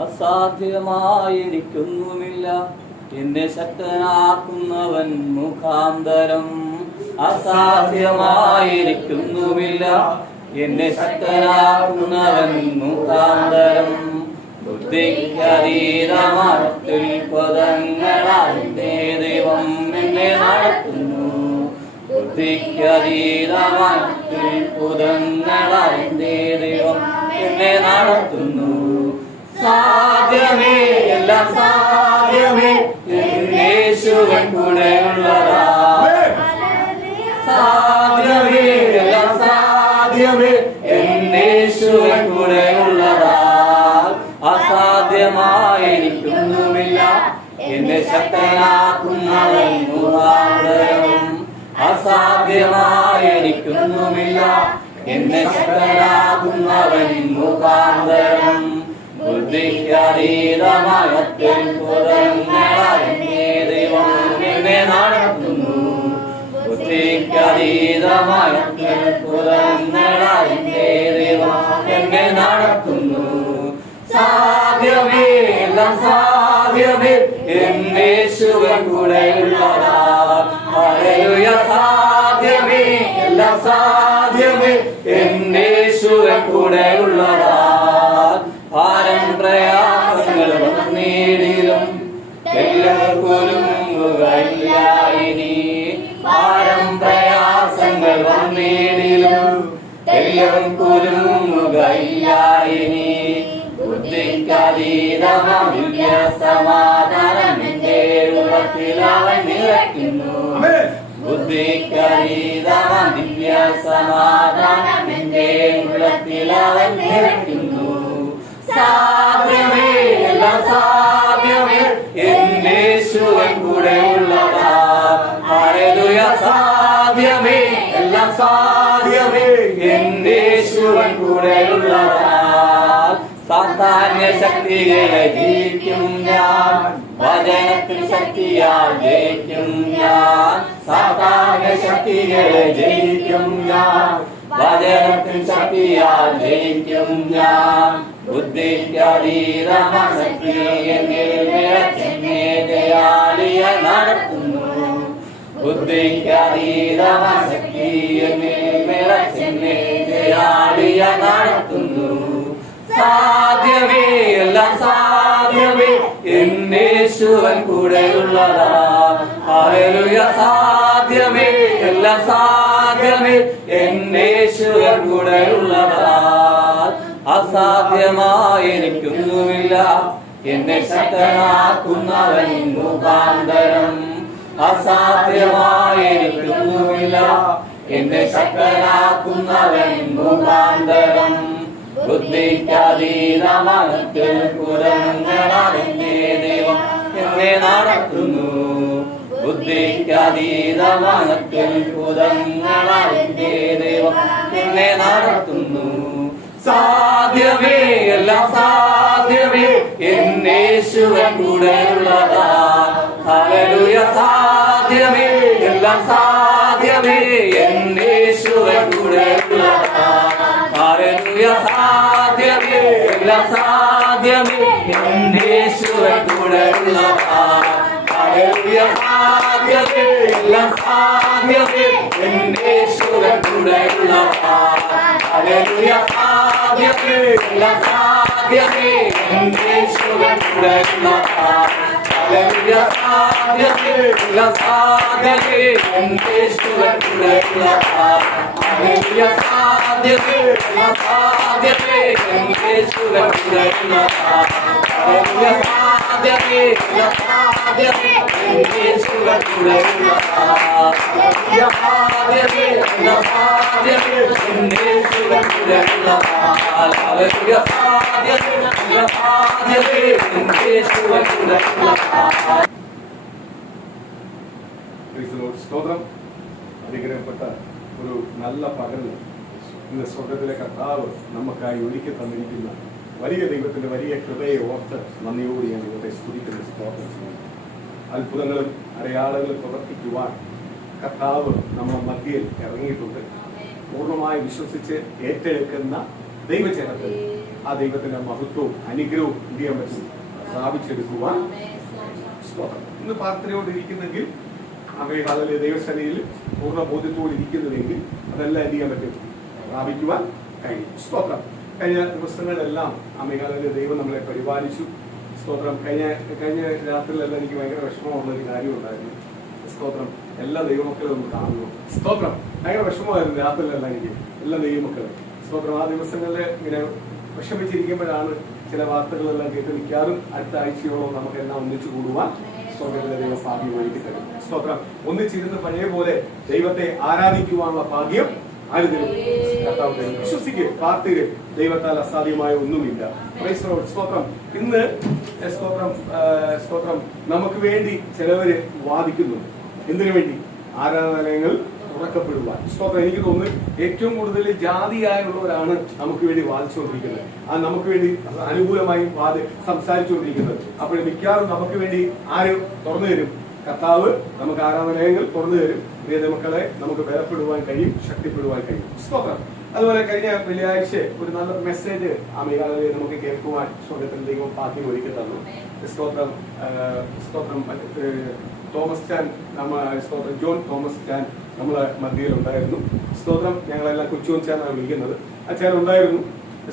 അസാധ്യമായിരിക്കുന്നുമില്ല എന്നെ ശക്തനാക്കുന്നവൻ മുഖാന്തരം. അസാധ്യമായിരിക്കുന്നുമില്ല എന്നെ ശക്തനാക്കുന്നവൻ മുഖാന്തരം. ബുദ്ധിക്കതീതമാനത്തിൽ പദങ്ങളാൽ ദൈവം എന്നെ നടത്തുന്നു. ബുദ്ധിക്കതീതമാനത്തിൽ പദങ്ങളാൽ ദൈവം എന്നെ നടത്തുന്നു. സാധ്യമേ, എല്ലാം സാധ്യമേ, യേശുവൻ കൂടെയുള്ളതാ. സാധ്യമേ, എല്ലാം സാധ്യമേ, യേശുവൻ കൂടെയുള്ളതാ. അസാധ്യമായിരിക്കുന്നുമില്ല എന്നെ ശക്തനാക്കുന്നവൻ മുഖാന്തരം. അസാധ്യമായിരിക്കുന്നുമില്ല എന്നെ ശക്തനാക്കുന്നവൻ മുഖാന്തരം. ബുദ്ധിക്കതീതമാനത്തിൽ പദങ്ങളാൽ ദൈവം എന്നെ നടത്തുന്നു. ബുദ്ധിക്കതീതമാനത്തിൽ പദങ്ങളാൽ ദൈവം എന്നെ നടത്തുന്നു. സാധ്യമേ, എല്ലാം സാധ്യമേ, യേശുവൻ കൂടെയുള്ളതാ. ഹല്ലേലൂയ. സാധ്യമേ, എല്ലാം സാധ്യമേ, യേശുവൻ കൂടെയുള്ളതാ. ഭാരം പ്രയാസങ്ങൾ വന്നീടിലും എല്ലാം കുലുങ്ങുകയില്ല ഇനി. ഭാരം പ്രയാസങ്ങൾ വന്നീടിലും എല്ലാം കുലുങ്ങുകയില്ല ഇനി. ബുദ്ധിക്കതീതമായ സമാധാനം എന്റെ ഉള്ളത്തിൽ അവൻ നിറയ്ക്കുന്നു. ബുദ്ധിക്കതീതമായ സമാധാനം എന്റെ ഉള്ളത്തിൽ അവൻ നിറയ്ക്കുന്നു. സാധ്യമേ, എല്ലാം സാധ്യമേ, യേശുവൻ കൂടെയുള്ളതാ. ഹല്ലേലൂയ. സാധ്യമേ, എല്ലാം സാധ്യമേ, യേശുവൻ കൂടെയുള്ളതാ. സാത്താന്യ ശക്തികളെ ജയിക്കും ഞാൻ, വചനത്തിൽ ശക്തിയാൽ ജയിക്കും ഞാൻ. സാത്താന്യ ശക്തികളെ ജയിക്കും ഞാൻ, വചനത്തിൽ ശക്തിയാൽ ജയിക്കും ഞാൻ. ബുദ്ധിക്കതീതമായ ശക്തി എന്നിൽ നിറച്ചെന്നെ ദയാളിയ നടത്തുന്നു. ബുദ്ധിക്കതീതമായ ശക്തി എന്നിൽ നിറച്ചെന്നെ ദയാളിയ നടത്തുന്നു. സാധ്യമേ, എല്ലാം സാധ്യമേ, യേശുവൻ കൂടെയുള്ളതാ. ഹല്ലേലൂയ. സാധ്യമേ, എല്ലാം സാധ്യമേ, യേശുവൻ കൂടെയുള്ളതാ. അസാധ്യമായിരിക്കുന്നുമില്ല എന്നെ ശക്തനാക്കുന്നവൻ മുഖാന്തരം. അസാധ്യമായിരിക്കുന്നുമില്ല എന്നെ ശക്തനാക്കുന്നവൻ മുഖാന്തരം. ബുദ്ധിക്കതീതമാനത്തിൽ പദങ്ങളാൽ ദൈവം എന്നെ നടത്തുന്നു. ബുദ്ധിക്കതീതമാനത്തിൽ പദങ്ങളാൽ ദൈവം എന്നെ നടത്തുന്നു. സാധ്യമേ, എല്ലാം സാധ്യമേ, യേശുവൻ കൂടെയുള്ളതാ. ഹല്ലേലൂയ. സാധ്യമേ, എല്ലാം സാധ്യമേ, യേശുവൻ കൂടെയുള്ളതാ. ഹല്ലേലൂയ. സാധ്യമേ, എല്ലാം സാധ്യമേ, യേശുവൻ കൂടെയുള്ളതാ. ഹല്ലേലൂയ. സാധ്യമേ, എല്ലാം സാധ്യമേ, യേശുവൻ കൂടെയുള്ളതാ. ഹല്ലേലൂയ. സാധ്യമേ, എല്ലാം സാധ്യമേ, യേശുവൻ കൂടെയുള്ളതാ. ഹല്ലേലൂയ. സാധ്യമേ, എല്ലാം സാധ്യമേ, യേശുവൻ കൂടെയുള്ളതാ. ഹല്ലേലൂയ. സാധ്യമേ, എല്ലാം സാധ്യമേ, യേശുവൻ കൂടെയുള്ളതാ. ഹല്ലേലൂയ. സാധ്യമേ, എല്ലാം സാധ്യമേ, യേശുവൻ കൂടെയുള്ളതാ. ഹല്ലേലൂയ. സാധ്യമേ, എല്ലാം സാധ്യമേ, യേശുവൻ കൂടെയുള്ളതാ. ഹല്ലേലൂയ. സാധ്യമേ, എല്ലാം സാധ്യമേ, യേശുവൻ കൂടെയുള്ളതാ. സ്തോത്രം. അനുഗ്രഹപ്പെട്ട ഒരു നല്ല പകലിൽ ഇന്ന് സ്വർഗത്തിലെ കർത്താവ് നമുക്കായി ഒരുക്കി തന്നിരിക്കുന്ന വലിയ ദൈവത്തിന്റെ വലിയ കൃപയെ ഓർത്ത് നന്ദിയോട് ഞാൻ ഇവരെ സ്തുതിക്കുന്ന സ്തോത്രം ചെയ്യുന്നു. അത്ഭുതങ്ങളും അടയാളങ്ങളും പ്രവർത്തിക്കുവാൻ കർത്താവ് നമ്മുടെ മധ്യയിൽ ഇറങ്ങിയിട്ടുണ്ട്. പൂർണ്ണമായി വിശ്വസിച്ച് ഏറ്റെടുക്കുന്ന ദൈവജനത്തിൽ ആ ദൈവത്തിന്റെ മഹത്വവും അനുഗ്രഹവും എന്ത് ചെയ്യാൻ പറ്റും? സ്ഥാപിച്ചെടുക്കുവാൻ. ഇന്ന് പ്രാർത്ഥനയോടിരിക്കുന്നെങ്കിൽ അവയെ ദൈവസേനയിൽ പൂർണ്ണ ബോധ്യത്തോടെ ഇരിക്കുന്നതെങ്കിൽ അതെല്ലാം എന്ത് ചെയ്യാൻ പറ്റും? പ്രാപിക്കുവാൻ കഴിയും. സ്തോത്രം. കഴിഞ്ഞ ദിവസങ്ങളിലെല്ലാം അമ്മകാലയിലെ ദൈവം നമ്മളെ പരിപാലിച്ചു. സ്തോത്രം. കഴിഞ്ഞ രാത്രിയിലെല്ലാം എനിക്ക് ഭയങ്കര വിഷമമുള്ള ഒരു കാര്യം ഉണ്ടായിരുന്നു. സ്തോത്രം. എല്ലാ ദൈവമക്കളും ഒന്ന് കാണുന്നു. സ്തോത്രം. ഭയങ്കര വിഷമമായിരുന്നു രാത്രിയിലെല്ലാം എനിക്ക്, എല്ലാ ദൈവമക്കളും. സ്തോത്രം. ആ ദിവസങ്ങളിൽ ഇങ്ങനെ വിഷമിച്ചിരിക്കുമ്പോഴാണ് ചില വാർത്തകളെല്ലാം കേട്ട് നിൽക്കാറും അടുത്ത ആഴ്ചയോളം നമുക്കെല്ലാം ഒന്നിച്ചു കൂടുവാൻ സ്വർഗ്ഗത്തിലെ ദൈവം ഭാഗ്യം ഒരുക്കി തരും. സ്തോത്രം. ഒന്നിച്ചിരുന്ന് പഴയ പോലെ ദൈവത്തെ ആരാധിക്കുവാനുള്ള ഭാഗ്യം ആര് തരും? കർത്താവ് തരും. വിശ്വസിക്ക്, പാർട്ടിയില് ദൈവത്താൽ അസാധ്യമായ ഒന്നുമില്ല. Praise the Lord. സ്തോത്രം. ഇന്ന് സ്തോത്രം നമുക്ക് വേണ്ടി ചിലവര് വാദിക്കുന്നു. എന്തിനു വേണ്ടി? ആരാധനാലയങ്ങൾ തുറക്കപ്പെടുവാൻ. സ്തോത്രം. എനിക്ക് തോന്നുന്നു ഏറ്റവും കൂടുതൽ ജാതിയായുള്ളവരാണ് നമുക്ക് വേണ്ടി വാദിച്ചുകൊണ്ടിരിക്കുന്നത്, നമുക്ക് വേണ്ടി അനുകൂലമായി സംസാരിച്ചുകൊണ്ടിരിക്കുന്നത്. അപ്പോൾ മിക്കവാറും നമുക്ക് വേണ്ടി ആര് തുറന്നു തരും? കർത്താവ് നമുക്ക് ആരാധനാലയങ്ങൾ തുറന്നു തരും. പ്രിയ മക്കളെ, നമുക്ക് ബലപ്പെടുവാൻ കഴിയും, ശക്തിപ്പെടുവാൻ കഴിയും. സ്തോത്രം. അതുപോലെ കഴിഞ്ഞ വെള്ളിയാഴ്ച ഒരു നല്ല മെസ്സേജ് ആ മേഖലയിൽ നമുക്ക് കേൾക്കുവാൻ സ്വർഗ്ഗത്തിൽ ദൈവം ഭാഗ്യം ഒരുക്കി തന്നു. സ്തോത്രം. തോമസ് ചാൻ, സ്തോത്രം, ജോൺ തോമസ് ചാൻ നമ്മളെ മധ്യയിലുണ്ടായിരുന്നു. സ്തോത്രം. ഞങ്ങളെല്ലാം കൊച്ചുവച്ചാനാണ് വിളിക്കുന്നത്. അച്ഛൻ ഉണ്ടായിരുന്നു.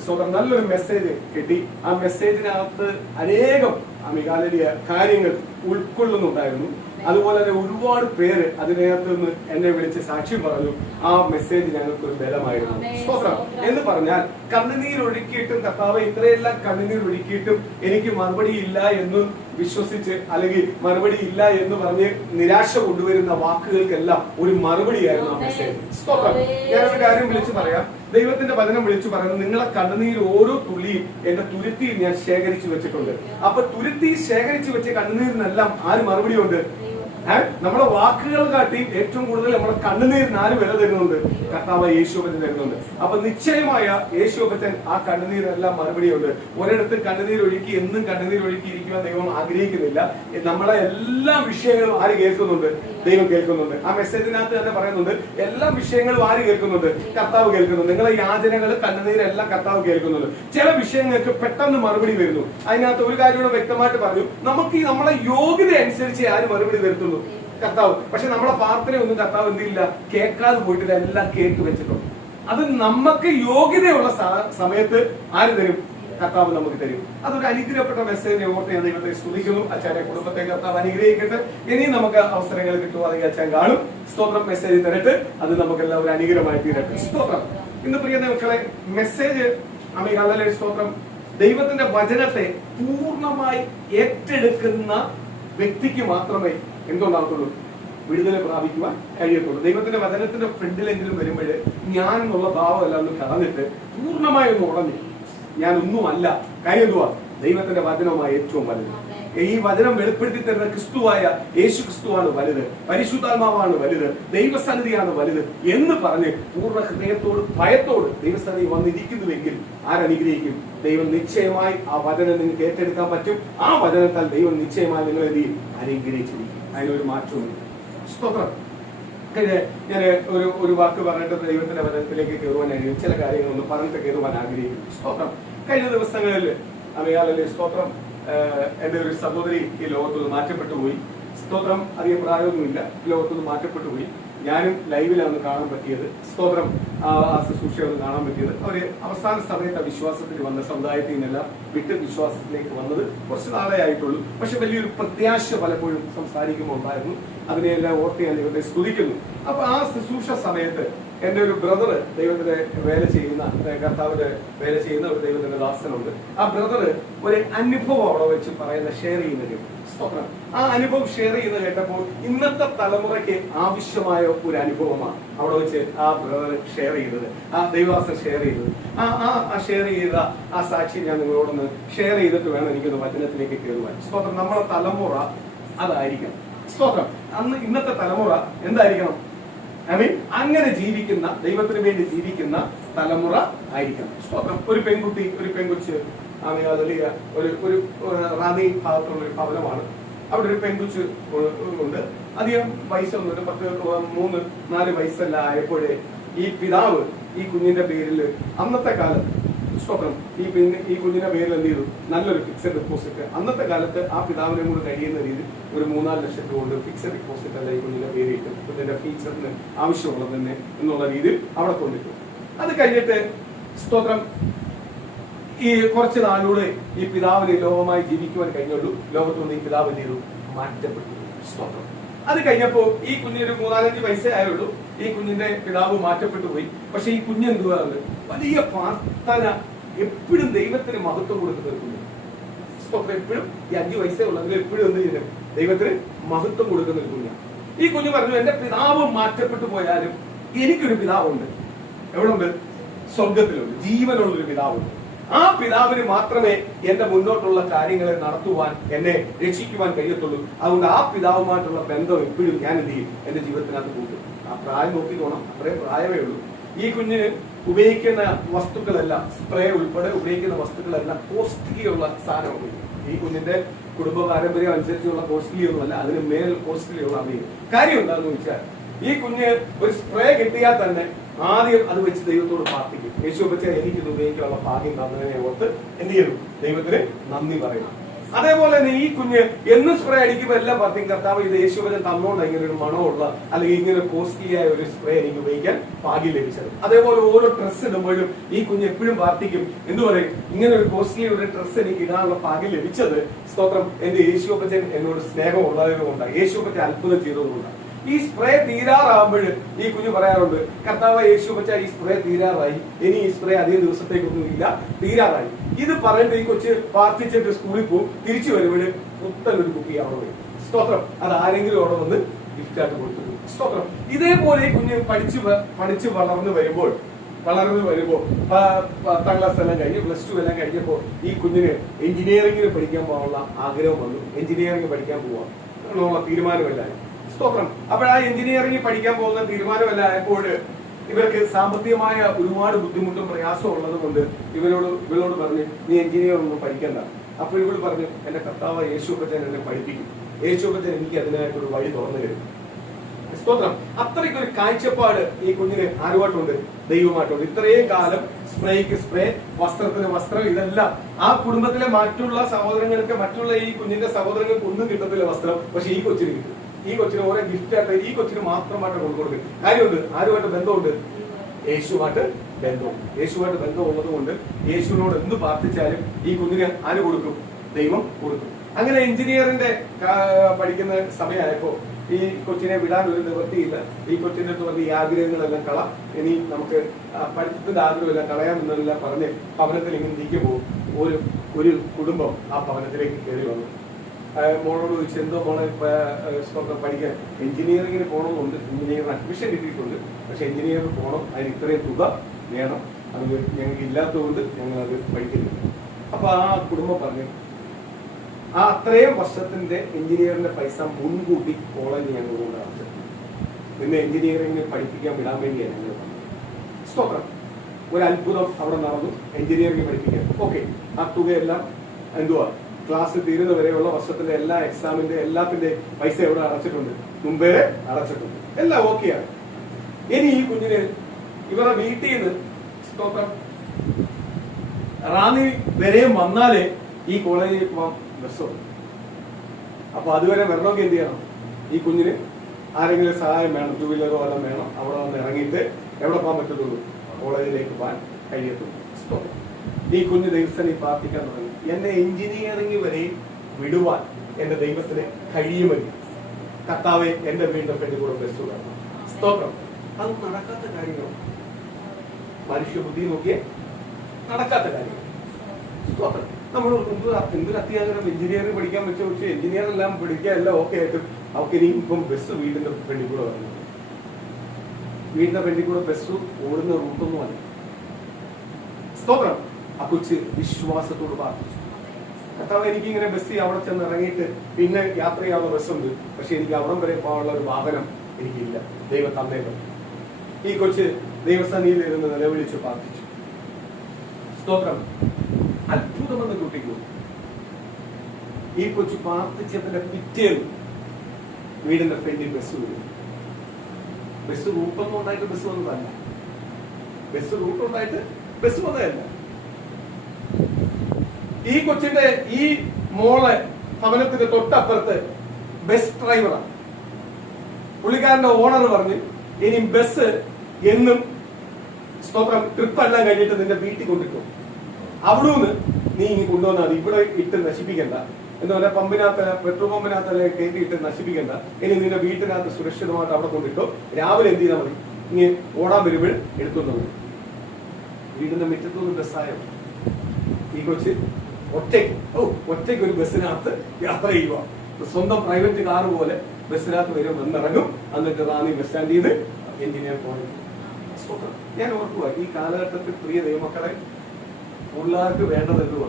സ്തോത്രം. നല്ലൊരു മെസ്സേജ് കിട്ടി. ആ മെസ്സേജിനകത്ത് അനേകം അമികാലിയ കാര്യങ്ങൾ ഉൾക്കൊള്ളുന്നുണ്ടായിരുന്നു. അതുപോലെ തന്നെ ഒരുപാട് പേര് അതിനകത്ത് നിന്ന് എന്നെ വിളിച്ച് സാക്ഷ്യം പറഞ്ഞു. ആ മെസ്സേജ് ഞങ്ങൾക്ക് ഒരു ബലമായിരുന്നു. സ്തോത്രം. എന്ന് പറഞ്ഞാൽ കണ്ണുനീരൊഴുക്കിയിട്ടും കർത്താവ് ഇത്രയെല്ലാം കണ്ണുനീരൊഴുക്കിയിട്ടും എനിക്ക് മറുപടി ഇല്ല എന്ന് വിശ്വസിച്ച് അല്ലെങ്കിൽ മറുപടി ഇല്ല എന്ന് പറഞ്ഞ് നിരാശ കൊണ്ടുവരുന്ന വാക്കുകൾക്കെല്ലാം ഒരു മറുപടിയായിരുന്നു ആ മെസ്സേജ്. സ്തോത്രം. ഞാനൊരു കാര്യം വിളിച്ചു പറയാം. ദൈവത്തിന്റെ വചനം വിളിച്ചു പറയുന്നത്, നിങ്ങളെ കണ്ണുനീര് ഓരോ തുള്ളിയും എന്റെ തുരുത്തിയിൽ ഞാൻ ശേഖരിച്ചു വെച്ചിട്ടുണ്ട്. അപ്പൊ തുരുത്തി ശേഖരിച്ചു വെച്ച കണ്ണുനീരിനെല്ലാം ആര് മറുപടിയുണ്ട്? നമ്മുടെ വാക്കുകൾ കാട്ടിയും ഏറ്റവും കൂടുതൽ നമ്മുടെ കണ്ണുനീരിന് ആര് വില തരുന്നുണ്ട്? കർത്താവ് യേശുവപ്പൻ തരുന്നുണ്ട്. അപ്പൊ നിശ്ചയമായ യേശുവപ്പൻ ആ കണ്ണുനീരെല്ലാം മറുപടിയുണ്ട്. ഒരിടത്ത് കണ്ണുനീർ ഒഴുക്കി എന്നും കണ്ണുനീർ ഒഴുക്കി ഇരിക്കുവാൻ ദൈവം ആഗ്രഹിക്കുന്നില്ല. നമ്മളെ എല്ലാ വിഷയങ്ങളും ആര് കേൾക്കുന്നുണ്ട്? ദൈവം കേൾക്കുന്നുണ്ട്. ആ മെസ്സേജിനകത്ത് തന്നെ പറയുന്നുണ്ട്, എല്ലാ വിഷയങ്ങളും ആര് കേൾക്കുന്നുണ്ട്? കർത്താവ് കേൾക്കുന്നുണ്ട്. നിങ്ങളെ യാചനകൾ, കണ്ണുനീരെല്ലാം കർത്താവ് കേൾക്കുന്നുണ്ട്. ചില വിഷയങ്ങൾക്ക് പെട്ടെന്ന് മറുപടി വരുന്നു. അതിനകത്ത് ഒരു കാര്യം കൂടെ വ്യക്തമായിട്ട് പറഞ്ഞു, നമുക്ക് ഈ നമ്മളെ യോഗ്യത അനുസരിച്ച് ആര് മറുപടി വരുത്തുന്നു? കർത്താവ്. പക്ഷെ നമ്മളെ പ്രാർത്ഥനയൊന്നും കർത്താവ് എന്തില്ല, കേൾക്കാതെ പോയിട്ട് എല്ലാം കേട്ട് വെച്ചിട്ടുണ്ട്. അത് നമുക്ക് യോഗ്യതയുള്ള സമയത്ത് ആര് തരും? കർത്താവ് നമുക്ക് തരും. അതൊരു അനുഗ്രഹപ്പെട്ട മെസ്സേജിനെ ഓർത്ത് ഞാൻ ദൈവത്തെ സ്തുതിക്കുന്നു. അച്ഛനെ കുടുംബത്തെ കർത്താവ് അനുഗ്രഹിക്കട്ടെ. ഇനിയും നമുക്ക് അവസരങ്ങൾ കിട്ടുവാണെങ്കിൽ അച്ഛൻ കാണും. സ്തോത്രം. മെസ്സേജ് തരട്ടെ. അത് നമുക്കെല്ലാം ഒരു അനുഗ്രഹമായി തീരട്ടെ. സ്തോത്രം. ഇന്ന് പ്രിയ മക്കളെ, മെസ്സേജ് അമികാലയിലെ സ്തോത്രം, ദൈവത്തിന്റെ വചനത്തെ പൂർണ്ണമായി ഏറ്റെടുക്കുന്ന വ്യക്തിക്ക് മാത്രമേ എന്തുണ്ടാകത്തുള്ളൂ? വിടുതല പ്രാപിക്കുവാൻ കഴിയത്തുള്ളൂ. ദൈവത്തിന്റെ വചനത്തിന്റെ ഫ്രണ്ടിലെങ്കിലും വരുമ്പോൾ ഞാൻ എന്നുള്ള ഭാവമല്ല ഒന്ന് കളഞ്ഞിട്ട് പൂർണ്ണമായി ഒന്ന് ഉടഞ്ഞു ഞാനൊന്നുമല്ല. കാര്യം എന്തുവാ? ദൈവത്തിന്റെ വചനവുമായി ഏറ്റവും വലുത്. ഈ വചനം വെളിപ്പെടുത്തി തരുന്ന ക്രിസ്തുവായ യേശു ക്രിസ്തുവാണ് വലുത്, പരിശുദ്ധാത്മാവാണ് വലുത്, ദൈവസന്നിധിയാണ് വലുത് എന്ന് പറഞ്ഞ് പൂർണ്ണ ഹൃദയത്തോട് ഭയത്തോട് ദൈവസന്നിധി വന്നിരിക്കുന്നുവെങ്കിൽ ആരനുഗ്രഹിക്കും? ദൈവം നിശ്ചയമായി ആ വചനം നിങ്ങൾക്ക് ഏറ്റെടുക്കാൻ പറ്റും. ആ വചനത്താൽ ദൈവം നിശ്ചയമായി നിങ്ങൾ എന്ത് ചെയ്യും? അനുഗ്രഹിച്ചിരിക്കും. അതിനൊരു മാറ്റവുമില്ല. സ്തോത്രം. ഞാൻ ഒരു വാക്ക് പറഞ്ഞിട്ട് ദൈവത്തിന്റെ വചനത്തിലേക്ക് കയറുവാൻ ചില കാര്യങ്ങളൊന്ന് പറഞ്ഞിട്ട് കയറുവാൻ ആഗ്രഹിക്കുന്നു. സ്തോത്രം. കഴിഞ്ഞ ദിവസങ്ങളിൽ അറിയാലല്ലേ സ്തോത്രം, എന്റെ ഒരു സഹോദരി ഈ ലോകത്തുനിന്ന് മാറ്റപ്പെട്ടു പോയി. സ്തോത്രം. അധികം പ്രായമൊന്നുമില്ല, ലോകത്തുനിന്ന് മാറ്റപ്പെട്ടു പോയി. ഞാനും ലൈവിലാണ് കാണാൻ പറ്റിയത്. സ്തോത്രം. ആ ശുശ്രൂഷയൊന്ന് കാണാൻ പറ്റിയത്. അവര് അവസാന സമയത്ത് വിശ്വാസത്തിൽ വന്ന സമുദായത്തിൽ നിന്നെല്ലാം വിട്ട് വിശ്വാസത്തിലേക്ക് വന്നത് കുറച്ച് നാളെ ആയിട്ടുള്ളൂ. പക്ഷെ വലിയൊരു പ്രത്യാശ പലപ്പോഴും സംസാരിക്കുമ്പോൾ ഉണ്ടായിരുന്നു. അതിനെല്ലാം ഓർത്ത് ഞാൻ ദൈവത്തെ സ്തുതിക്കുന്നു. അപ്പൊ ആ ശുശ്രൂഷ സമയത്ത് എന്റെ ഒരു ബ്രദർ ദൈവത്തിന്റെ വേല ചെയ്യുന്ന, കർത്താവിന്റെ വേല ചെയ്യുന്ന ഒരു ദൈവത്തിന്റെ ദാസനുണ്ട്. ആ ബ്രദർ ഒരു അനുഭവം അവിടെ വെച്ച് ഷെയർ ചെയ്യുന്നത്. സ്തോത്രം. ആ അനുഭവം ഷെയർ ചെയ്യുന്നത് കേട്ടപ്പോൾ ഇന്നത്തെ തലമുറയ്ക്ക് ആവശ്യമായ ഒരു അനുഭവമാണ് അവിടെ വെച്ച് ആ ബ്രദർ ഷെയർ ചെയ്തത്, ആ ദൈവദാസൻ ഷെയർ ചെയ്തത്. ആ ഷെയർ ചെയ്ത ആ സാക്ഷി ഞാൻ നിങ്ങളോടൊന്ന് ഷെയർ ചെയ്തിട്ട് വേണം എനിക്കൊന്ന് വചനത്തിലേക്ക് കയറുവാൻ. സ്തോത്രം. നമ്മുടെ തലമുറ അതായിരിക്കണം. സ്തോത്രം. ഇന്നത്തെ തലമുറ എന്തായിരിക്കണം? അങ്ങനെ ജീവിക്കുന്ന, ദൈവത്തിന് വേണ്ടി ജീവിക്കുന്ന തലമുറ ആയിരിക്കണം. സ്തോത്രം. ഒരു പെൺകുട്ടി, ഒരു പെൺകൊച്ച് ഒരു റാന്നി ഭാഗത്തുള്ള ഒരു ഭവനമാണ്. അവിടെ ഒരു പെൺകുച്ച് ഉണ്ട്. അധികം വയസ്സൊന്നുമില്ല, 3-4 വയസ്സെല്ലാം ആയപ്പോഴേ ഈ പിതാവ് ഈ കുഞ്ഞിന്റെ പേരിൽ അന്നത്തെ കാലത്ത് സ്തോത്രം. ഈ കുഞ്ഞിന്റെ പേരിൽ എന്ത് ചെയ്തു? നല്ലൊരു ഫിക്സഡ് ഡെപ്പോസിറ്റ്. അന്നത്തെ കാലത്ത് ആ പിതാവിനെ കൂടെ കഴിയുന്ന രീതിയിൽ ഒരു 3-4 ലക്ഷം രൂപ കൊണ്ട് ഫിക്സഡ് ഡെപ്പോസിറ്റ് അല്ല ഈ കുഞ്ഞിന്റെ പേര് കിട്ടും. കുഞ്ഞിന്റെ ഫീച്ചറിന് ആവശ്യമുള്ളത് തന്നെ എന്നുള്ള രീതിയിൽ അവിടെ കൊണ്ടിട്ടു. അത് കഴിഞ്ഞിട്ട് സ്തോത്രം ഈ കുറച്ച് നാളൂടെ ഈ പിതാവിന് ലോകമായി ജീവിക്കുവാൻ കഴിഞ്ഞുള്ളൂ. ലോകത്തുനിന്ന് ഈ പിതാവ് എന്ത് ചെയ്തു? മാറ്റപ്പെട്ടു. സ്തോത്രം. അത് കഴിഞ്ഞപ്പോ ഈ കുഞ്ഞിന് 3-4 വയസ്സേ ആയുള്ളൂ. ഈ കുഞ്ഞിന്റെ പിതാവ് മാറ്റപ്പെട്ടു പോയി. പക്ഷെ ഈ കുഞ്ഞ് എന്തുവാ? വലിയ പ്രാർത്ഥന, എപ്പോഴും ദൈവത്തിന് മഹത്വം കൊടുക്കുന്ന ഒരു കുഞ്ഞ്. സ്തോത്രം. എപ്പോഴും ഈ 5 വയസ്സേ ഉള്ളെങ്കിൽ എപ്പോഴും എന്ത് ചെയ്യുന്നത്? ദൈവത്തിന് മഹത്വം കൊടുക്കുന്ന ഒരു കുഞ്ഞാണ്. ഈ കുഞ്ഞ് പറഞ്ഞു, എന്റെ പിതാവ് മാറ്റപ്പെട്ടു പോയാലും എനിക്കൊരു പിതാവുണ്ട്. എവിടെ ഉണ്ട്? സ്വർഗത്തിലുണ്ട്. ജീവനുള്ളൊരു പിതാവുണ്ട്. ആ പിതാവിന് മാത്രമേ എന്റെ മുന്നോട്ടുള്ള കാര്യങ്ങളെ നടത്തുവാൻ, എന്നെ രക്ഷിക്കുവാൻ കഴിയത്തുള്ളൂ. അതുകൊണ്ട് ആ പിതാവുമായിട്ടുള്ള ബന്ധം എപ്പോഴും ഞാൻ എന്ത് ചെയ്യും? എന്റെ ജീവിതത്തിനകത്ത് കൂട്ടും. ആ പ്രായം നോക്കിക്കോണം. അത്രയും പ്രായമേ ഉള്ളൂ. ഈ കുഞ്ഞിന് ഉപയോഗിക്കുന്ന വസ്തുക്കളെല്ലാം, സ്പ്രേ ഉൾപ്പെടെ ഉപയോഗിക്കുന്ന വസ്തുക്കളെല്ലാം കോസ്റ്റ്ലി ഉള്ള സാധനമാണ്. ഈ കുഞ്ഞിന്റെ കുടുംബ പാരമ്പര്യം അനുസരിച്ചുള്ള കോസ്റ്റ്ലി ഒന്നുമല്ല, അതിന് മേൽ കോസ്റ്റ്ലി ഉള്ള അറിയും. കാര്യം എന്താണെന്ന് വെച്ചാൽ, ഈ കുഞ്ഞ് ഒരു സ്പ്രേ കിട്ടിയാൽ തന്നെ ആദ്യം അത് വെച്ച് ദൈവത്തോട് പ്രാർത്ഥിക്കും. യേശുവപ്പച്ച എനിക്കിത് ഉപയോഗിക്കാനുള്ള ഭാഗ്യം തന്നതിനെ ഓർത്ത് എന്ത് ചെയ്യും? ദൈവത്തിന് നന്ദി പറയണം. അതേപോലെ തന്നെ ഈ കുഞ്ഞ് എന്ന് സ്പ്രേ അടിക്കുമ്പോൾ എല്ലാം പറയും, കർത്താവ് ഇത് യേശുവപ്പച്ചൻ തന്നോണ്ട് ഇങ്ങനെ ഒരു മണമുള്ള അല്ലെങ്കിൽ ഇങ്ങനെ കോസ്റ്റ്ലി ആയ ഒരു സ്പ്രേ എനിക്ക് ഉപയോഗിക്കാൻ ഭാഗ്യം ലഭിച്ചത്. അതേപോലെ ഓരോ ഡ്രസ്സ് ഇടുമ്പോഴും ഈ കുഞ്ഞ് എപ്പോഴും പ്രാർത്ഥിക്കും. എന്തു പറയും? ഇങ്ങനെ ഒരു കോസ്റ്റ്ലി ഒരു ഡ്രസ്സ് എനിക്ക് ഇടാനുള്ള ഭാഗ്യം ലഭിച്ചത് സ്തോത്രം എന്റെ യേശുവപ്പച്ചൻ എന്നോട് സ്നേഹം ഉള്ളതുകൊണ്ടാണ്, യേശുവപ്പച്ചൻ അത്ഭുതം ചെയ്തതുകൊണ്ടാണ്. ഈ സ്പ്രേ തീരാറാകുമ്പോൾ ഈ കുഞ്ഞ് പറയാറുണ്ട്, കർത്താവ് യേശുവപ്പച്ച ഈ സ്പ്രേ തീരാറായി, ഇനി ഈ സ്പ്രേ അധികം ദിവസത്തേക്കൊന്നും ഇല്ല, തീരാറായി. ഇത് പറയുമ്പോൾ ഈ കൊച്ച് പ്രാർത്ഥിച്ചിട്ട് സ്കൂളിൽ പോകും. തിരിച്ചു വരുമ്പോൾ പുത്തനൊരു കുട്ടി അവിടെ വരും. സ്തോത്രം. അത് ആരെങ്കിലും അവിടെ വന്ന് ഗിഫ്റ്റായിട്ട് കൊടുത്തു. സ്തോത്രം. ഇതേപോലെ ഈ കുഞ്ഞ് പഠിച്ച് വളർന്നു വരുമ്പോൾ 10ാം ക്ലാസ് എല്ലാം കഴിഞ്ഞ് +2 എല്ലാം കഴിഞ്ഞപ്പോൾ ഈ കുഞ്ഞിന് എഞ്ചിനീയറിംഗിന് പഠിക്കാൻ പോകാനുള്ള ആഗ്രഹം വന്നു. എഞ്ചിനീയറിംഗ് പഠിക്കാൻ പോവാനുള്ള തീരുമാനമല്ലായി. സ്തോത്രം. അപ്പോൾ ആ എഞ്ചിനീയറിംഗ് പഠിക്കാൻ പോകുന്ന തീരുമാനമല്ല ആയപ്പോൾ ഇവർക്ക് സാമ്പത്തികമായ ഒരുപാട് ബുദ്ധിമുട്ടും പ്രയാസവും ഉള്ളത് കൊണ്ട് ഇവരോട് പറഞ്ഞു, നീ എഞ്ചിനീയർ ഒന്നും പഠിക്കണ്ട. അപ്പോൾ ഇവൾ പറഞ്ഞു, എന്റെ കർത്താവ് യേശുവപ്പച്ചൻ എന്നെ പഠിപ്പിക്കും, യേശുവപ്പച്ചൻ എനിക്ക് അതിനായിട്ടൊരു വഴി തുറന്നു തരും. സ്തോത്രം. അത്രയ്ക്കൊരു കാഴ്ചപ്പാട് ഈ കുഞ്ഞിന് ആരുമായിട്ടുണ്ട്? ദൈവമായിട്ടുണ്ട്. ഇത്രയും കാലം സ്പ്രേക്ക് സ്പ്രേ, വസ്ത്രത്തിന് വസ്ത്രം, ഇതെല്ലാം ആ കുടുംബത്തിലെ മറ്റുള്ള സഹോദരങ്ങൾക്ക്, മറ്റുള്ള ഈ കുഞ്ഞിന്റെ സഹോദരങ്ങൾക്ക് ഒന്നും കിട്ടത്തില്ല വസ്ത്രം. പക്ഷെ ഈ കൊച്ചിന് കിട്ടും. ഈ കൊച്ചിന് ഓരോ ഗിഫ്റ്റായിട്ട് ഈ കൊച്ചിന് മാത്രമായിട്ട് കൊടുക്കും. കാര്യമുണ്ട്. ആരുമായിട്ട് ബന്ധമുണ്ട്? യേശുവായിട്ട് ബന്ധമുണ്ട്. യേശുവായിട്ട് ബന്ധം ഉള്ളത് കൊണ്ട് യേശുവിനോട് എന്ത് പ്രാർത്ഥിച്ചാലും ഈ കുഞ്ഞിന് ആര് കൊടുക്കും? ദൈവം കൊടുക്കും. അങ്ങനെ എഞ്ചിനീയറിന്റെ പഠിക്കുന്ന സമയമായപ്പോ ഈ കൊച്ചിനെ വിടാൻ ഒരു നിവൃത്തിയില്ല. ഈ കൊച്ചിന്റെ അടുത്ത് പറഞ്ഞ ഈ ആഗ്രഹങ്ങളെല്ലാം ഇനി നമുക്ക് പഠിത്തത്തിന്റെ ആഗ്രഹമെല്ലാം കളയാമെന്നെല്ലാം പറഞ്ഞ് ഭവനത്തിൽ ഇങ്ങനെ നിൽക്കുമ്പോൾ ഒരു കുടുംബം ആ ഭവനത്തിലേക്ക് കയറി വന്നു. മോളോട് ചോദിച്ചു, എന്തോ മോളെ പഠിക്കാൻ? എഞ്ചിനീയറിംഗിന് പോകണമെന്നുണ്ട്, എഞ്ചിനീയറിംഗ് അഡ്മിഷൻ കിട്ടിയിട്ടുണ്ട്, പക്ഷെ എഞ്ചിനീയറിംഗ് പോകണം, അതിന് ഇത്രയും തുക വേണം, അത് ഞങ്ങൾക്ക് ഇല്ലാത്തതുകൊണ്ട് ഞങ്ങൾ അത് പഠിക്കുന്നില്ല. അപ്പൊ ആ കുടുംബം പറഞ്ഞു, ആ അത്രയും വർഷത്തിന്റെ എഞ്ചിനീയറിന്റെ പൈസ മുൻകൂട്ടി കോളേജ് ഞങ്ങളോട് അടച്ചു, പിന്നെ എഞ്ചിനീയറിംഗിന് പഠിപ്പിക്കാൻ വിടാൻ വേണ്ടിയാണ് ഞങ്ങൾ പറഞ്ഞത്. സ്തോത്രം. ഒരു അത്ഭുതം അവിടെ നടന്നു. എഞ്ചിനീയറിംഗ് പഠിപ്പിക്കാൻ ഓക്കെ. ആ തുകയെല്ലാം എന്തുവാ, ക്ലാസ് തീരുന്ന വരെയുള്ള വർഷത്തിന്റെ എല്ലാ എക്സാമിന്റെ എല്ലാത്തിന്റെ പൈസ എവിടെ അടച്ചിട്ടുണ്ട്? മുമ്പേ അടച്ചിട്ടുണ്ട്. എല്ലാം ഓക്കെയാണ്. ഇനി ഈ കുഞ്ഞിന് ഇവരുടെ വീട്ടിൽ നിന്ന് സ്തോത്രം റാന്നി വരെയും വന്നാലേ ഈ കോളേജിൽ പോകാൻ ബസ്സുണ്ട്. അപ്പൊ അതുവരെ വരണമെങ്കിൽ എന്ത് ചെയ്യണം? ഈ കുഞ്ഞിന് ആരെങ്കിലും സഹായം വേണം, 2 വീലറോ എല്ലാം വേണം. അവിടെ വന്ന് ഇറങ്ങിയിട്ട് എവിടെ പോകാൻ പറ്റത്തുള്ളൂ? കോളേജിലേക്ക് പോകാൻ കഴിയത്തുള്ളൂ. ഈ കുഞ്ഞ് ദൈവസ്ഥനെ പ്രാർത്ഥിക്കാൻ തുടങ്ങി, എന്നെ എഞ്ചിനീയറിംഗ് വരെ വിടുവാൻ എന്റെ ദൈവത്തിന് കഴിയുമെങ്കിൽ കർത്താവെ എന്റെ വീടിന്റെ ഫ്രണ്ടിൽ കൂടെ ബസ് വേണം. സ്തോത്രം. അത് നടക്കാത്ത കാര്യങ്ങളാണ്. മനുഷ്യ ബുദ്ധി നോക്കിയേ നടക്കാത്ത കാര്യങ്ങൾ. സ്തോത്രം. നമ്മൾ എന്തൊരു അത്യാഗ്രഹം എഞ്ചിനീയറിംഗ് പഠിക്കാൻ വെച്ച് എഞ്ചിനീയർ എല്ലാം പഠിക്കാൻ എല്ലാം ഓക്കെ ആയിട്ട് അവർക്ക് ഇനി ഇപ്പം ബസ് വീടിന്റെ ഫ്രണ്ടിൽ കൂടെ വരണം. വീടിന്റെ ഫ്രണ്ടിൽ കൂടെ ബസ് ഓടുന്ന റൂട്ടൊന്നും അല്ല. സ്തോത്രം. ആ കൊച്ച് വിശ്വാസത്തോട് പ്രാർത്ഥിച്ചു, കർത്താവ് എനിക്ക് ഇങ്ങനെ ബസ്സിൽ അവിടെ ചെന്ന് ഇറങ്ങിയിട്ട് പിന്നെ യാത്ര ചെയ്യാവുന്ന ബസ്സുണ്ട്, പക്ഷെ എനിക്ക് അവിടം വരെ പോകാനുള്ള ഒരു വാഹനം എനിക്കില്ല, ദൈവം തന്നേക്കും. ഈ കൊച്ച് ദൈവസന്നിധിയിൽ ഇരുന്ന് നിലവിളിച്ച് പ്രാർത്ഥിച്ചു. സ്തോത്രം. അത്ഭുതമെന്ന് കുട്ടിക്കൂ. ഈ കൊച്ചു പ്രാർത്ഥിച്ചതിന്റെ പിറ്റേന്ന് വീടിന്റെ ഫ്രണ്ടിൽ ബസ് വരും. ബസ് റൂട്ടൊന്നും ഉണ്ടായിട്ട് ബസ് വന്നതല്ല. ബസ് റൂട്ട് ഉണ്ടായിട്ട് ബസ് വന്നതല്ല. ഈ കൊച്ചിന്റെ ഈ മോളെ ഭവനത്തിന്റെ തൊട്ടപ്പുറത്ത് ബസ് ഡ്രൈവറാണ്. പുള്ളിക്കാരന്റെ ഓണർ പറഞ്ഞ് ഇനി ബസ് എന്നും സ്തോത്രം ട്രിപ്പ് എല്ലാം കഴിഞ്ഞിട്ട് നിന്റെ വീട്ടിൽ കൊണ്ടിട്ടു, അവിടുന്ന് നീ ഇനി കൊണ്ടുവന്നാൽ ഇവിടെ ഇട്ട് നശിപ്പിക്കണ്ട, എന്താ പറയുക, പമ്പിനകത്ത് പെട്രോൾ പമ്പിനകത്തല്ലേ കയറ്റി ഇട്ട് നശിപ്പിക്കണ്ട, ഇനി നിന്റെ വീട്ടിനകത്ത് സുരക്ഷിതമായിട്ട് അവിടെ കൊണ്ടിട്ടോ, രാവിലെ എന്ത് ചെയ്താൽ മതി, ഇനി ഓടാൻ വരുമ്പോൾ എടുത്തുകൊണ്ട് പോകും. വീടിന്റെ മുറ്റത്തുനിന്ന് ബസ്സായോ ഈ കൊച്ച് ഒറ്റയ്ക്ക് ഒരു ബസ്സിനകത്ത് യാത്ര ചെയ്യുക. സ്വന്തം പ്രൈവറ്റ് കാർ പോലെ ബസ്സിനകത്ത് വരും, വന്നിറങ്ങും, എന്നിട്ട് റാന്നി ബസ് സ്റ്റാൻഡിൽ നിന്ന് എഞ്ചിനീയർ കോളേജ്. ഞാൻ ഓർക്കുക, ഈ കാലഘട്ടത്തിൽ പ്രിയ ദൈവമക്കളെ പിള്ളേർക്ക് വേണ്ടത് എന്തുവാ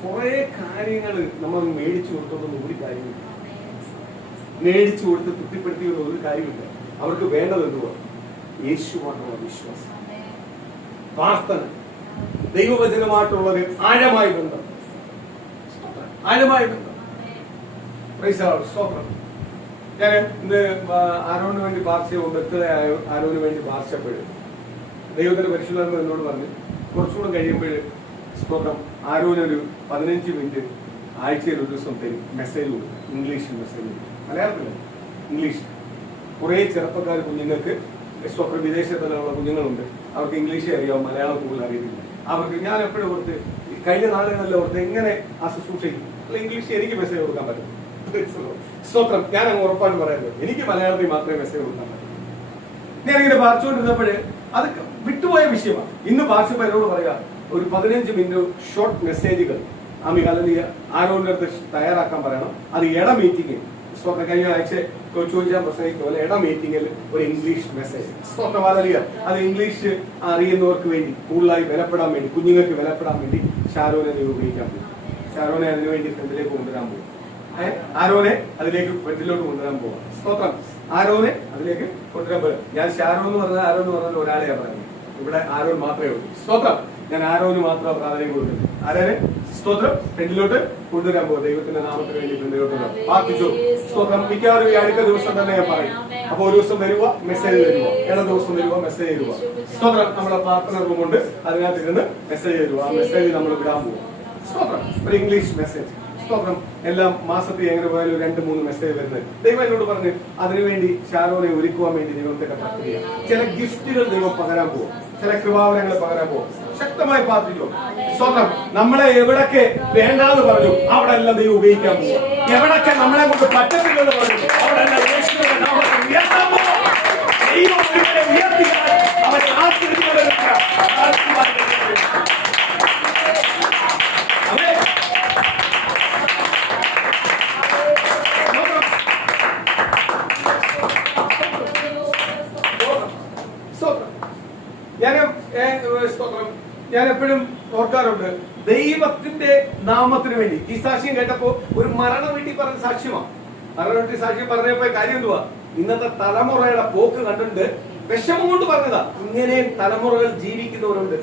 കുറെ കാര്യങ്ങൾ നമ്മൾ മേടിച്ചു കൊടുത്തോണ്ടൊന്നും ഒരു കാര്യമില്ല. മേടിച്ചു കൊടുത്ത് തൃപ്തിപ്പെടുത്തിയുള്ള ഒരു കാര്യമില്ല. അവർക്ക് വേണ്ടത് എന്തുവാ? യേശുമായിട്ടുള്ള വിശ്വാസം, പ്രാർത്ഥന, ദൈവവചനമായിട്ടുള്ള ഒരു ആഴമായ ബന്ധം. ഞാൻ ഇന്ന് ആരോന് വേണ്ടി പ്രാർത്ഥിച്ചപ്പോൾ ബർത്ത്ഡേ ആരോന് വേണ്ടി പ്രാർത്ഥിച്ചപ്പോഴും ദൈവത്തിന്റെ പരിശുദ്ധാത്മ എന്നോട് പറഞ്ഞു, കുറച്ചുകൂടെ കഴിയുമ്പോൾ സ്തോത്രം ആരോനൊരു 15 മിനിറ്റ് ആഴ്ചയിൽ ഒരു ദിവസം തരും മെസ്സേജ് കൊടുക്കും. ഇംഗ്ലീഷിൽ മെസ്സേജ് കൊടുക്കും, മലയാളത്തില് ഇംഗ്ലീഷ്. കുറെ ചെറുപ്പക്കാർ കുഞ്ഞുങ്ങൾക്ക് സ്തോത്രം വിദേശത്തുള്ള കുഞ്ഞുങ്ങളുണ്ട്, അവർക്ക് ഇംഗ്ലീഷ് അറിയാവും, മലയാളം കൂടുതൽ അറിയത്തില്ല. അവർക്ക് ഞാൻ എപ്പോഴും ഓർത്ത് കഴിഞ്ഞ നാളുകളെല്ലാം ഓർത്ത് എങ്ങനെ ആ ശുശ്രൂഷയും അല്ല ഇംഗ്ലീഷ് എനിക്ക് മെസ്സേജ് കൊടുക്കാൻ പറ്റും. സ്തോത്രം ഞാൻ അങ്ങ് ഉറപ്പായിട്ട് പറയുന്നത്, എനിക്ക് മലയാളത്തിൽ മാത്രമേ മെസ്സേജ് കൊടുക്കാൻ പറ്റൂ. ഞാനിങ്ങനെ പാർച്ചുകൊണ്ടിരുന്നപ്പോഴേ അത് വിട്ടുപോയ വിഷയമാണ്. ഇന്ന് പാർച്ചപ്പോൾ എന്നോട് പറയാ, ഒരു 15 മിനിറ്റ് ഷോർട്ട് മെസ്സേജുകൾ അല്ലെങ്കിൽ ആരോന്റെ അടുത്ത് തയ്യാറാക്കാൻ പറയണം. അത് ഇട മീറ്റിംഗ് കഴിഞ്ഞ ആഴ്ച ചോദിച്ചാൽ പ്രസംഗിക്കുമല്ലോ, ഇട മീറ്റിംഗിൽ ഒരു ഇംഗ്ലീഷ് മെസ്സേജ് സ്തോത്രവാലിയ. അത് ഇംഗ്ലീഷ് അറിയുന്നവർക്ക് വേണ്ടി കൂടുതലായി വിലപ്പെടാൻ വേണ്ടി, കുഞ്ഞുങ്ങൾക്ക് വിലപ്പെടാൻ വേണ്ടി ഷാരോനെ ഉപയോഗിക്കാൻ പോകും. ഷാരോനെ അതിനുവേണ്ടി ഫ്രണ്ടിലേക്ക് കൊണ്ടുവരാൻ പോകും. ആരോനെ അതിലേക്ക് ഫ്രണ്ടിലോട്ട് കൊണ്ടുവരാൻ പോവാം. സ്തോത്രം. ആരോനെ അതിലേക്ക് കൊണ്ടുവരാൻ പോകും. ഞാൻ ഷാരോ എന്ന് പറഞ്ഞാൽ ആരോ എന്ന് പറഞ്ഞാൽ ഒരാളെയാണ് പറയുന്നത്. ഇവിടെ ആരോൻ മാത്രമേ ഉള്ളൂ. സ്തോത്രം. ഞാൻ ആരോന് മാത്രം പ്രാധാന്യം കൊടുക്കുന്നത്. ആരോനെ സ്തോത്രം ഫ്രണ്ടിലോട്ട് കൊണ്ടുവരാൻ പോകും. ദൈവത്തിന്റെ നാമത്തിന് വേണ്ടി ഫ്രണ്ടിലോട്ട് പ്രാർത്ഥിച്ചു. സ്തോത്രം. മിക്കവാറും ഈ അടുത്ത ദിവസം തന്നെ ഞാൻ പറയും. അപ്പൊ ഒരു ദിവസം വരുക മെസ്സേജ് തരുക, ഏഴ് ദിവസം വരുക മെസ്സേജ് തരുക. സ്തോത്രം. നമ്മുടെ പ്രാർത്ഥന റൂമുണ്ട്, അതിനകത്ത് ഇരുന്ന് മെസ്സേജ് തരുക. ആ മെസ്സേജ് നമ്മൾ വിടാൻ പോകും. സ്തോത്രം. ഒരു ഇംഗ്ലീഷ് മെസ്സേജ്. സ്തോത്രം. എല്ലാം മാസത്തിൽ എങ്ങനെ പോയാലും 2-3 മെസ്സേജ് വരുന്നത്. ദൈവം എന്നോട് പറഞ്ഞ് അതിനുവേണ്ടി ഷാരോനെ ഒരുക്കുവാൻ വേണ്ടി ദൈവത്തെ പദ്ധതിയ ചില ഗിഫ്റ്റുകൾ ദൈവം പകരാൻ പോകും, ചില കൃപാവരങ്ങൾ പകരാൻ പോകും. ശക്തമായി പ്രാർത്ഥിച്ചു. സ്വന്തം നമ്മളെ എവിടൊക്കെ വേണ്ടാന്ന് പറഞ്ഞു അവിടെ എല്ലാം ദൈവം ഉപയോഗിക്കാൻ പോകും. എവിടൊക്കെ നമ്മളെ കൊണ്ട് പറ്റത്തില്ലെന്ന് പറഞ്ഞു അവിടെ എല്ലാം യേശുവിന്റെ നാമത്തിൽ ഉയർത്താൻ പോകും. ദൈവം ഒരിക്കലും ഉയർത്തിയാൽ അവൻ ഞാൻ എപ്പോഴും ഓർക്കാറുണ്ട്, ദൈവത്തിന്റെ നാമത്തിന് വേണ്ടി ഈ സാക്ഷ്യം കേട്ടപ്പോ ഒരു മരണ വീട്ടിൽ പറഞ്ഞ സാക്ഷ്യമാണ്. മരണ വീട്ടിൽ സാക്ഷ്യം പറഞ്ഞപ്പോ കാര്യം എന്തുവാ, ഇന്നത്തെ തലമുറയുടെ പോക്ക് കണ്ടിട്ട് വിഷമം കൊണ്ട് പറഞ്ഞതാ. ഇങ്ങനെയും തലമുറകൾ ജീവിക്കുന്നവരുണ്ട്.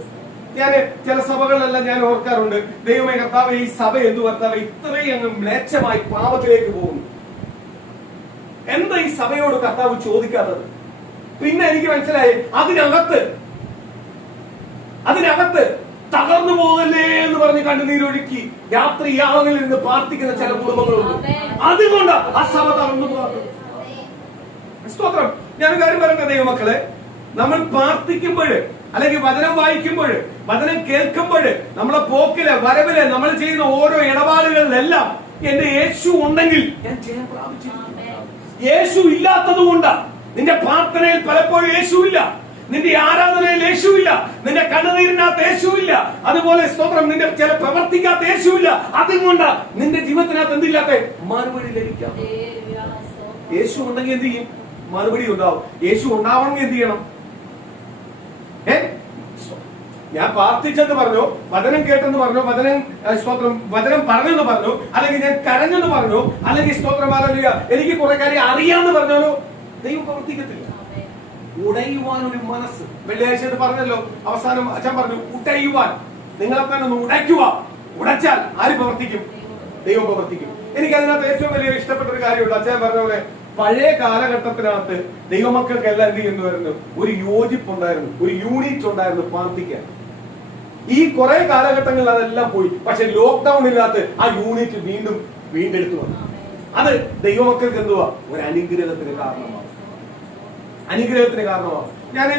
ഞാൻ ചില സഭകളിലെല്ലാം ഞാൻ ഓർക്കാറുണ്ട്, ദൈവമേ കർത്താവ് ഈ സഭ എന്തു കർത്താവ് ഇത്രയും അങ്ങ് മ്ലേച്ഛമായി പാപത്തിലേക്ക് പോകുന്നു. എന്താ ഈ സഭയോട് കർത്താവ് ചോദിക്കാത്തത്? പിന്നെ എനിക്ക് മനസ്സിലായി, അതിനകത്ത് തകർന്നു പോകല്ലേ എന്ന് പറഞ്ഞ് കണ്ണുനീരൊഴുക്കി രാത്രി യാഗങ്ങളിൽ നിന്ന് പ്രാർത്ഥിക്കുന്ന ചില കുടുംബങ്ങളുണ്ട്. അതുകൊണ്ട് ആ സഭ തകർന്നു പോകുന്നത്. സ്തോത്രം. ഞാൻ കാര്യം പറയട്ടെ ദൈവമക്കളെ, നമ്മൾ പ്രാർത്ഥിക്കുമ്പോൾ അല്ലെങ്കിൽ വചനം വായിക്കുമ്പോൾ, വചനം കേൾക്കുമ്പോൾ, നമ്മളെ പോക്കില് വരവില് നമ്മൾ ചെയ്യുന്ന ഓരോ ഇടപാടുകളിലെല്ലാം എന്റെ യേശു ഉണ്ടെങ്കിൽ ഞാൻ ജയം പ്രാപിച്ചിരിക്കുന്നു. യേശു ഇല്ലാത്തത് കൊണ്ടാ നിന്റെ പ്രാർത്ഥനയിൽ പലപ്പോഴും യേശുവില്ല, നിന്റെ ആരാധനയിൽ യേശുവില്ല, നിന്റെ കണ്ണുനീരിനകത്ത് യേശുവില്ല, അതുപോലെ സ്തോത്രം നിന്റെ ചില പ്രവർത്തിക്കാത്ത യേശുവില്ല. അതുകൊണ്ട് നിന്റെ ജീവിതത്തിനകത്ത് എന്തില്ലാത്ത മറുപടി ലഭിക്കാം. യേശു ഉണ്ടെങ്കിൽ എന്ത് ചെയ്യും? മറുപടി ഉണ്ടാവും. യേശു ഉണ്ടാവണമെങ്കിൽ എന്ത് ചെയ്യണം? ഞാൻ പ്രാർത്ഥിച്ചെന്ന് പറഞ്ഞു, വചനം കേട്ടെന്ന് പറഞ്ഞു, വചനം പറഞ്ഞെന്ന് പറഞ്ഞു, അല്ലെങ്കിൽ ഞാൻ കരഞ്ഞെന്ന് പറഞ്ഞു, അല്ലെങ്കിൽ സ്തോത്രം എനിക്ക് കുറെ കാര്യം അറിയാമെന്ന് പറഞ്ഞാലോ ദൈവം പ്രവർത്തിക്കത്തില്ല. ഉടയുവാൻ ഒരു മനസ്സ്. വെള്ളിയാഴ്ച പറഞ്ഞല്ലോ, അവസാനം അച്ഛൻ പറഞ്ഞു ഉടയുവാൻ, നിങ്ങളെ തന്നെ ഒന്ന് ഉടയ്ക്കുക. ഉടച്ചാൽ ആര് പ്രവർത്തിക്കും? ദൈവം പ്രവർത്തിക്കും. എനിക്ക് അതിനകത്ത് ഏറ്റവും വലിയ ഇഷ്ടപ്പെട്ട ഒരു കാര്യമുള്ളൂ. അച്ഛൻ പറഞ്ഞ പോലെ പഴയ കാലഘട്ടത്തിനകത്ത് ദൈവമക്കൾക്ക് എല്ലാം എന്ത് ചെയ്യുന്നു, ഒരു യോജിപ്പുണ്ടായിരുന്നു, ഒരു യൂണിറ്റ് ഉണ്ടായിരുന്നു പ്രാർത്ഥിക്കാൻ. ഈ കുറെ കാലഘട്ടങ്ങളിൽ അതെല്ലാം പോയി. പക്ഷെ ലോക്ക്ഡൌൺ ഇല്ലാത്ത ആ യൂണിറ്റ് വീണ്ടും വീണ്ടെടുത്തു വന്നു. അത് ദൈവമക്കൾക്ക് എന്തുവാ? ഒരു അനുഗ്രഹത്തിന് കാരണമാവും. അനുഗ്രഹത്തിന് കാരണമാവും. ഞാൻ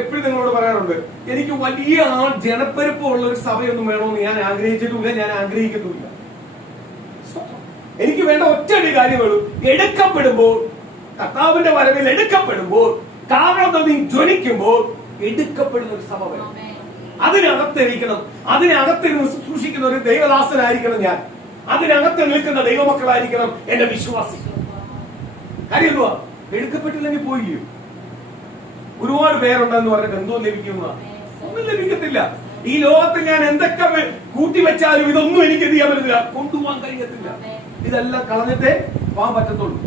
എപ്പോഴും നിങ്ങളോട് പറയാറുണ്ട്, എനിക്ക് വലിയ ജനപ്പെരുപ്പമുള്ള ഒരു സഭയൊന്നും വേണമെന്ന് ഞാൻ ആഗ്രഹിച്ചിട്ടുമില്ല, ഞാൻ ആഗ്രഹിക്കത്തുമില്ല. എനിക്ക് വേണ്ട ഒറ്റയൊരു കാര്യമുള്ളൂ, എടുക്കപ്പെടുമ്പോൾ, കർത്താവിന്റെ വരവിൽ എടുക്കപ്പെടുമ്പോൾ, കാരണം നീ ജ്വലിക്കുമ്പോൾ എടുക്കപ്പെടുന്ന ഒരു സഭ വേണം. അതിനകത്തിരിക്കണം, അതിനകത്തിരുന്ന് സൂക്ഷിക്കുന്ന ഒരു ദൈവദാസനായിരിക്കണം ഞാൻ. അതിനകത്ത് നിൽക്കുന്ന ദൈവമക്കളായിരിക്കണം എന്റെ വിശ്വാസി. കാര്യം എന്തുവാ? എടുക്കപ്പെട്ടില്ലെങ്കിൽ പോയില്ലയോ? ഒരുപാട് പേരുണ്ടെന്ന് പറഞ്ഞിട്ട് എന്തോ ലഭിക്കുന്ന? ഒന്നും ലഭിക്കത്തില്ല. ഈ ലോകത്തിൽ ഞാൻ എന്തൊക്കെ കൂട്ടിവെച്ചാലും ഇതൊന്നും എനിക്ക് എന്ത് ചെയ്യാൻ പറ്റില്ല, കൊണ്ടുപോകാൻ കഴിയത്തില്ല. ഇതെല്ലാം കളഞ്ഞിട്ടേ പോകാൻ പറ്റത്തുള്ളൂ.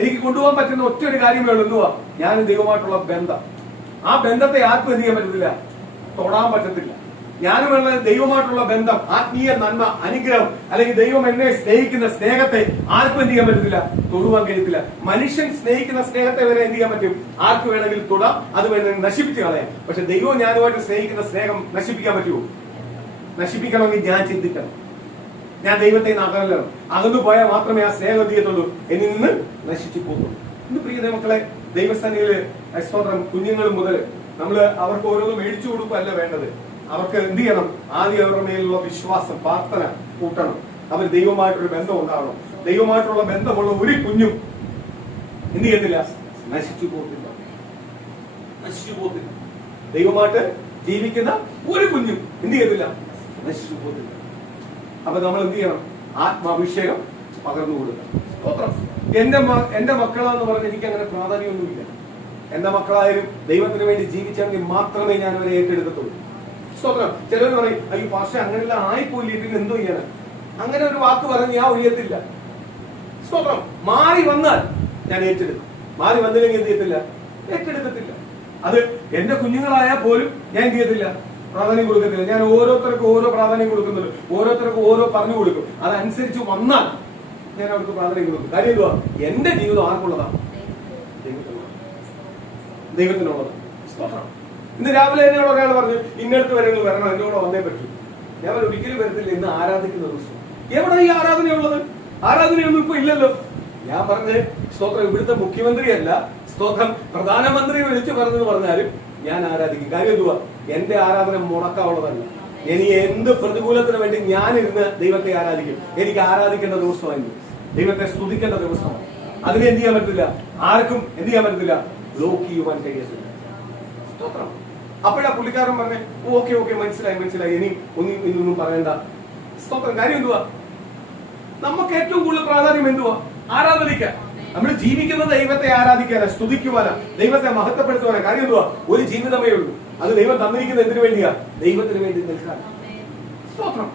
എനിക്ക് കൊണ്ടുപോകാൻ പറ്റുന്ന ഒറ്റ ഒരു കാര്യമേ ഉള്ളൂ, എന്തുവാ? ഞാൻ ദൈവമായിട്ടുള്ള ബന്ധം. ആ ബന്ധത്തെ ആർക്കും എന്ത് ചെയ്യാൻ പറ്റത്തില്ല, തൊടാൻ പറ്റത്തില്ല. ഞാനുമുള്ള ദൈവമായിട്ടുള്ള ബന്ധം, ആത്മീയ നന്മ, അനുഗ്രഹം, അല്ലെങ്കിൽ ദൈവം എന്നെ സ്നേഹിക്കുന്ന സ്നേഹത്തെ ആർക്കും എന്ത് ചെയ്യാൻ പറ്റത്തില്ല, തൊടുവാൻ കഴിയത്തില്ല. മനുഷ്യൻ സ്നേഹിക്കുന്ന സ്നേഹത്തെ വരെ എന്ത് ചെയ്യാൻ പറ്റും? ആർക്ക് വേണമെങ്കിലും തൊടാം, അത് വേണമെങ്കിൽ നശിപ്പിച്ച് കളയാം. പക്ഷെ ദൈവം ഞാനുമായിട്ട് സ്നേഹിക്കുന്ന സ്നേഹം നശിപ്പിക്കാൻ പറ്റുമോ? നശിപ്പിക്കണമെങ്കിൽ ഞാൻ ചിന്തിക്കണം, ഞാൻ ദൈവത്തെ അകലണം. അകന്നു പോയാൽ മാത്രമേ ആ സ്നേഹം എന്ത് ചെയ്യത്തുള്ളൂ, എന്നിൽ നിന്ന് നശിച്ചു പോകുള്ളൂ. ഇന്ന് പ്രിയ മക്കളെ, ദൈവസ്ഥാനിയില് സ്തോത്രം, കുഞ്ഞുങ്ങൾ മുതൽ നമ്മള് അവർക്ക് ഓരോന്നും മേടിച്ചു കൊടുക്കുകയല്ല വേണ്ടത്. അവർക്ക് എന്ത് ചെയ്യണം? ആദ്യം അവരുടെ മേലുള്ള വിശ്വാസം, പ്രാർത്ഥന കൂട്ടണം. അവർ ദൈവമായിട്ടൊരു ബന്ധം ഉണ്ടാവണം. ദൈവമായിട്ടുള്ള ബന്ധമുള്ള ഒരു കുഞ്ഞും എന്ത് ചെയ്യത്തില്ല, നശിച്ചു പോകത്തില്ല. നശിച്ചു പോകത്തില്ല. ദൈവമായിട്ട് ജീവിക്കുന്ന ഒരു കുഞ്ഞും എന്ത് ചെയ്യത്തില്ല, നശിച്ചു പോകത്തില്ല. അപ്പൊ നമ്മൾ എന്ത് ചെയ്യണം? ആത്മാഭിഷേകം പകർന്നു കൊടുക്കണം. സ്തോത്രം. എന്റെ മക്കളാന്ന് പറഞ്ഞ് എനിക്ക് അങ്ങനെ പ്രാധാന്യമൊന്നുമില്ല. എന്റെ മക്കളായാലും ദൈവത്തിന് വേണ്ടി ജീവിച്ചെങ്കിൽ മാത്രമേ ഞാൻ അവരെ ഏറ്റെടുക്കത്തുള്ളൂ. സ്തോത്രം. ചിലർ പറയും, അയ്യോ പക്ഷെ അങ്ങനെല്ലാം ആയിപ്പോയില്ലേ, പിന്നെ എന്തോ ചെയ്യാൻ? അങ്ങനെ ഒരു വാക്ക് പറഞ്ഞ് ഞാൻ ഒഴിയത്തില്ല. സ്തോത്രം. മാറി വന്നാൽ ഞാൻ ഏറ്റെടുക്കും. മാറി വന്നില്ലെങ്കിൽ എന്ത് ചെയ്യത്തില്ല, ഏറ്റെടുക്കത്തില്ല. അത് എന്റെ കുഞ്ഞുങ്ങളായാൽ പോലും ഞാൻ എന്ത് ചെയ്യത്തില്ല, പ്രാധാന്യം കൊടുക്കത്തില്ല. ഞാൻ ഓരോരുത്തർക്കും ഓരോ പ്രാധാന്യം കൊടുക്കുന്നുണ്ട്, ഓരോരുത്തർക്കും ഓരോ പറഞ്ഞു കൊടുക്കും. അതനുസരിച്ച് വന്നാൽ ഞാൻ അവർക്ക് പ്രാധാന്യം കൊടുക്കും. കാര്യം എന്തുവാ? എന്റെ ജീവിതം ആർക്കുള്ളതാണ്? ദൈവത്തിനുള്ളത്. സ്തോത്രം. ഇന്ന് രാവിലെ എന്നോട് ഒരാൾ പറഞ്ഞു, ഇന്നടുത്ത് വരെ വരണം, എന്നോട് വന്നേ പറ്റൂ. ഞാൻ ഒരിക്കലും വരത്തില്ല. ഇന്ന് ആരാധിക്കുന്ന ദിവസം. എവിടെ ഈ ആരാധനയുള്ളത്? ആരാധനയൊന്നും ഇപ്പൊ ഇല്ലല്ലോ. ഞാൻ പറഞ്ഞ് സ്തോത്രം, ഇവിടുത്തെ മുഖ്യമന്ത്രിയല്ല, സ്തോത്രം പ്രധാനമന്ത്രി വിളിച്ചു പറഞ്ഞെന്ന് പറഞ്ഞാലും ഞാൻ ആരാധിക്കും. കാര്യം എന്തുവാ? എന്റെ ആരാധന മുടക്കാവുള്ളതല്ല. ഇനി എന്ത് പ്രതികൂലത്തിന് വേണ്ടി ഞാൻ ഇരുന്ന് ദൈവത്തെ ആരാധിക്കും. എനിക്ക് ആരാധിക്കേണ്ട ദിവസമായിരുന്നു, ദൈവത്തെ സ്തുതിക്കേണ്ട ദിവസമാണ്. അതിനെ എന്ത് ചെയ്യാൻ പറ്റില്ല, ആർക്കും എന്ത് ചെയ്യാൻ പറ്റത്തില്ല, ബ്ലോക്ക് ചെയ്യുവാൻ കഴിയത്തില്ല. സ്തോത്രം. അപ്പോഴാ പുള്ളിക്കാരൻ പറഞ്ഞേ, ഓക്കെ ഓക്കെ മനസ്സിലായി, ഇനി ഒന്നും പറയണ്ട. സ്തോത്രം. കാര്യം എന്തുവാ? നമുക്ക് ഏറ്റവും കൂടുതൽ പ്രാധാന്യം എന്തുവാ? ആരാധനയ്ക്ക്. നമ്മൾ ജീവിക്കുന്നത് ദൈവത്തെ ആരാധിക്കാനാ, സ്തുതിക്കുവാനാ, ദൈവത്തെ മഹത്വപ്പെടുത്തുവാനാ. കാര്യം എന്തുവാ? ഒരു ജീവിതമേ ഉള്ളൂ. അത് ദൈവം തന്നിരിക്കുന്നത് എന്തിനു വേണ്ടിയാ? ദൈവത്തിന് വേണ്ടി നിൽക്കാൻ. സ്തോത്രം.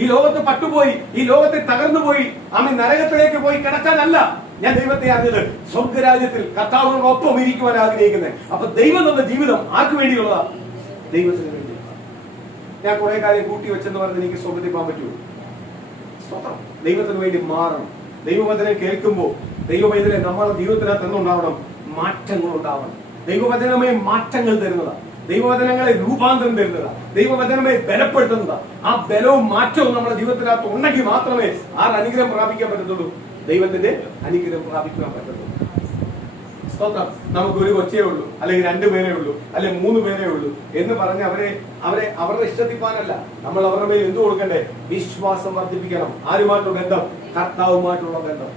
ഈ ലോകത്ത് പട്ടുപോയി, ഈ ലോകത്തെ തകർന്നുപോയി, ആമേൻ, നരകത്തിലേക്ക് പോയി കിടക്കാനല്ല ഞാൻ ദൈവത്തെ അറിഞ്ഞത്. സ്വർഗരാജ്യത്തിൽ കർത്താവിനോടൊപ്പം ഇരിക്കുവാൻ ആഗ്രഹിക്കുന്നത്. അപ്പൊ ദൈവം തന്ന ജീവിതം ആർക്ക് വേണ്ടിയുള്ളതാ? ദൈവത്തിന് വേണ്ടി. ഞാൻ കുറെ കാര്യം കൂട്ടി വെച്ചെന്ന് പറഞ്ഞ് എനിക്ക് സ്വർഗത്തിൽ പോകാൻ പറ്റുമോ? സ്തോത്രം. ദൈവത്തിന് വേണ്ടി മാറണം. ദൈവവചനം കേൾക്കുമ്പോൾ ദൈവവചനം നമ്മുടെ ജീവിതത്തിനകത്ത് എന്തുണ്ടാവണം? മാറ്റങ്ങൾ ഉണ്ടാവണം. ദൈവവചനമേ മാറ്റങ്ങൾ തരുന്നതാ. ദൈവവചനങ്ങളെ രൂപാന്തരം തരുന്നതാ. ദൈവവചനമേ ബലപ്പെടുത്തുന്നതാ. ആ ബലവും മാറ്റവും നമ്മുടെ ജീവിതത്തിനകത്ത് ഉണ്ടെങ്കിൽ മാത്രമേ ആ അനുഗ്രഹം പ്രാപിക്കാൻ പറ്റത്തുള്ളൂ. ദൈവത്തിന്റെ അനുഗ്രഹം പ്രാപിക്കാൻ പറ്റത്തുള്ളൂ. സ്തോത്രം. നമുക്ക് ഒരു കൊച്ചേ ഉള്ളൂ, അല്ലെങ്കിൽ 2 പേരേ ഉള്ളൂ, അല്ലെങ്കിൽ 3 പേരേ ഉള്ളൂ എന്ന് പറഞ്ഞ് അവരുടെ ഇഷ്ടത്തിപ്പാനല്ല നമ്മൾ അവരുടെ മേൽ എന്ത് കൊടുക്കണ്ടേ? വിശ്വാസം വർദ്ധിപ്പിക്കണം. ആരുമായിട്ടുള്ള ബന്ധം? കർത്താവുമായിട്ടുള്ള ബന്ധം.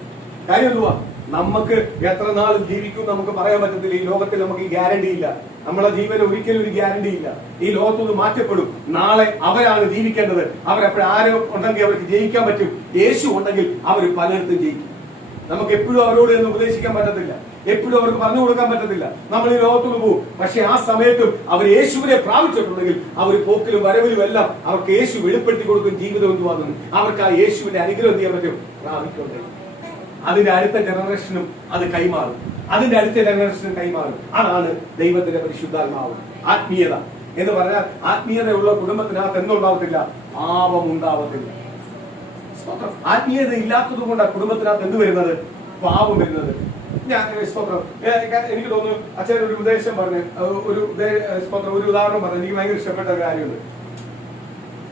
കാര്യം എന്തുവാ? നമുക്ക് എത്ര നാൾ ജീവിക്കും നമുക്ക് പറയാൻ പറ്റത്തില്ല. ഈ ലോകത്തിൽ നമുക്ക് ഗ്യാരണ്ടി ഇല്ല. നമ്മളെ ജീവന് ഒരിക്കലും ഒരു ഗ്യാരണ്ടി ഇല്ല. ഈ ലോകത്തൊന്ന് മാറ്റപ്പെടും. നാളെ അവരാണ് ജീവിക്കേണ്ടത്. അവരെപ്പോഴും ഉണ്ടെങ്കിൽ അവർക്ക് ജയിക്കാൻ പറ്റും. യേശു ഉണ്ടെങ്കിൽ അവർ പലയിടത്തും ജയിക്കും. നമുക്ക് എപ്പോഴും അവരോട് എന്ന് ഉപദേശിക്കാൻ പറ്റത്തില്ല, എപ്പോഴും അവർക്ക് പറഞ്ഞു കൊടുക്കാൻ പറ്റത്തില്ല. നമ്മൾ ഈ ലോകത്തോട് പോകും. പക്ഷെ ആ സമയത്തും അവർ യേശുവിനെ പ്രാപിച്ചിട്ടുണ്ടെങ്കിൽ അവർ പോക്കിലും വരവിലും എല്ലാം അവർക്ക് യേശു വെളിപ്പെടുത്തി കൊടുക്കും ജീവിതം എന്തുവാണെന്ന്. അവർക്ക് ആ യേശുവിന്റെ അനുഗ്രഹം ചെയ്യാൻ പറ്റും, പ്രാപിക്കൊണ്ടേ. അതിന്റെ അടുത്ത ജനറേഷനും അത് കൈമാറും. അതിന്റെ അടുത്ത ജനറേഷനും കൈമാറും. അതാണ് ദൈവത്തിന്റെ പരിശുദ്ധാത്മാവ്. ആത്മീയത എന്ന് പറഞ്ഞാൽ ആത്മീയതയുള്ള കുടുംബത്തിനകത്ത് എന്തുണ്ടാവത്തില്ല? പാപം ഉണ്ടാവത്തില്ല. ആത്മീയത ഇല്ലാത്തത് കൊണ്ടാണ് കുടുംബത്തിനകത്ത് എന്ത് വരുന്നത്? പാപം വരുന്നത്. ഞാൻ സ്തോത്രം, എനിക്ക് തോന്നുന്നു അച്ഛൻ ഒരു ഉപദേശം പറഞ്ഞ് ഒരു ഉദാഹരണം പറഞ്ഞു. എനിക്ക് ഭയങ്കര ഇഷ്ടപ്പെട്ട ഒരു കാര്യമുണ്ട്.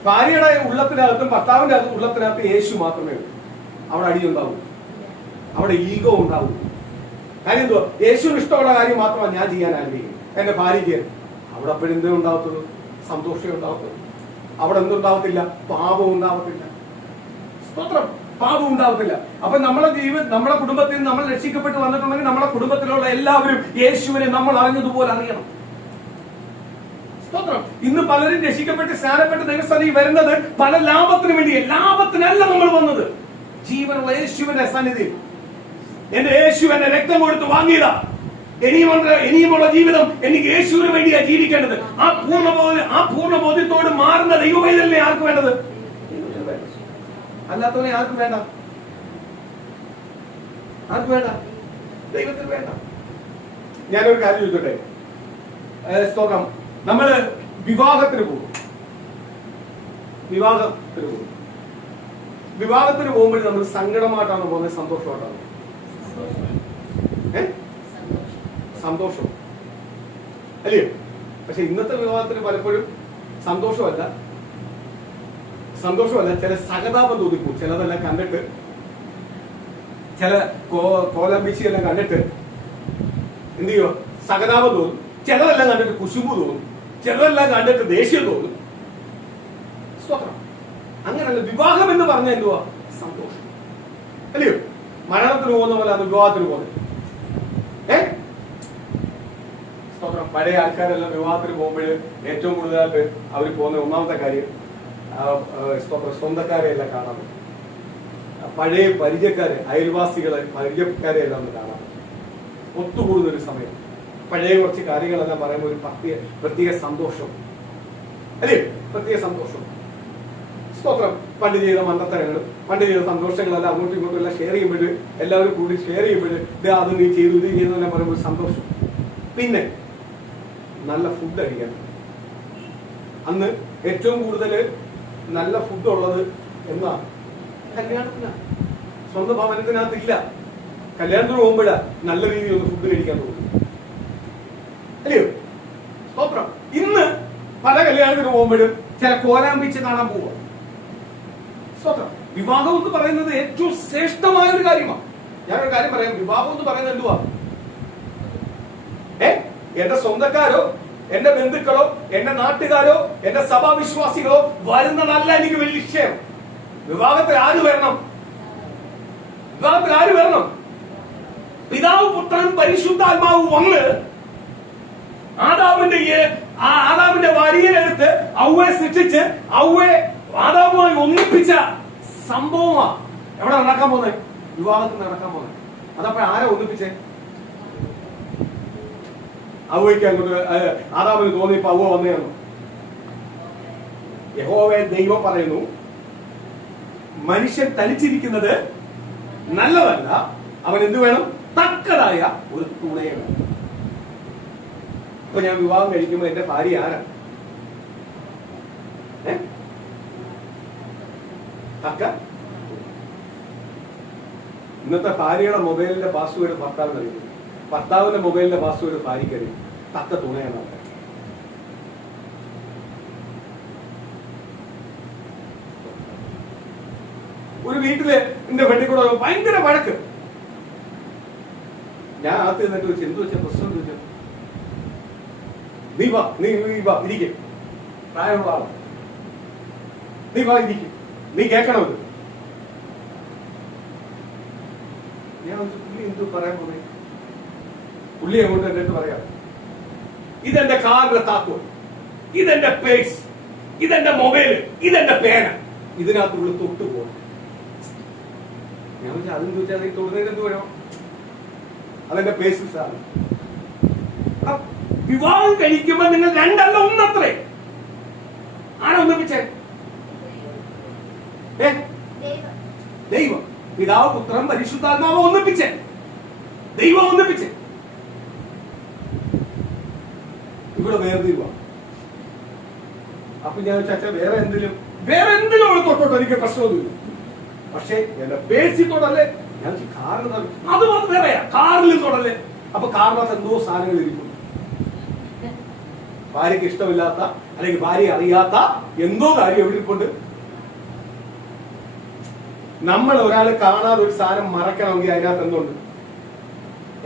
ഭാര്യയുടെ ഉള്ളത്തിനകത്തും ഭർത്താവിന്റെ ഉള്ളത്തിനകത്ത് യേശു മാത്രമേ ഉള്ളൂ. അവിടെ അടിയുണ്ടാവൂ, അവിടെ ഈഗോ ഉണ്ടാവൂ. കാര്യം എന്തുവാ? യേശുവിന് ഇഷ്ടമുള്ള കാര്യം മാത്രമാണ് ഞാൻ ചെയ്യാൻ ആഗ്രഹിക്കുന്നത്, എന്റെ ഭാര്യയ്ക്ക്. അവിടെ അപ്പോഴെന്തേ ഉണ്ടാവത്തുള്ളൂ? സന്തോഷമേ ഉണ്ടാവത്തുള്ളൂ. അവിടെ എന്തുണ്ടാവത്തില്ല? പാപം ഉണ്ടാവത്തില്ല. സ്തോത്രം. പാപം ഉണ്ടാവത്തില്ല. അപ്പൊ നമ്മുടെ കുടുംബത്തിൽ നമ്മൾ രക്ഷിക്കപ്പെട്ട് വന്നിട്ടുണ്ടെങ്കിൽ നമ്മുടെ കുടുംബത്തിലുള്ള എല്ലാവരും യേശുവിനെ നമ്മൾ അറിഞ്ഞതുപോലെ അറിയണം. സ്തോത്രം. ഇന്ന് പലരും രക്ഷിക്കപ്പെട്ട് സ്നാനപ്പെട്ട് ദൈവസന്നിധി വരുന്നത് പല ലാഭത്തിന് വേണ്ടി. ലാഭത്തിനല്ല നമ്മൾ വന്നത്. ജീവനുള്ള യേശുവിന്റെ സന്നിധി. എന്റെ യേശു എന്നെ രക്തം കൊടുത്ത് വാങ്ങിയതാ. ഇനിയുമുള്ള ജീവിതം എനിക്ക് യേശുവിന് വേണ്ടിയാ ജീവിക്കേണ്ടത്. ആ പൂർണ്ണബോധ്യത്തോട് മാറുന്ന ദൈവവേദനയെ ആർക്ക് വേണ്ടത്? അല്ലാത്തവനെ ആർക്കും വേണ്ട. ആർക്ക് വേണ്ട? ദൈവത്തിന് വേണ്ട. ഞാനൊരു കാര്യം ചോദിച്ചോട്ടെ. സ്തോത്രം. നമ്മള് വിവാഹത്തിന് പോകും. വിവാഹത്തിന് പോകുമ്പോൾ നമ്മൾ സങ്കടമായിട്ടാണ് പോകുന്നത്, സന്തോഷമായിട്ടാണ്? സന്തോഷം അല്ലയോ? പക്ഷെ ഇന്നത്തെ വിവാഹത്തിന് പലപ്പോഴും സന്തോഷമല്ല, ചില സഹതാപം തോന്നിപ്പോ. ചിലതെല്ലാം കണ്ടിട്ട്, ചില കോലംബിച്ചിയെല്ലാം കണ്ടിട്ട് എന്ത് ചെയ്യോ? സഹതാപം തോന്നും. ചിലതെല്ലാം കണ്ടിട്ട് കുശുമ്പ് തോന്നും. ചിലതെല്ലാം കണ്ടിട്ട് ദേഷ്യം തോന്നും. സ്തോത്രം. അങ്ങനല്ല. വിവാഹം എന്ന് പറഞ്ഞാൽ എന്തുവാ? സന്തോഷം അല്ലയോ? മരണത്തിന് പോകുന്ന പോലെ അത് വിവാഹത്തിന് പോകുന്നത്. സ്തോത്രം. പഴയ ആൾക്കാരെല്ലാം വിവാഹത്തിന് പോകുമ്പോൾ ഏറ്റവും കൂടുതലായിട്ട് അവർ പോകുന്ന ഒന്നാമത്തെ കാര്യം സ്വന്തക്കാരെ എല്ലാം കാണാൻ, പഴയ പരിചയക്കാരെ, അയൽവാസികളെ, പരിചയക്കാരെ എല്ലാം ഒന്ന് കാണാൻ ഒത്തുകൂടുന്നൊരു സമയം. പഴയ കുറച്ച് കാര്യങ്ങളെല്ലാം പറയുമ്പോൾ ഒരു പ്രത്യേക സന്തോഷം അല്ലേ? പ്രത്യേക സന്തോഷം. സ്തോത്രം. പണ്ട് ചെയ്ത മണ്ടത്തരങ്ങളും പണ്ട് ചെയ്ത സന്തോഷങ്ങളെല്ലാം അങ്ങോട്ടും ഇങ്ങോട്ടും എല്ലാം ഷെയർ ചെയ്യുമ്പോൾ, എല്ലാവരും കൂടി ഷെയർ ചെയ്യുമ്പോൾ അത് നീ ചെയ്തു, ഇത് ചെയ്തെല്ലാം പറയുമ്പോൾ സന്തോഷം. പിന്നെ നല്ല ഫുഡ് കഴിക്കാൻ. അന്ന് ഏറ്റവും കൂടുതൽ നല്ല ഫുഡ് ഉള്ളത് എന്നാ? കല്യാണത്തിനാണ്. സ്വന്തം ഭവനത്തിനകത്തില്ല. കല്യാണത്തിന് പോകുമ്പോഴാ നല്ല രീതിയിൽ ഒന്ന് ഫുഡ് കഴിക്കാൻ തോന്നും അല്ലയോ? സ്തോത്രം. ഇന്ന് പല കല്യാണത്തിന് പോകുമ്പോഴും ചില കോലാമ്പിച്ച് കാണാൻ പോവുക. സ്തോത്രം. വിവാഹം എന്ന് പറയുന്നത് ഏറ്റവും ശ്രേഷ്ഠമായ ഒരു കാര്യമാണ്. ഞാനൊരു കാര്യം പറയാം. വിവാഹം എന്ന് പറയുന്നത് എന്തുവാ? എന്റെ സ്വന്തക്കാരോ, എന്റെ ബന്ധുക്കളോ, എന്റെ നാട്ടുകാരോ, എന്റെ സഭാവിശ്വാസികളോ വരുന്നതല്ല എനിക്ക് വലിയ വിഷയം. വിവാഹത്തിൽ ആര് വരണം? പിതാവ്, പുത്രൻ, പരിശുദ്ധാത്മാവ് വന്ന് ആദാമിന്റെ ഭാര്യയെടുത്ത് ഔവയെ സൃഷ്ടിച്ച് ആദാമുമായി ഒന്നിപ്പിച്ച സംഭവമാ എവിടെ നടക്കാൻ പോകുന്നത്? വിവാഹത്തിൽ നടക്കാൻ പോകുന്നത്. അതപ്പോ ആരാ ഒന്നിപ്പിച്ചേ? ഔവയ്ക്ക് അങ്ങോട്ട് ആദാമിന് തോന്നിയപ്പോ ഔവ വന്നേന്നു. യഹോവേ ദൈവം പറയുന്നു, മനുഷ്യൻ തനിച്ചിരിക്കുന്നത് നല്ലതല്ല, അവൻ എന്ത് വേണം? തക്കതായ ഒരു തുണയെ വേണം. ഇപ്പൊ ഞാൻ വിവാഹം കഴിക്കുമ്പോ എന്റെ ഭാര്യ ആരാ? തക്ക. ഇന്നത്തെ ഭാര്യയുടെ മൊബൈലിന്റെ പാസ്വേഡ് ഭർത്താവിന് അറിയുന്നു, ഭർത്താവിന്റെ മൊബൈലിന്റെ പാസ്വേഡ് ഭാര്യയ്ക്ക് അറിയും. തക്ക തുണയാണ്. ഒരു വീട്ടില് എന്റെ ഫ്രണ്ടിൽ കൂടെ ഭയങ്കര വഴക്ക്. ഞാൻ അകത്ത് നിന്നിട്ട് വെച്ച് എന്ത് വെച്ചാൽ പ്രശ്നം ചോദിച്ചു. നീ വാ ഇരിക്കും, പ്രായമുള്ള ആള്, നീ വാ ഇരിക്കും, നീ കേൾക്കണത്. ഞാൻ പുള്ളി എന്തു പറയാൻ പോയി? പുള്ളി അങ്ങോട്ട് എന്റെ അടുത്ത് പറയാം, ഇതെന്റെ കാറിന്റെ താക്കോൽ, ഇതെന്റെ പേഴ്സ്, ഇതെന്റെ മൊബൈല്, ഇതെന്റെ പേന, ഇതിനകത്തുള്ള തൊട്ട് പോകും. ഞാൻ ചോദിച്ചാൽ അതെന്ന് ചോദിച്ചാൽ ഈ തൊടുന്നതിന് എന്ത് വേണം? അതെന്റെ പേഴ്സസ് ആണ്. വിവാഹം കഴിക്കുമ്പോ നിങ്ങൾ രണ്ടല്ല ഒന്നത്രേ. ആരാ ഒന്നിപ്പിച്ചേ? ദൈവം, പിതാവ്, പുത്രൻ, പരിശുദ്ധാത്മാവ് ഒന്നിപ്പിച്ചേ. ദൈവം ഒന്നിപ്പിച്ചേ. ഇവിടെ വേർതിരിവ. അപ്പൊ ഞാൻ ചോദിച്ചാൽ വേറെ എന്തിലും തൊട്ടോട്ടോ എനിക്ക് പ്രശ്നമൊന്നുമില്ല. പക്ഷെ എന്റെ പേഴ്സിൽ തൊടല്ലേ. ഞാൻ കാറിൽ അത് വേറെയാ. കാറിലും തൊടല്ലേ. അപ്പൊ കാറിനകത്ത് എന്തോ സാധനങ്ങൾ ഇരിക്കും. ഭാര്യയ്ക്ക് ഇഷ്ടമില്ലാത്ത അല്ലെങ്കിൽ ഭാര്യ അറിയാത്ത എന്തോ കാര്യം എവിടെ ഇരിപ്പുണ്ട്. നമ്മൾ ഒരാൾ കാണാതെ ഒരു സാധനം മറക്കണമെങ്കിൽ അതിനകത്ത് എന്തുണ്ട്?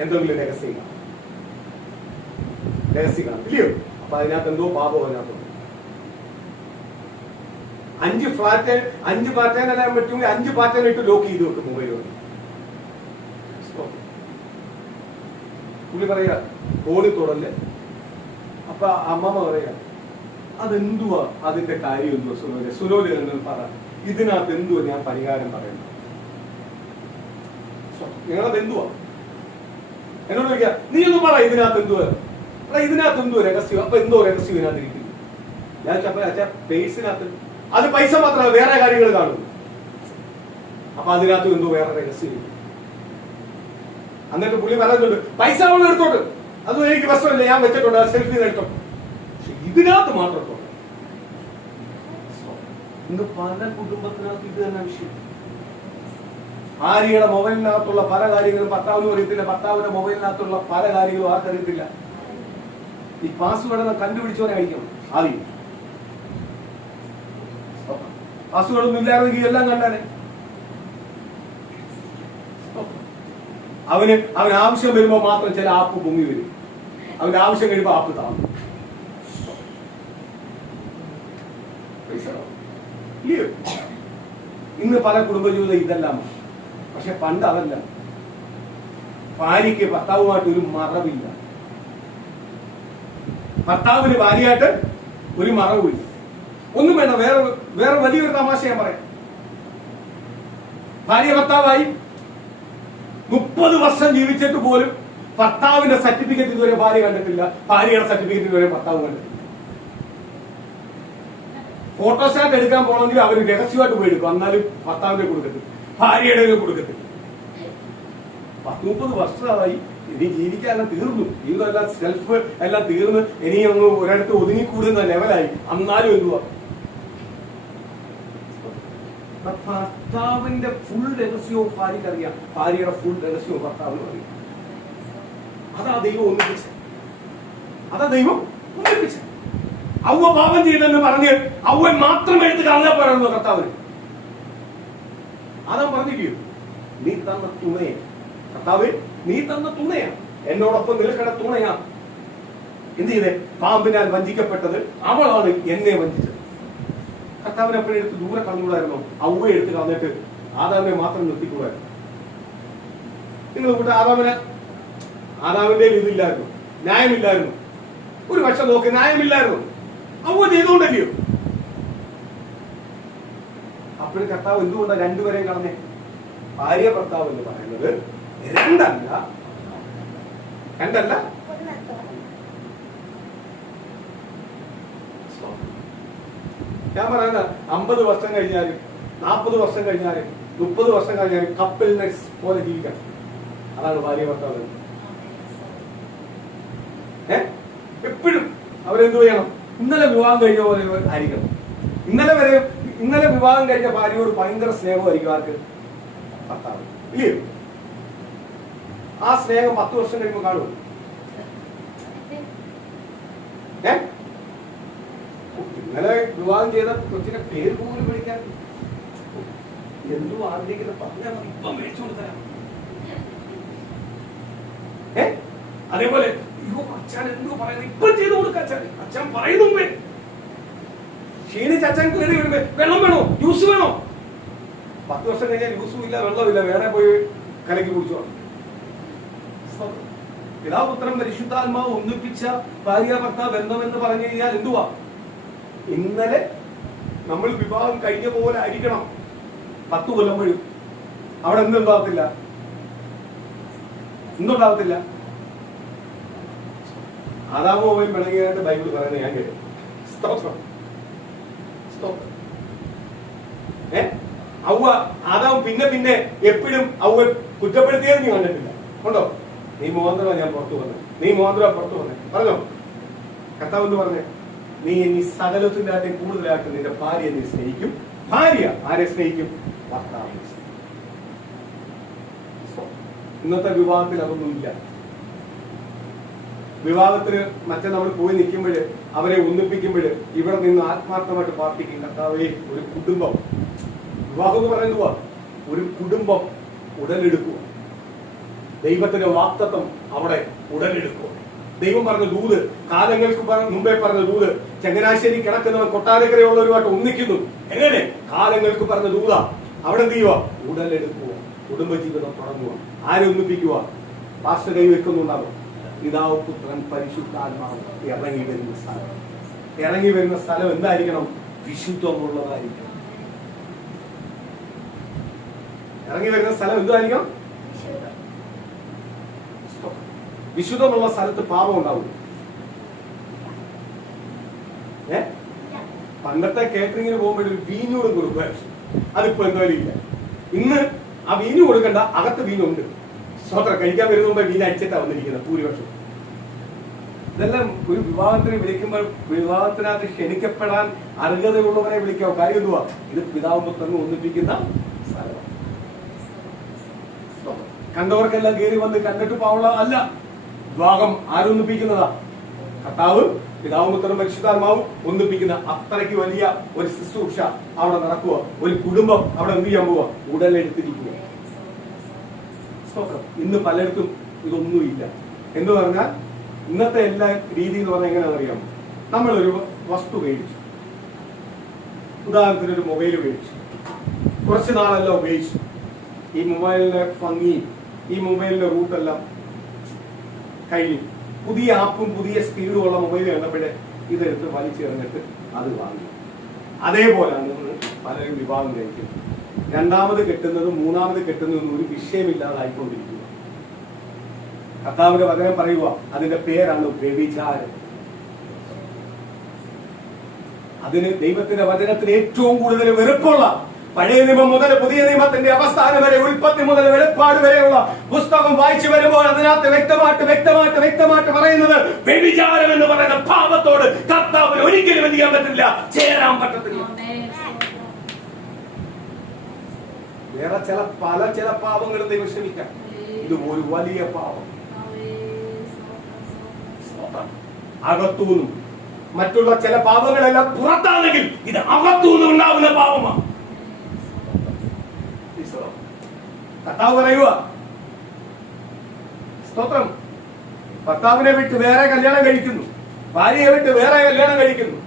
എന്തെങ്കിലും രഹസ്യം കാണും, ഇല്ലയോ? അപ്പൊ അതിനകത്ത് എന്തോ പാപം അതിനകത്തുണ്ട്. 5 പാറ്റേൺ എല്ലാം പറ്റുമെങ്കിൽ 5 പാറ്റേൺ ഇട്ട് ലോക്ക് ചെയ്ത് വെക്കും മൊബൈലുകൊണ്ട്. പുള്ളി പറയാ ഫോണിൽ തൊടല്ലേ. അപ്പൊ അമ്മമ്മ പറയാ അതെന്തുവാ അതിന്റെ കാര്യം എന്തുവാ സുനോല്? സുനോല് എന്ന് പറ, ഇതിനകത്ത് എന്തുവാ ഞാൻ പരിഹാരം പറയുന്നത്? നിങ്ങളത് എന്തുവാ? എന്നോട് ചോദിക്കാം, നീ ഒന്ന് പറ ഇതിനകത്ത് എന്തുവാ? ഇതിനകത്ത് എന്തോ രഹസ്യം. അപ്പൊ എന്തോ രഹസ്യം ഇതിനകത്ത് ഇരിക്കുന്നു. ഞാൻ അച്ഛാ പേഴ്സിനകത്ത് അത് പൈസ മാത്രമല്ല വേറെ കാര്യങ്ങൾ കാണുന്നു. അപ്പൊ അതിനകത്ത് എന്തോ വേറെ രഹസ്യം. എന്നിട്ട് പുള്ളി പറയുന്നുണ്ട് പൈസ അവൾ എടുത്തോട്ട്, അതും എനിക്ക് പ്രശ്നമില്ല, ഞാൻ വെച്ചിട്ടുണ്ട്, സെൽഫി എടുത്തോ. പക്ഷെ ഇതിനകത്ത് മാത്രം ഇന്ന് പല കുടുംബത്തിനകത്ത് ഇത് തന്നെ വിഷയം. ഭാര്യയുടെ മൊബൈലിനകത്തുള്ള പല കാര്യങ്ങളും ഭർത്താവിനും അറിയത്തില്ല, ഭർത്താവിന്റെ മൊബൈലിനകത്തുള്ള പല കാര്യങ്ങളും ആർക്കറിയത്തില്ല. ഈ പാസ്വേഡ് കണ്ടുപിടിച്ചവനെ അയക്കണം ആദ്യം. പാസ്വേഡ് ഒന്നും ഇല്ലായിരുന്നെങ്കിൽ എല്ലാം കണ്ടാനെ. അവന് ആവശ്യം വരുമ്പോ മാത്രം ചില ആപ്പ് പൊങ്ങി വരും, അവന്റെ ആവശ്യം കഴിയുമ്പോ ആപ്പ് താങ്ങും. ഇന്ന് പല കുടുംബജീവിതം ഇതെല്ലാം. പക്ഷെ പണ്ട് അതല്ല. ഭാര്യയ്ക്ക് ഭർത്താവുമായിട്ട് ഒരു മറവില്ല, ഭർത്താവിന് ഭാര്യയായിട്ട് ഒരു മറവില്ല. ഒന്നും വേണ്ട. വേറെ വലിയൊരു തമാശ ഞാൻ പറയാം. ഭാര്യ ഭർത്താവായി 30 വർഷം ജീവിച്ചിട്ട് പോലും ഭർത്താവിന്റെ സർട്ടിഫിക്കറ്റ് ഇതുവരെ ഭാര്യ കണ്ടിട്ടില്ല, ഭാര്യയുടെ സർട്ടിഫിക്കറ്റ് ഇതുവരെ ഭർത്താവ് കണ്ടിട്ടില്ല. ഫോട്ടോസ്റ്റാറ്റ് എടുക്കാൻ പോകണമെങ്കിൽ അവർ രഹസ്യമായിട്ട് പോയി എടുക്കും, എന്നാലും ഭർത്താവിന്റെ കൊടുക്കത്തില്ല, ഭാര്യയുടെ കൊടുക്കത്തില്ല. 30 വർഷമായി. ഇനി ജീവിക്കാനെല്ലാം തീർന്നു, ജീവിതമെല്ലാം സെൽഫ് എല്ലാം തീർന്ന് ഇനി ഒന്ന് ഒരിടത്ത് ഒതുങ്ങിക്കൂടുന്ന ലെവലായി. എന്നാലും എന്തുവാ? ഭർത്താവിന്റെ ഫുൾ രഹസ്യവും ഭാര്യയ്ക്ക് അറിയാം, ഭാര്യയുടെ ഫുൾ രഹസ്യവും ഭർത്താവിനും അറിയാം. അതാ ദൈവം ഒന്നിപ്പിച്ച, അവ പാപം ചെയ്തെന്ന് പറഞ്ഞ് അവൻ മാത്രം എടുത്ത് കളഞ്ഞാൽ പറയുന്നു കർത്താവിന്. അതാ പറഞ്ഞിരിക്കും, നീ തന്ന തുണയെ കർത്താവ്, നീ തന്ന തുണയാ, എന്നോടൊപ്പം നിൽക്കണ തുണയാ. എന്ത് ചെയ്തേ? പാമ്പിനാൽ വഞ്ചിക്കപ്പെട്ടത് അവളാണ് എന്നെ വഞ്ചിച്ചത്. കർത്താവിനെ എപ്പോഴും എടുത്ത് ദൂരെ കളഞ്ഞുകൂടായിരുന്നോ? അവ എടുത്ത് കളഞ്ഞിട്ട് ആദാമിനെ മാത്രം നിർത്തിക്കൂടായിരുന്നു. നിങ്ങൾ കൂടെ ആദാമിന്റെ ഇതില്ലായിരുന്നു, ന്യായമില്ലായിരുന്നു. ഒരു പക്ഷം നോക്കി ന്യായമില്ലായിരുന്നു, അവ ചെയ്തുകൊണ്ടല്ലയോ? അപ്പോഴും കർത്താവ് എന്തുകൊണ്ടാണ് രണ്ടുപേരെയും കളഞ്ഞേ? ഭാര്യ ഭർത്താവ് എന്ന് പറയുന്നത് രണ്ടല്ല. ഞാൻ പറയുന്നത് 50 വർഷം കഴിഞ്ഞാലും 40 വർഷം കഴിഞ്ഞാലും 30 വർഷം കഴിഞ്ഞാലും കപ്പിൾനെസ് പോലെ ജീവിക്കണം. അതാണ് ഭാര്യ ഭർത്താവ്. എപ്പോഴും അവരെന്ത് ചെയ്യണം? ഇന്നലെ വിവാഹം കഴിഞ്ഞ പോലെ ആയിരിക്കണം. ഇന്നലെ വിവാഹം കഴിഞ്ഞ ഭാര്യയോട് ഭയങ്കര സ്നേഹമായിരിക്കും ആർക്ക്? ഭർത്താവ്, ഇല്ലയോ? ആ സ്നേഹം 10 വർഷം കഴിയുമ്പോൾ കാണുമോ? ഇന്നലെ വിവാഹം ചെയ്ത കൊച്ചിനെ പേര് പോലും വിളിക്കാൻ എന്തോ ആഗ്രഹിക്കുന്ന പറഞ്ഞാൽ മതി, ഇപ്പം മേടിച്ചു കൊടുത്തരാം. അതേപോലെ അച്ഛൻ എന്തോ പറയുന്നത് ഇപ്പം ചെയ്തു കൊടുക്കാം. അച്ഛൻ പറയുന്നു മുമ്പേ ക്ഷീണിച്ച് അച്ഛൻ കയറി വരുമ്പോ വെള്ളം വേണോ, ജ്യൂസ് വേണോ? 10 വർഷം കഴിഞ്ഞാൽ ജ്യൂസും ഇല്ല, വെള്ളമില്ല, വേറെ പോയി കലക്കി കുടിച്ചോ. പിതാപുത്രൻ പരിശുദ്ധാത്മാവ് ഒന്നിപ്പിച്ച ഭാര്യ ഭർത്താവ് ബന്ധമെന്ന് പറഞ്ഞു കഴിഞ്ഞാൽ എന്തുവാ? ഇന്നലെ നമ്മൾ വിവാഹം കഴിഞ്ഞ പോലെ ആയിരിക്കണം 10 കൊല്ലം വഴി. അവിടെ എന്തുണ്ടാവത്തില്ല? ആദാമും പിണങ്ങിയായിട്ട് ബൈബിൾ പറയുന്നത് ഞാൻ കേട്ടു. സ്തോത്രം. ഔവ ആദാം പിന്നെ എപ്പോഴും ഔവ കുറ്റപ്പെടുത്തിയത് നീ കണ്ടിട്ടില്ല, ഉണ്ടോ? നീ മോഹന്തര ഞാൻ പുറത്തു വന്നേ പറഞ്ഞോ? കർത്താവ് എന്ന് പറഞ്ഞേ, നീ ഇനി സകലത്തിന്റെ ആട്ടെ കൂടുതലായിട്ട് നിന്റെ ഭാര്യയെ നീ സ്നേഹിക്കും. ഭാര്യ ആരെ സ്നേഹിക്കും? ഭർത്താവിനെ. ഇന്നത്തെ വിവാഹത്തിൽ അതൊന്നും ഇല്ല. വിവാഹത്തിന് മറ്റേ നമ്മൾ പോയി നിൽക്കുമ്പോൾ അവരെ ഒന്നിപ്പിക്കുമ്പോൾ ഇവിടെ നിന്ന് ആത്മാർത്ഥമായിട്ട് പ്രാർത്ഥിക്കും, കർത്താവേ ഒരു കുടുംബം, വിവാഹം എന്ന് പറയുന്നത് ഒരു കുടുംബം ഉടലെടുക്കുക, ദൈവത്തിന്റെ വാഗ്ദത്തം അവിടെ ഉടലെടുക്കുക. ദൈവം പറഞ്ഞ ദൂത്, കാലങ്ങൾക്ക് മുമ്പേ പറഞ്ഞ ദൂത്, ചങ്ങനാശ്ശേരി കിടക്കുന്നവൻ കൊട്ടാരക്കരയുള്ളവരുമായിട്ട് ഒന്നിക്കുന്നു. എങ്ങനെ? കാലങ്ങൾക്ക് പറഞ്ഞ ദൂത അവിടെ എന്ത് ചെയ്യുക? ഉടലെടുക്കുക, കുടുംബജീവിതം തുടങ്ങുക. ആരെ ഒന്നിപ്പിക്കുക? പാസ്റ്റർ കൈവെക്കുന്നുണ്ടാകും. പിതാവ്, പുത്രൻ, പരിശുദ്ധാത്മാവ് ഇറങ്ങി വരുന്ന സ്ഥലം. ഇറങ്ങി വരുന്ന സ്ഥലം എന്തായിരിക്കണം? വിശുദ്ധമുള്ളതായിരിക്കണം. ഇറങ്ങി വരുന്ന സ്ഥലം എന്തായിരിക്കണം? വിശുദ്ധമുള്ള സ്ഥലത്ത് പാപം ഉണ്ടാവും. പണ്ടത്തെ കേറ്ററിംഗിന് പോകുമ്പോൾ ഒരു വീഞ്ഞൂടും കൊടുക്കുക, അതിപ്പോ എന്തായാലും ഇല്ല. ഇന്ന് ആ വീഞ്ഞു കൊടുക്കണ്ട, അകത്ത് വീഞ്ഞുണ്ട്. സ്വതന്ത്രം കഴിക്കാൻ വരുന്ന മുമ്പേ വീഞ്ഞ് അടിച്ചിട്ടാ വന്നിരിക്കുന്നത് ഭൂരിപക്ഷം. ഇതെല്ലാം ഒരു വിവാഹത്തിന് വിളിക്കുമ്പോൾ വിവാഹത്തിനകത്ത് ക്ഷണിക്കപ്പെടാൻ അർഹതയുള്ളവരെ വിളിക്കാം. കാര്യം എന്തുവാ? ഇത് പിതാവും പുത്രനും ഒന്നിപ്പിക്കുന്ന സ്ഥലമാണ്. കണ്ടവർക്കെല്ലാം കയറി വന്ന് കണ്ടിട്ട് പാവുള്ള അല്ല. വിവാഹം ആരൊന്നിപ്പിക്കുന്നതാ? കർത്താവ്, പിതാവും പുത്രനും പരിശുദ്ധാത്മാവും ഒന്നിപ്പിക്കുന്ന അത്രയ്ക്ക് വലിയ ഒരു ശുശ്രൂഷ അവിടെ നടക്കുക. ഒരു കുടുംബം അവിടെ എന്ത് ചെയ്യാൻ പോവുക? ഉടലെടുത്തിരിക്കുക. ഇന്ന് പലർക്കും ഇതൊന്നുമില്ല. എന്ന് പറഞ്ഞാൽ ഇന്നത്തെ എല്ലാ രീതി എന്ന് പറഞ്ഞാൽ എങ്ങനെയാണെന്ന് അറിയാമോ? നമ്മളൊരു വസ്തു മേടിച്ചു, ഉദാഹരണത്തിന് ഒരു മൊബൈൽ മേടിച്ചു, കുറച്ച് നാളെല്ലാം ഉപയോഗിച്ചു. ഈ മൊബൈലിന്റെ ഭംഗിയും ഈ മൊബൈലിന്റെ റൂട്ടെല്ലാം കഴിഞ്ഞു. പുതിയ ആപ്പും പുതിയ സ്പീഡും ഉള്ള മൊബൈൽ കണ്ടപ്പോഴേ ഇതെടുത്ത് വലിച്ചെറിഞ്ഞിട്ട് അത് വാങ്ങി. അതേപോലെയാണ് പലരും വിവാഹം കഴിക്കുന്നത്. രണ്ടാമത് കെട്ടുന്നതും മൂന്നാമത് കെട്ടുന്നതും ഒരു വിഷയമില്ലാതായിക്കൊണ്ടിരിക്കുക. കർത്താവിന്റെ വചനം പറയുക, അതിന്റെ പേരാണ് വ്യഭിചാരം. അതിന് ദൈവത്തിന്റെ വചനത്തിന് ഏറ്റവും കൂടുതൽ വെറുപ്പുള്ള, പഴയ നിയമം മുതൽ പുതിയ നിയമത്തിന്റെ അവസാനം വരെ, ഉൽപ്പത്തി മുതൽ വെളിപ്പാട് വരെയുള്ള പുസ്തകം വായിച്ചു വരുമ്പോൾ അതിനകത്ത് വ്യക്തമായിട്ട് പറയുന്നത് വ്യഭിചാരം എന്ന് പറയുന്ന പാപത്തോട് കർത്താവിന് ഒരിക്കലും എന്ത് ചെയ്യാൻ പറ്റില്ല, ചേരാൻ പറ്റത്തില്ല. വേറെ ചില പാപങ്ങളും ദൈവം ക്ഷമിക്കാം. ഇത് ഒരു വലിയ പാപം. അകത്തൂന്നും മറ്റുള്ള ചില പാപങ്ങളെല്ലാം പുറത്താണെങ്കിൽ ഇത് അകത്തൂന്നും ഉണ്ടാവുന്ന പാപമാണ്. കർത്താവ് പറയുക, സ്തോത്രം, ഭർത്താവിനെ വിട്ട് വേറെ കല്യാണം കഴിക്കുന്നു, ഭാര്യയെ വിട്ട് വേറെ കല്യാണം കഴിക്കുന്നു.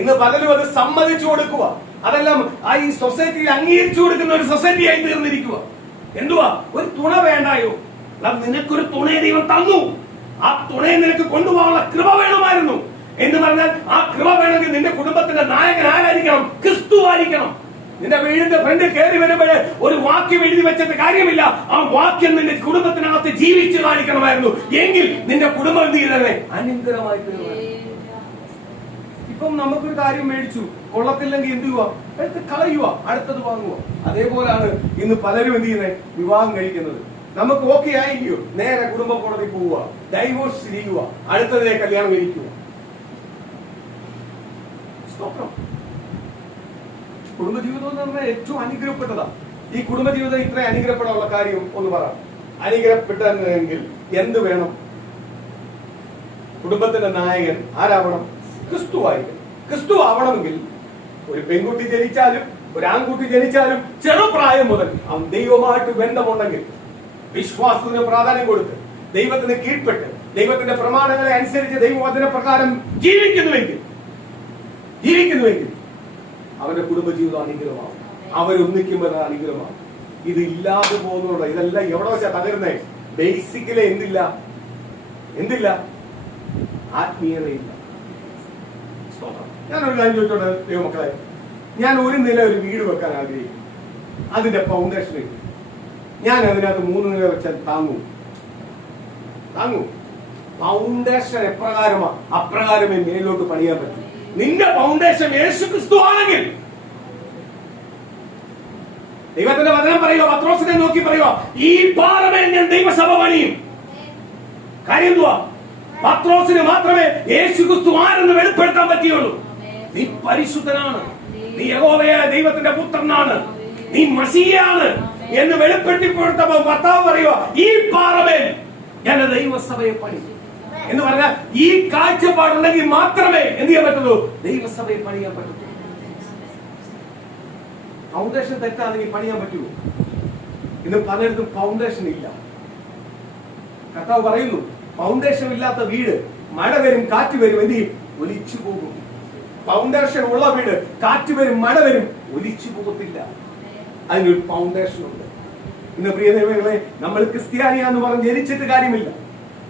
ഇന്ന് പലരും അത് സമ്മതിച്ചു കൊടുക്കുക. അതെല്ലാം ആ ഈ സൊസൈറ്റിയിൽ അംഗീകരിച്ചു കൊടുക്കുന്ന ഒരു സൊസൈറ്റി ആയി തീർന്നിരിക്കുക. എന്തുവാ? ഒരു തുണ വേണ്ടായോ? നിനക്കൊരു തുണയെ ദൈവം തന്നു, ആ തുണയെ നിനക്ക് കൊണ്ടുപോകാനുള്ള കൃപ വേണമായിരുന്നു എന്ന് പറഞ്ഞാൽ ആ കൃപ വേണമെങ്കിൽ നിന്റെ കുടുംബത്തിന്റെ നായകൻ ആരായിരിക്കണം? ക്രിസ്തു ആയിരിക്കണം. നിന്റെ വീടിന്റെ ഫ്രണ്ടിൽ കയറി വരുമ്പോഴേ ഒരു വാക്യം എഴുതി വെച്ചിട്ട് കാര്യമില്ല, ആ വാക്യം നിന്റെ കുടുംബത്തിനകത്ത് ജീവിച്ചു കാണിക്കണമായിരുന്നു. എങ്കിൽ നിന്റെ കുടുംബം എന്ത് ചെയ്തേ? അനിന്തരമായി തീർന്നു. ഇപ്പം നമുക്കൊരു കാര്യം മേടിച്ചു, കൊള്ളത്തില്ലെങ്കിൽ എന്ത് ചെയ്യുക? എടുത്ത് കളയുക, അടുത്തത് വാങ്ങുക. അതേപോലാണ് ഇന്ന് പലരും എന്ത് ചെയ്യുന്നത്? വിവാഹം കഴിക്കുന്നത്. നമുക്ക് ഓക്കെ ആയില്ലയോ, നേരെ കുടുംബ കോടതി പോവുക, ഡൈവോഴ്സ് ചെയ്യുക, അടുത്തതിനെ കല്യാണം കഴിക്കുക. കുടുംബജീവിതം എന്ന് പറഞ്ഞാൽ ഏറ്റവും അനുഗ്രഹപ്പെട്ടതാ. ഈ കുടുംബജീവിതം ഇത്ര അനുഗ്രഹപ്പെടാനുള്ള കാര്യം ഒന്ന് പറ. അനുഗ്രഹപ്പെട്ടെങ്കിൽ എന്ത് വേണം? കുടുംബത്തിന്റെ നായകൻ ആരാവണം? ക്രിസ്തു ആയിരിക്കണം. ക്രിസ്തു ആവണമെങ്കിൽ ഒരു പെൺകുട്ടി ജനിച്ചാലും ഒരു ആൺകുട്ടി ജനിച്ചാലും ചെറുപ്രായം മുതൽ അവൻ ദൈവമായിട്ട് ബന്ധമുണ്ടെങ്കിൽ, വിശ്വാസത്തിന് പ്രാധാന്യം കൊടുത്ത്, ദൈവത്തിന് കീഴ്പ്പെട്ട്, ദൈവത്തിന്റെ പ്രമാണങ്ങളെ അനുസരിച്ച് ദൈവവചന പ്രകാരം ജീവിക്കുന്നുവെങ്കിൽ അവന്റെ കുടുംബജീവിതം അനുഗ്രഹമാവും. അവരൊന്നിക്കുമ്പോൾ അനുഗ്രഹമാവും. ഇത് ഇല്ലാതെ പോകുന്നുള്ള ഇതെല്ലാം എവിടെ വെച്ചാ തകരുന്നേ? ബേസിക്കലി എന്തില്ല? ആത്മീയതയില്ല. ഞാനൊരു കാര്യം ചോദിച്ചോട്ടെ ദൈവമക്കളെ, ഞാൻ ഒരു നില ഒരു വീട് വെക്കാൻ ആഗ്രഹിക്കും. അതിന്റെ ഫൗണ്ടേഷൻ ഇല്ല. ഞാൻ അതിനകത്ത് 3 നില വെച്ചാൽ താങ്ങൂ? ഫൗണ്ടേഷൻ എപ്രകാരമാ അപ്രകാരമേ മേലോട്ട് പണിയാൻ പറ്റും. നിന്റെ ഫൗണ്ടേഷൻ യേശു ക്രിസ്തു ആണെങ്കിൽ, ദൈവത്തിന്റെ വചനം പറയുക, പത്രോസിനെ നോക്കി പറയുക, ഈ പാറമേൽ ഞാൻ ദൈവസഭ പണിയും. കാര്യം എന്തുവാ? പത്രോസിന് മാത്രമേ യേശു ക്രിസ്തു ആരെന്ന് വെളിപ്പെടുത്താൻ പറ്റിയുള്ളൂ. നീ പരിശുദ്ധനാണ്, നീ യഹോവയായ ദൈവത്തിന്റെ പുത്രനാണ്, നീ മസീഹയാണ് എന്ന് വെളിപ്പെടുത്തിപ്പോഴത്തപ്പോൾ ഭർത്താവ് പറയുക, ഈ പാറമേൽ ഞാൻ ദൈവസഭയെ പണിയും. എന്ന് പറഞ്ഞാൽ ഈ കാഴ്ചപ്പാടുണ്ടെങ്കിൽ മാത്രമേ എന്ത് ചെയ്യാൻ പറ്റുള്ളൂ? ദൈവസഭയെ പണിയാൻ പറ്റുള്ളൂ. ഫൗണ്ടേഷൻ തെറ്റാണെങ്കിൽ പണിയാൻ പറ്റുമോ? ഇന്ന് പലയിടത്തും ഫൗണ്ടേഷൻ ഇല്ല. കർത്താവ് പറയുന്നു, ഫൗണ്ടേഷൻ ഇല്ലാത്ത വീട് മഴ വരും കാറ്റ് വരും എന്ത് ചെയ്യും? ഒലിച്ചു പോകും. ഫൗണ്ടേഷൻ ഉള്ള വീട് കാറ്റ് വരും മഴ വരും ഒലിച്ചു പോകത്തില്ല. അതിനൊരു ഫൗണ്ടേഷൻ ഉണ്ട്. ഇന്ന് പ്രിയ ദൈവങ്ങളെ, നമ്മൾ ക്രിസ്ത്യാനിയാന്ന് പറഞ്ഞ് ജനിച്ചിട്ട് കാര്യമില്ല,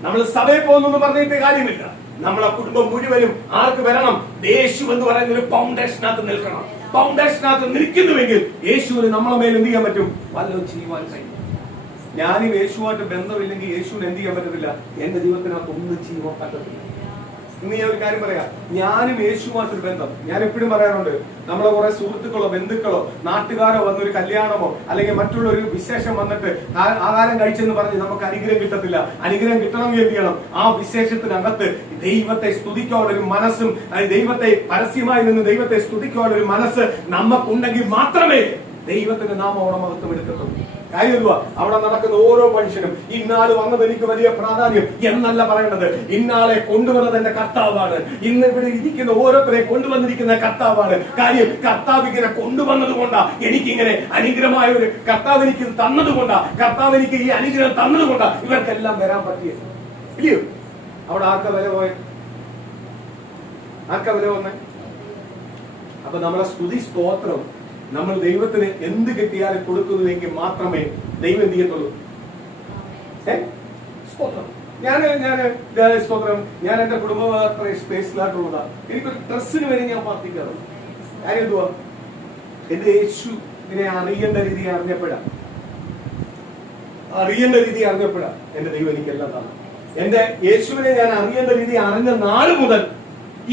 നമ്മൾ സഭയിൽ പോകുന്നു പറഞ്ഞിട്ട് കാര്യമില്ല. നമ്മളെ കുടുംബം മുഴുവനും ആർക്ക് വരണം? യേശു എന്ന് പറയുന്ന ഒരു ഫൗണ്ടേഷനകത്ത് നിൽക്കണം. ഫൗണ്ടേഷനകത്ത് നിൽക്കുന്നുവെങ്കിൽ യേശുവിന് നമ്മളെ മേൽ എന്ത് ചെയ്യാൻ പറ്റും? വല്ലതും ചെയ്യുവാൻ കഴിയും. ഞാനും യേശുവായിട്ട് ബന്ധമില്ലെങ്കിൽ യേശുവിന് എന്ത് ചെയ്യാൻ പറ്റത്തില്ല? എന്റെ ജീവിതത്തിനകത്ത് ഒന്നും ചെയ്യുവാൻ പറ്റത്തില്ല. ഇന്ന് ഞാൻ ഒരു കാര്യം പറയാം, ഞാനും യേശുവായിട്ടൊരു ബന്ധം. ഞാൻ എപ്പോഴും പറയാറുണ്ട്, നമ്മളെ കുറെ സുഹൃത്തുക്കളോ ബന്ധുക്കളോ നാട്ടുകാരോ വന്നൊരു കല്യാണമോ അല്ലെങ്കിൽ മറ്റുള്ള ഒരു വിശേഷം വന്നിട്ട് ആഹാരം കഴിച്ചെന്ന് പറഞ്ഞ് നമുക്ക് അനുഗ്രഹം കിട്ടത്തില്ല. അനുഗ്രഹം കിട്ടണമെങ്കിൽ എന്ത് ചെയ്യണം? ആ വിശേഷത്തിനകത്ത് ദൈവത്തെ സ്തുതിക്കാനുള്ള ഒരു മനസ്സും, ദൈവത്തെ പരസ്യമായി നിന്ന് ദൈവത്തെ സ്തുതിക്കാനുള്ള ഒരു മനസ്സ് നമുക്കുണ്ടെങ്കിൽ മാത്രമേ ദൈവത്തിന്റെ നാമം മഹത്വം എടുക്കത്തുള്ളൂ. കാര്യം എന്തുവാ? അവിടെ നടക്കുന്ന ഓരോ മനുഷ്യനും ഇന്നാള് വന്നത് എനിക്ക് വലിയ പ്രാധാന്യം എന്നല്ല പറയേണ്ടത്. ഇന്നാളെ കൊണ്ടുവന്നത് എന്റെ കർത്താവാണ്. ഇന്ന് ഇവിടെ ഇരിക്കുന്ന ഓരോരുത്തരെ കൊണ്ടുവന്നിരിക്കുന്ന കർത്താവാണ്. കാര്യം കർത്താവ് ഇങ്ങനെ കൊണ്ടുവന്നത് കൊണ്ടാ എനിക്കിങ്ങനെ അനുഗ്രഹമായ ഒരു കർത്താവ് എനിക്ക് ഇത് തന്നത് കൊണ്ടാ, കർത്താവ് എനിക്ക് ഈ അനുഗ്രഹം തന്നത് കൊണ്ടാ ഇവർക്കെല്ലാം വരാൻ പറ്റിയത്. ഇല്ലയോ? അവിടെ ആർക്കാ വില പോയ? ആർക്കാ വില വന്നേ? അപ്പൊ നമ്മളെ സ്തുതി സ്തോത്രം നമ്മൾ ദൈവത്തിന് എന്ത് കിട്ടിയാലും കൊടുക്കുന്നുവെങ്കിൽ മാത്രമേ ദൈവം എന്ത് ചെയ്യത്തുള്ളൂ. സ്തോത്രം. ഞാൻ സ്തോത്രം, ഞാൻ എന്റെ കുടുംബം സ്പേസിലായിട്ടുള്ളതാ. എനിക്കൊരു ഡ്രസ്സിന് വരെ ഞാൻ പ്രാർത്ഥിക്കാറുണ്ട്. കാര്യം എന്തുവാ? എന്റെ യേശുവിനെ അറിയേണ്ട രീതി അറിഞ്ഞപ്പെടാം, എന്റെ ദൈവം എനിക്കെല്ലാം തന്നു. എന്റെ യേശുവിനെ ഞാൻ അറിയേണ്ട രീതി അറിഞ്ഞ നാള് മുതൽ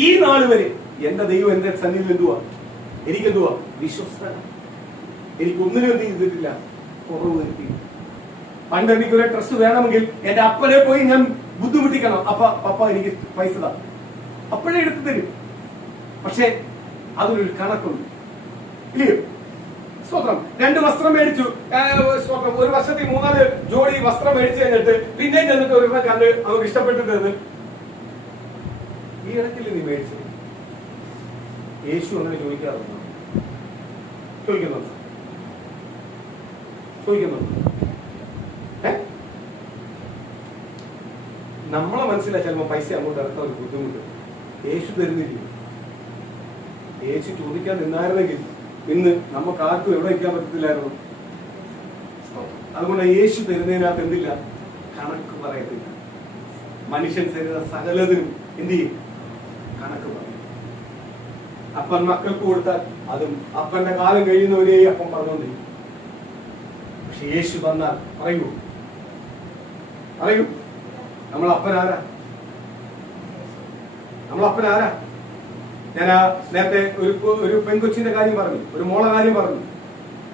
ഈ നാള് വരെ എന്റെ ദൈവം എന്റെ സന്നിധിയിൽ എന്തുവാ? എനിക്കെന്തുവാ? വിശ്വസ്തന. എനിക്കൊന്നിനും എന്ത് ചെയ്തിട്ടില്ല, കുറവ് വരുത്തി. പണ്ട് എനിക്കൊരു ഡ്രസ് വേണമെങ്കിൽ എന്റെ അപ്പനെ പോയി ഞാൻ ബുദ്ധിമുട്ടിക്കണം. പപ്പ എനിക്ക് പൈസ താ, അപ്പോഴേ എടുത്തു തരും. പക്ഷെ അതിനൊരു കണക്കുണ്ട്. ഇല്ലയോ? സ്തോത്രം. 2 വസ്ത്രം മേടിച്ചു, സ്തോത്രം, ഒരു വർഷത്തിൽ 3-4 ജോഡി വസ്ത്രം മേടിച്ചു കഴിഞ്ഞിട്ട് പിന്നെ ചെന്നിട്ട് ഒരു കണ്ട് അവർക്ക് ഇഷ്ടപ്പെട്ടിട്ട് ഈ ഇടയ്ക്കില്ല നീ മേടിച്ചത്. യേശു അങ്ങനെ ചോദിക്കാറുണ്ട്. ചോദിക്കുന്നുണ്ട്. നമ്മളെ മനസ്സിലാ ചിലപ്പോ പൈസ അങ്ങോട്ട് ഇറക്കാൻ ഒരു ബുദ്ധിമുട്ട്. യേശു തരുന്നില്ല. യേശു ചോദിക്കാൻ നിന്നായിരുന്നെങ്കിൽ ഇന്ന് നമുക്ക് ആർക്കും എവിടെ വയ്ക്കാൻ പറ്റത്തില്ലായിരുന്നു. അതുകൊണ്ട് യേശു തരുന്നതിനകത്ത് എന്തില്ല? കണക്ക് പറയത്തില്ല. മനുഷ്യൻ തരുന്ന സകലതിനും എന്ത് ചെയ്യും? കണക്ക് പറയും. അപ്പൻ മക്കൾക്ക് കൊടുത്താൽ അതും അപ്പന്റെ കാലം കഴിയുന്നവരേ അപ്പം പറഞ്ഞുകൊണ്ടിരിക്കും. പക്ഷെ യേശു വന്നാൽ പറയൂ, നമ്മളപ്പനാരാ? ഞാൻ നേരത്തെ ഒരു പെൺകൊച്ചിന്റെ കാര്യം പറഞ്ഞു, ഒരു മോളെ കാര്യം പറഞ്ഞു.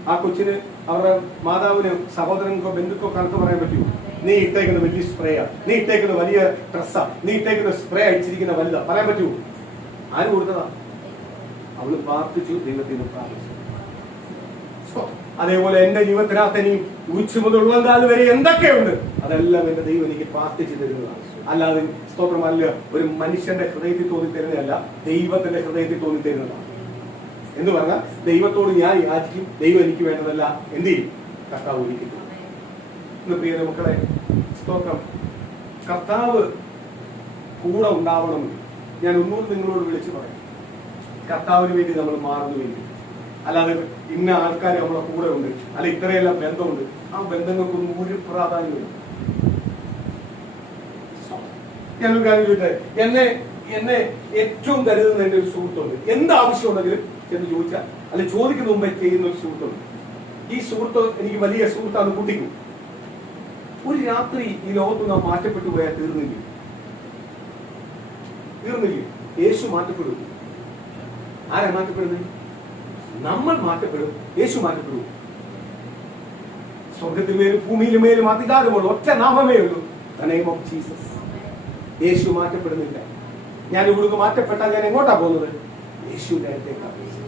ആ കൊച്ചിന് അവരുടെ മാതാവിന് സഹോദരങ്ങൾക്കോ ബന്ധുക്കോ കണക്ക് പറയാൻ പറ്റുമോ? നീ ഇട്ടേക്കുന്ന വലിയ സ്പ്രേയാ, നീ ഇട്ടേക്കുന്ന വലിയ ഡ്രസ്സാ, നീ ഇട്ടേക്കുന്ന സ്പ്രേ അടിച്ചിരിക്കുന്ന വലുതാ പറയാൻ പറ്റുമോ? ആര് കൊടുത്തതാ? അവള് പ്രാർത്ഥിച്ചു, ദൈവത്തിന് പ്രാർത്ഥിച്ചു. അതേപോലെ എന്റെ ജീവിതത്തിനകത്ത് ഇനി ഉച്ച മുതൽ ഉള്ളങ്കാല് വരെ എന്തൊക്കെയുണ്ട് അതെല്ലാം എന്റെ ദൈവം എനിക്ക് പ്രാർത്ഥിച്ചു തരുന്നതാണ്. അല്ലാതെ സ്തോത്രമല്ല, ഒരു മനുഷ്യന്റെ ഹൃദയത്തിൽ തോന്നി തരുന്നതല്ല, ദൈവത്തിന്റെ ഹൃദയത്തിൽ തോന്നി തരുന്നതാണ്. എന്ന് പറഞ്ഞാൽ ദൈവത്തോട് ഞാൻ യാചിക്കും, ദൈവം എനിക്ക് വേണ്ടതല്ല എന്ത് ചെയ്യും? കർത്താവ് ഒരിക്കലും. ഇന്ന് പ്രിയ മക്കളെ, സ്തോത്രം, കർത്താവ് കൂടെ ഉണ്ടാവണമെന്ന് ഞാൻ ഒന്നുകൂടി നിങ്ങളോട് വിളിച്ചു പറയാം. കർത്താവിന് വേണ്ടി നമ്മൾ മാറുന്നുവെങ്കിൽ, അല്ലാതെ ഇന്ന ആൾക്കാർ നമ്മളെ കൂടെ ഉണ്ട്, അല്ല ഇത്രയെല്ലാം ബന്ധമുണ്ട്, ആ ബന്ധങ്ങൾക്കൊന്നും ഒരു പ്രാധാന്യമില്ല. ഞാനൊരു കാര്യം ചോദിട്ടെ, എന്നെ ഏറ്റവും കരുതുന്ന എന്റെ ഒരു സുഹൃത്തുണ്ട്. എന്താവശ്യം ഉണ്ടെങ്കിലും എന്ന് ചോദിച്ചാൽ, അല്ലെ ചോദിക്കുന്ന മുമ്പേ ചെയ്യുന്ന ഒരു സുഹൃത്തുണ്ട്. ഈ സുഹൃത്ത് എനിക്ക് വലിയ സുഹൃത്താണ്, കുട്ടിക്കും. ഒരു രാത്രി ഈ ലോകത്ത് നാം മാറ്റപ്പെട്ടു പോയാൽ തീർന്നില്ലേ? യേശു മാറ്റപ്പെടും. ആരാ മാറ്റപ്പെടുന്നത്? നമ്മൾ മാറ്റപ്പെടും, യേശു മാറ്റപ്പെടും. സ്വർഗത്തിന്മേലും ഭൂമിയിലുമേലും അധികാരമുള്ള ഒറ്റ നാമമേ ഉള്ളൂ, ദ നെയിം ഓഫ് ജീസസ്. യേശു മാറ്റപ്പെടുന്നില്ല. ഞാൻ ഇവിടുന്ന് മാറ്റപ്പെട്ടാൽ ഞാൻ എങ്ങോട്ടാ പോകുന്നത്? യേശുവിന്റെ അടുത്തേക്കാ പോകുന്നത്.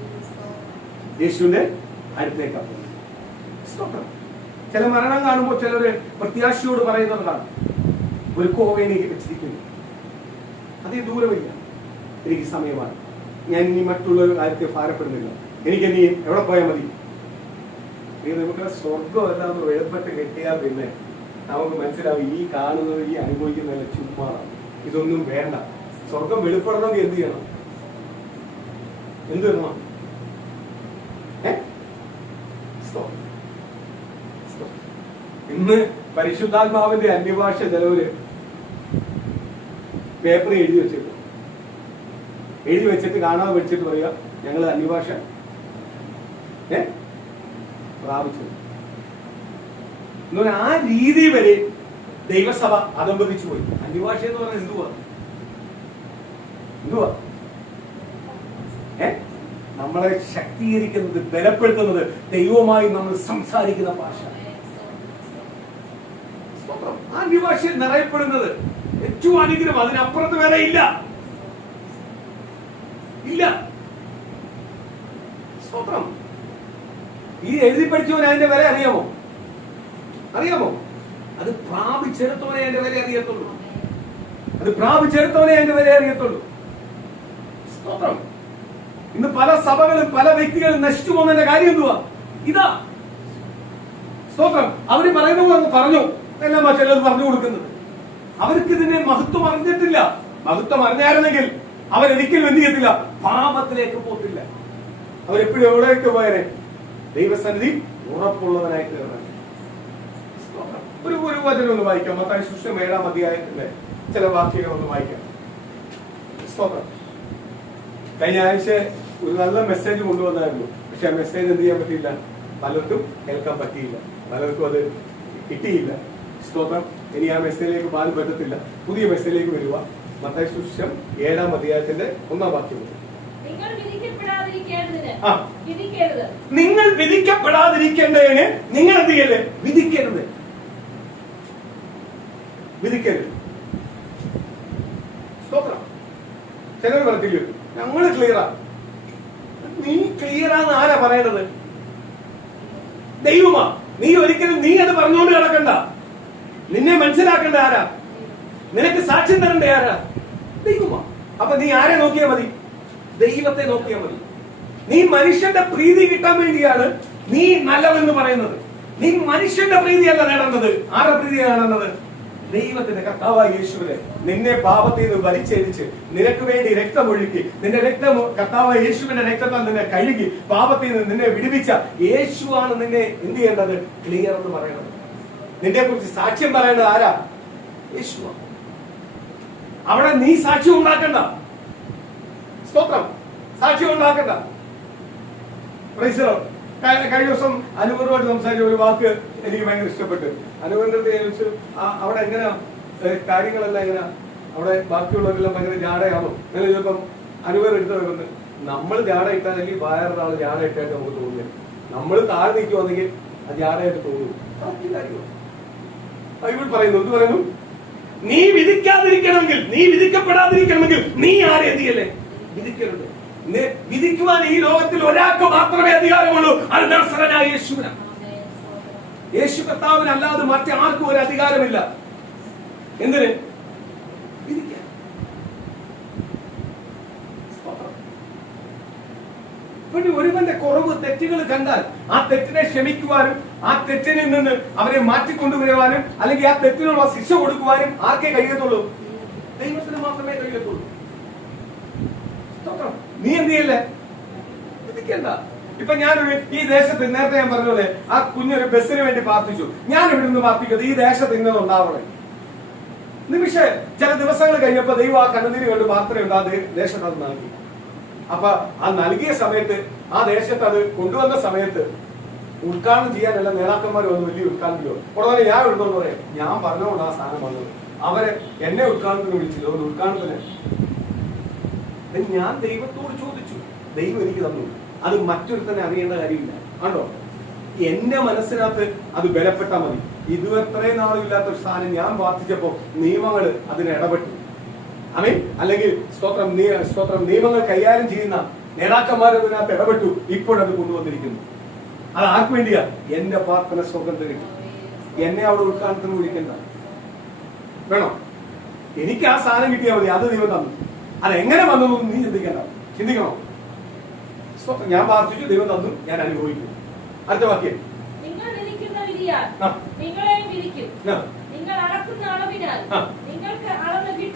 ചില മരണം കാണുമ്പോൾ ചിലര് പ്രത്യാശയോട് പറയുന്നത് കാണും, ഒരു കോവേനെ വെച്ചിരിക്കുന്നു, അതേ ദൂരമില്ല. എനിക്ക് സമയമാണ്. ഞാൻ ഇനി മറ്റുള്ള കാര്യത്തെ ഭാരപ്പെടുന്നില്ല. എനിക്ക് ഇനി എവിടെ പോയാൽ മതി? നമുക്ക് സ്വർഗം എല്ലാം വെളുപ്പെട്ട് കെട്ടിയാൽ പിന്നെ നമുക്ക് മനസ്സിലാവും ഈ കാണുന്നത്, ഈ അനുഭവിക്കുന്നതല്ല ചുമ്മാതാണ്. ഇതൊന്നും വേണ്ട. സ്വർഗം വെളിപ്പെടണമെങ്കിൽ എന്ത് ചെയ്യണം? എന്ത് വരണം? ഇന്ന് പരിശുദ്ധാത്മാവിന്റെ അന്യഭാഷ ചിലവര് പേപ്പർ എഴുതി വെച്ചിട്ട് കാണാതെ വെച്ചിട്ട് പറയുക ഞങ്ങൾ അന്യഭാഷ പ്രാപിച്ചു. എന്നുപറഞ്ഞാൽ ആ രീതി വരെ ദൈവസഭ അതമ്പതിച്ചു പോയി. അന്യഭാഷ എന്ന് പറഞ്ഞാൽ എന്തുവാ? നമ്മളെ ശക്തീകരിക്കുന്നത്, ബലപ്പെടുത്തുന്നത് ദൈവവുമായി നമ്മൾ സംസാരിക്കുന്ന ഭാഷ. ആ അന്യഭാഷയിൽ നിറയപ്പെടുന്നത് ഏറ്റവും അനുഗ്രഹം. അതിനപ്പുറത്ത് വേറെ ഇല്ല. സ്തോത്രം. ഈ എഴുതി പഠിച്ചവൻ അതിന്റെ വില അറിയാമോ? അത് പ്രാപിച്ചെടുത്തവനെ അതിന്റെ വില അറിയത്തുള്ളൂ. സ്തോത്രം. ഇന്ന് പല സഭകളും പല വ്യക്തികളും നശിച്ചു പോകുന്നതിന്റെ കാര്യം എന്തുവാ? ഇതാ. സ്തോത്രം. അവര് പറയുന്നത് പറഞ്ഞു എല്ലാം മറ്റുള്ളത് പറഞ്ഞു കൊടുക്കുന്നത്. അവർക്ക് ഇതിന്റെ മഹത്വം അറിഞ്ഞിട്ടില്ല. മഹത്വം അറിഞ്ഞായിരുന്നെങ്കിൽ അവരൊരിക്കലും എന്ത് ചെയ്യത്തില്ല? പാപത്തിലേക്ക് പോത്തില്ല. അവരെപ്പോഴും എവിടെയൊക്കെ പോയനെ? ദൈവസന്നിധി ഉറപ്പുള്ളവനായിട്ട് ഒരു വചനം ഒന്ന് വായിക്കാം. മത്തായി സുവിശേഷം 7-ാം അധ്യായത്തിന്റെ ചില വാക്യങ്ങൾ ഒന്ന് വായിക്കാം. സ്തോത്രം. കഴിഞ്ഞ ആഴ്ച ഒരു നല്ല മെസ്സേജ് കൊണ്ടുവന്നായിരുന്നു. പക്ഷെ ആ മെസ്സേജ് എന്ത് ചെയ്യാൻ പറ്റിയില്ല? പലർക്കും കേൾക്കാൻ പറ്റിയില്ല, പലർക്കും അത് കിട്ടിയില്ല. സ്തോത്രം. ഇനി ആ മെസ്സേജിലേക്ക് പാൽ പറ്റത്തില്ല. പുതിയ മെസ്സേജിലേക്ക് വരിക. മത്തായി സുവിശേഷം 7-ാം അധ്യായത്തിന്റെ 1-ാം വാക്യം. നിങ്ങൾ വിധിക്കപ്പെടാതിരിക്കേണ്ടതിന് നിങ്ങൾ എന്ത് ചെയ്യല്ലേ? വിധിക്കരുത്. സ്തോത്രം. ചിലർ പറഞ്ഞില്ല ഞങ്ങള് ക്ലിയറാ. നീ ക്ലിയറാന്ന് ആരാ പറയണത്? ദൈവമാ. നീ ഒരിക്കലും നീ അത് പറഞ്ഞുകൊണ്ട് കിടക്കണ്ട. നിന്നെ മനസ്സിലാക്കേണ്ട ആരാ? നിനക്ക് സാക്ഷ്യം തരേണ്ട ആരാ? ദൈവമാ. അപ്പൊ നീ ആരെ നോക്കിയാൽ മതി? ദൈവത്തെ നോക്കിയാൽ മതി. നീ മനുഷ്യന്റെ പ്രീതി കിട്ടാൻ വേണ്ടിയാണ് നീ നല്ലതെന്ന് പറയുന്നത്. നീ മനുഷ്യന്റെ പ്രീതിയല്ല നേടേണ്ടത്. ആരുടെ പ്രീതിയാണ് നേടേണ്ടത്? ദൈവത്തിന്റെ. കർത്താവായ യേശുവിനെ നിന്നെ പാപത്തിൽ നിന്ന് വലിച്ചെഴിച്ച് നിനക്ക് വേണ്ടി രക്തമൊഴുക്കി, നിന്റെ രക്തം കർത്താവായ യേശുവിന്റെ രക്തത്താൽ നിന്നെ കഴുകി പാപത്തിൽ നിന്ന് നിന്നെ വിടുവിച്ച യേശുവാണ് നിന്നെ എന്ത് ചെയ്യേണ്ടത്? ക്ലിയർ എന്ന് പറയുന്നത്. നിന്നെ കുറിച്ച് സാക്ഷ്യം പറയേണ്ടത് ആരാ? യേശുവാണ്. അവിടെ നീ സാക്ഷ്യം ഉണ്ടാക്കണ്ട. സ്തോത്രം. സാക്ഷ്യം ഉണ്ടാക്കണ്ട. കഴിഞ്ഞ ദിവസം അനുപൂർവമായിട്ട് സംസാരിച്ച ഒരു വാക്ക് എനിക്ക് ഭയങ്കര ഇഷ്ടപ്പെട്ടു. അനുപൂർവ്വത്തെ ചോദിച്ചു അവിടെ എങ്ങനെയാ കാര്യങ്ങളെല്ലാം എങ്ങനെയാ, അവിടെ ബാക്കിയുള്ളവരെല്ലാം ഭയങ്കര ജാടയാണോ? അങ്ങനെ ചിലപ്പം അനുപൂർവ്വം എടുത്തത് നമ്മൾ ജാട ഇട്ടാണെങ്കിൽ വേറൊരാൾ ജാട ഇട്ടായിട്ട് നമുക്ക് തോന്നില്ല. നമ്മൾ താഴെ നിൽക്കുവാണെങ്കിൽ അത് ജാടയായിട്ട് തോന്നും. ബൈബിൾ പറയുന്നു, എന്ത് പറയുന്നു? നീ വിധിക്കാതിരിക്കണമെങ്കിൽ, നീ വിധിക്കപ്പെടാതിരിക്കണമെങ്കിൽ നീ ആരെ എന്തിയല്ലേ? വിധിക്കരുത്. വിധിക്കുവാൻ ഈ ലോകത്തിൽ ഒരാൾക്ക് മാത്രമേ അധികാരമുള്ളൂ. അത് നസറേയനായ യേശുവിനാണ്. യേശു കർത്താവിന് അല്ലാതെ മറ്റാർക്കും ഒരു അധികാരമില്ല. എന്തിന്? വിധിക്കാൻ. ഒരുവന്റെ കുറവ്, തെറ്റുകൾ കണ്ടാൽ ആ തെറ്റിനെ ക്ഷമിക്കുവാനും ആ തെറ്റിൽ നിന്ന് അവരെ മാറ്റിക്കൊണ്ടുവരുവാനും അല്ലെങ്കിൽ ആ തെറ്റിനുള്ള ശിക്ഷ കൊടുക്കുവാനും ആർക്കേ കഴിയത്തുള്ളൂ? ദൈവത്തിന് മാത്രമേ കഴിയത്തുള്ളൂ. നീ എന്ത് ചെയ്യല്ലേ? വിധിക്കണ്ട. ഇപ്പൊ ഞാനൊരു ഈ ദേശത്ത് നേരത്തെ ഞാൻ പറഞ്ഞ ആ കുഞ്ഞൊരു ബസ്സിന് വേണ്ടി പ്രാർത്ഥിച്ചു. ഞാൻ ഇവിടെ നിന്ന് പ്രാർത്ഥിക്കുന്നത് ഈ ദേശത്ത് ഇന്നത് ഉണ്ടാവണേ. നിമിഷം ചില ദിവസങ്ങൾ കഴിഞ്ഞപ്പോ ദൈവം ആ കണ്ണുനീര് കണ്ട് പ്രാർത്ഥനയുണ്ട്. ആ ദേശത്ത് അത് നൽകി. അപ്പൊ ആ നൽകിയ സമയത്ത് ആ ദേശത്ത് അത് കൊണ്ടുവന്ന സമയത്ത് ഉദ്ഘാടനം ചെയ്യാനല്ല നേതാക്കന്മാർ വന്ന് വലിയ ഉദ്ഘാടനം ചെയ്യും. ഉടനെ ഞാൻ ഇടുന്നു പറയാം, ഞാൻ പറഞ്ഞുകൊണ്ട് ആ സ്ഥാനം വന്നത്. അവരെ എന്നെ ഉദ്ഘാടനത്തിന് വിളിച്ചില്ല. ഒരു ഉദ്ഘാടനത്തിന് ഞാൻ ദൈവത്തോട് ചോദിച്ചു, ദൈവം എനിക്ക് തന്നു. അത് മറ്റൊരുത്തന്നെ അറിയേണ്ട കാര്യമില്ല. ആണോ? എന്റെ മനസ്സിനകത്ത് അത് ബലപ്പെട്ടാൽ മതി. ഇതുവത്രയും നാളില്ലാത്ത ഒരു സ്ഥാനം ഞാൻ പ്രാർത്ഥിച്ചപ്പോ നിയമങ്ങൾ അതിന് ഇടപെട്ടു. ആമേൻ. അല്ലെങ്കിൽ സ്തോത്രം നിയമങ്ങൾ കൈകാര്യം ചെയ്യുന്ന നേതാക്കന്മാർ അതിനകത്ത് ഇടപെട്ടു. ഇപ്പോഴത് കൊണ്ടുവന്നിരിക്കുന്നു. അത് ആർക്ക് വേണ്ടിയാ? എന്റെ പ്രാർത്ഥന സ്വർഗം തരും. എന്നെ അവിടെ ഉദ്ഘാടനത്തിന് വിളിക്കണ്ട. വേണോ? എനിക്ക് ആ സാധനം കിട്ടിയാൽ മതി, അത് ദൈവം തന്നു. അതെങ്ങനെ വന്നതൊന്നും നീ ചിന്തിക്കണോ? ഞാൻ പ്രാർത്ഥിച്ചു, ദൈവം തന്നു, ഞാൻ അനുഭവിക്കും. അടുത്ത വാക്യം,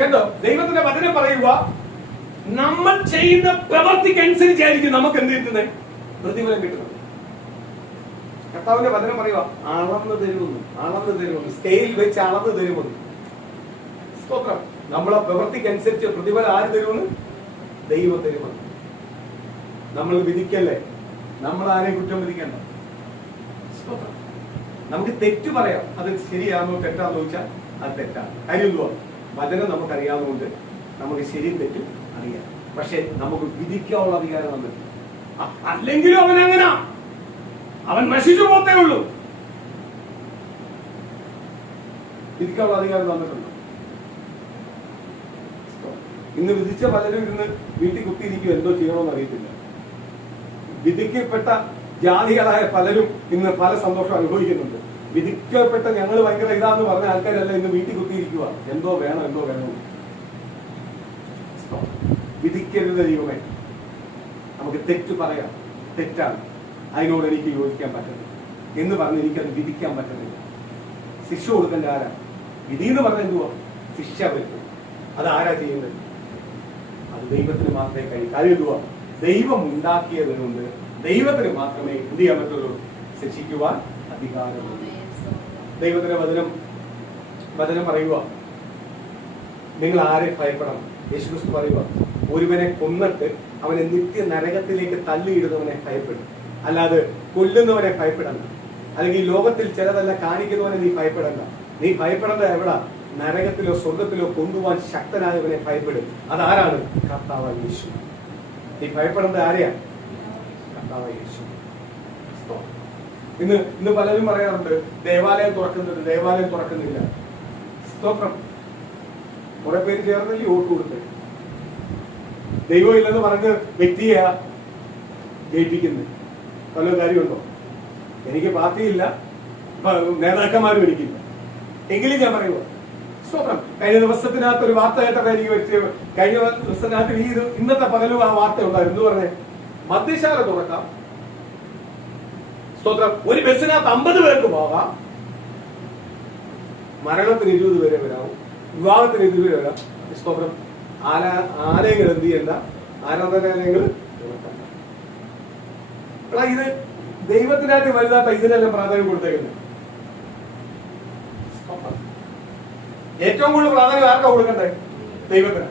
കണ്ടോ? ദൈവത്തിന്റെ വചനം പറയുക, നമ്മൾ ചെയ്യുന്ന പ്രവർത്തിക്കനുസരിച്ചായിരിക്കും നമുക്ക് എന്ത് കിട്ടുന്നത്, പ്രതിഫലം കിട്ടുന്നത്. കർത്താവിന്റെ വചനം പറയുക, അളന്ന് തരുമെന്ന്, സ്കെയിൽ വെച്ച് അളന്ന് തരുമെന്ന്. സ്തോത്രം. നമ്മളെ പ്രവർത്തിക്കനുസരിച്ച് പ്രതിഫലം ആര് തരുമെന്ന്? ദൈവം തരുമെന്ന്. നമ്മൾ വിധിക്കല്ലേ, നമ്മൾ ആരെയും കുറ്റം വിധിക്കണ്ട. സ്തോത്രം. നമുക്ക് തെറ്റ് പറയാം, അത് ശരിയാണോ തെറ്റാന്ന് ചോദിച്ചാൽ അത് തെറ്റാണ്. കാര്യം എന്തുവാ? വചനം നമുക്കറിയാവുന്നതുകൊണ്ട് നമുക്ക് ശരിയും തെറ്റും അറിയാം. പക്ഷെ നമുക്ക് വിധിക്കാനുള്ള അധികാരം നമുക്ക് അല്ലെങ്കിലും അവൻ നശിച്ചു പോത്തേ ഉള്ളൂ. വിധിക്കാനുള്ള അധികാരം തന്നിട്ടുണ്ട്. ഇന്ന് വിധിച്ച പലരും ഇരുന്ന് വീട്ടിൽ കുത്തിയിരിക്കും, എന്തോ ചെയ്യണമെന്ന് അറിയത്തില്ല. വിധിക്കപ്പെട്ട ജാതികളായ പലരും ഇന്ന് പല സന്തോഷം അനുഭവിക്കുന്നുണ്ട്. വിധിക്കപ്പെട്ട ഞങ്ങൾ ഭയങ്കര ഇതാന്ന് പറഞ്ഞ ആൾക്കാരല്ല ഇന്ന് വീട്ടിൽ കുത്തിയിരിക്കുക, എന്തോ വേണം. വിധിക്കരുത് ദൈവമേ. നമുക്ക് തെറ്റ് പറയാം, തെറ്റാണ്, അതിനോട് എനിക്ക് യോജിക്കാൻ പറ്റുന്നില്ല എന്ന് പറഞ്ഞ് എനിക്കത് വിധിക്കാൻ പറ്റുന്നില്ല. ശിക്ഷ കൊടുക്കേണ്ട ആരാ? വിധി എന്ന് പറഞ്ഞ എന്തുവാ? ശിക്ഷ വരും. അത് ആരാ ചെയ്യുന്നത്? അത് ദൈവത്തിന് മാത്രമേ കഴിയൂ. കാര്യം എന്തുവാ? ദൈവം ഉണ്ടാക്കിയതുകൊണ്ട് ദൈവത്തിന് മാത്രമേ എന്ത് ചെയ്യാൻ പറ്റുള്ളൂ? ശിക്ഷിക്കുവാൻ അധികാരമുള്ളൂ. ദൈവത്തിന്റെ വചനം പറയുക, നിങ്ങൾ ആരെ ഭയപ്പെടണം? യേശുക്രിസ്തു പറയുക, ഒരുവനെ കൊന്നിട്ട് അവനെ നിത്യ നരകത്തിലേക്ക് തള്ളിയിടുന്നവനെ ഭയപ്പെടും, അല്ലാതെ കൊല്ലുന്നവനെ ഭയപ്പെടണ്ട. അല്ലെങ്കിൽ ലോകത്തിൽ ചിലതെല്ലാം കാണിക്കുന്നവനെ നീ ഭയപ്പെടണ്ട. നീ ഭയപ്പെടേണ്ട എവിടാ? നരകത്തിലോ സ്വർഗത്തിലോ കൊണ്ടുപോകാൻ ശക്തനായവനെ ഭയപ്പെടും. അതാരാണ്? കർത്താവായ യേശു. നീ ഭയപ്പെടേണ്ട ആരെയാ? കർത്താവായ യേശു. ഇന്ന് പലരും പറയാറുണ്ട്, ദേവാലയം തുറക്കുന്നില്ല. സ്തോത്രം. കുറെ പേര് ചേർന്നല്ലേ വോട്ട് കൊടുത്ത്. ദൈവം ഇല്ലെന്ന് പറഞ്ഞ് വ്യക്തിയെ ജയിപ്പിക്കുന്നത് വല്ല കാര്യമുണ്ടോ? എനിക്ക് പാർട്ടിയില്ല, നേതാക്കന്മാരും എനിക്കില്ല. എങ്കിലും ഞാൻ പറയുക, സ്തോത്രം. കഴിഞ്ഞ ദിവസത്തിനകത്ത് ഒരു വാർത്ത കേട്ടപ്പോൾ എനിക്ക് വെച്ച്, കഴിഞ്ഞ ദിവസത്തിനകത്ത് ഇന്നത്തെ പകലും ആ വാർത്ത ഉണ്ടായിരുന്നു. എന്ന് പറഞ്ഞേ, മദ്യശാല തുറക്കാം, സ്തോത്രം, ഒരു ബസ്സിനകത്ത് 50 പേർക്ക് പോകാം, മരണത്തിന് 20 പേരെ വരാവും, വിവാഹത്തിന് 20 പേര് വരാം. സ്തോത്രം. ആലയങ്ങൾ എന്ത് ചെയ്യണ്ട, ആരാധനാലയങ്ങൾ ഇത് ദൈവത്തിനായിട്ട് വലുതാത്ത ഇതിനെല്ലാം പ്രാധാന്യം കൊടുത്തേക്കുന്നത്. ഏറ്റവും കൂടുതൽ പ്രാധാന്യം ആർക്കാ കൊടുക്കണ്ടേ? ദൈവത്തിന്.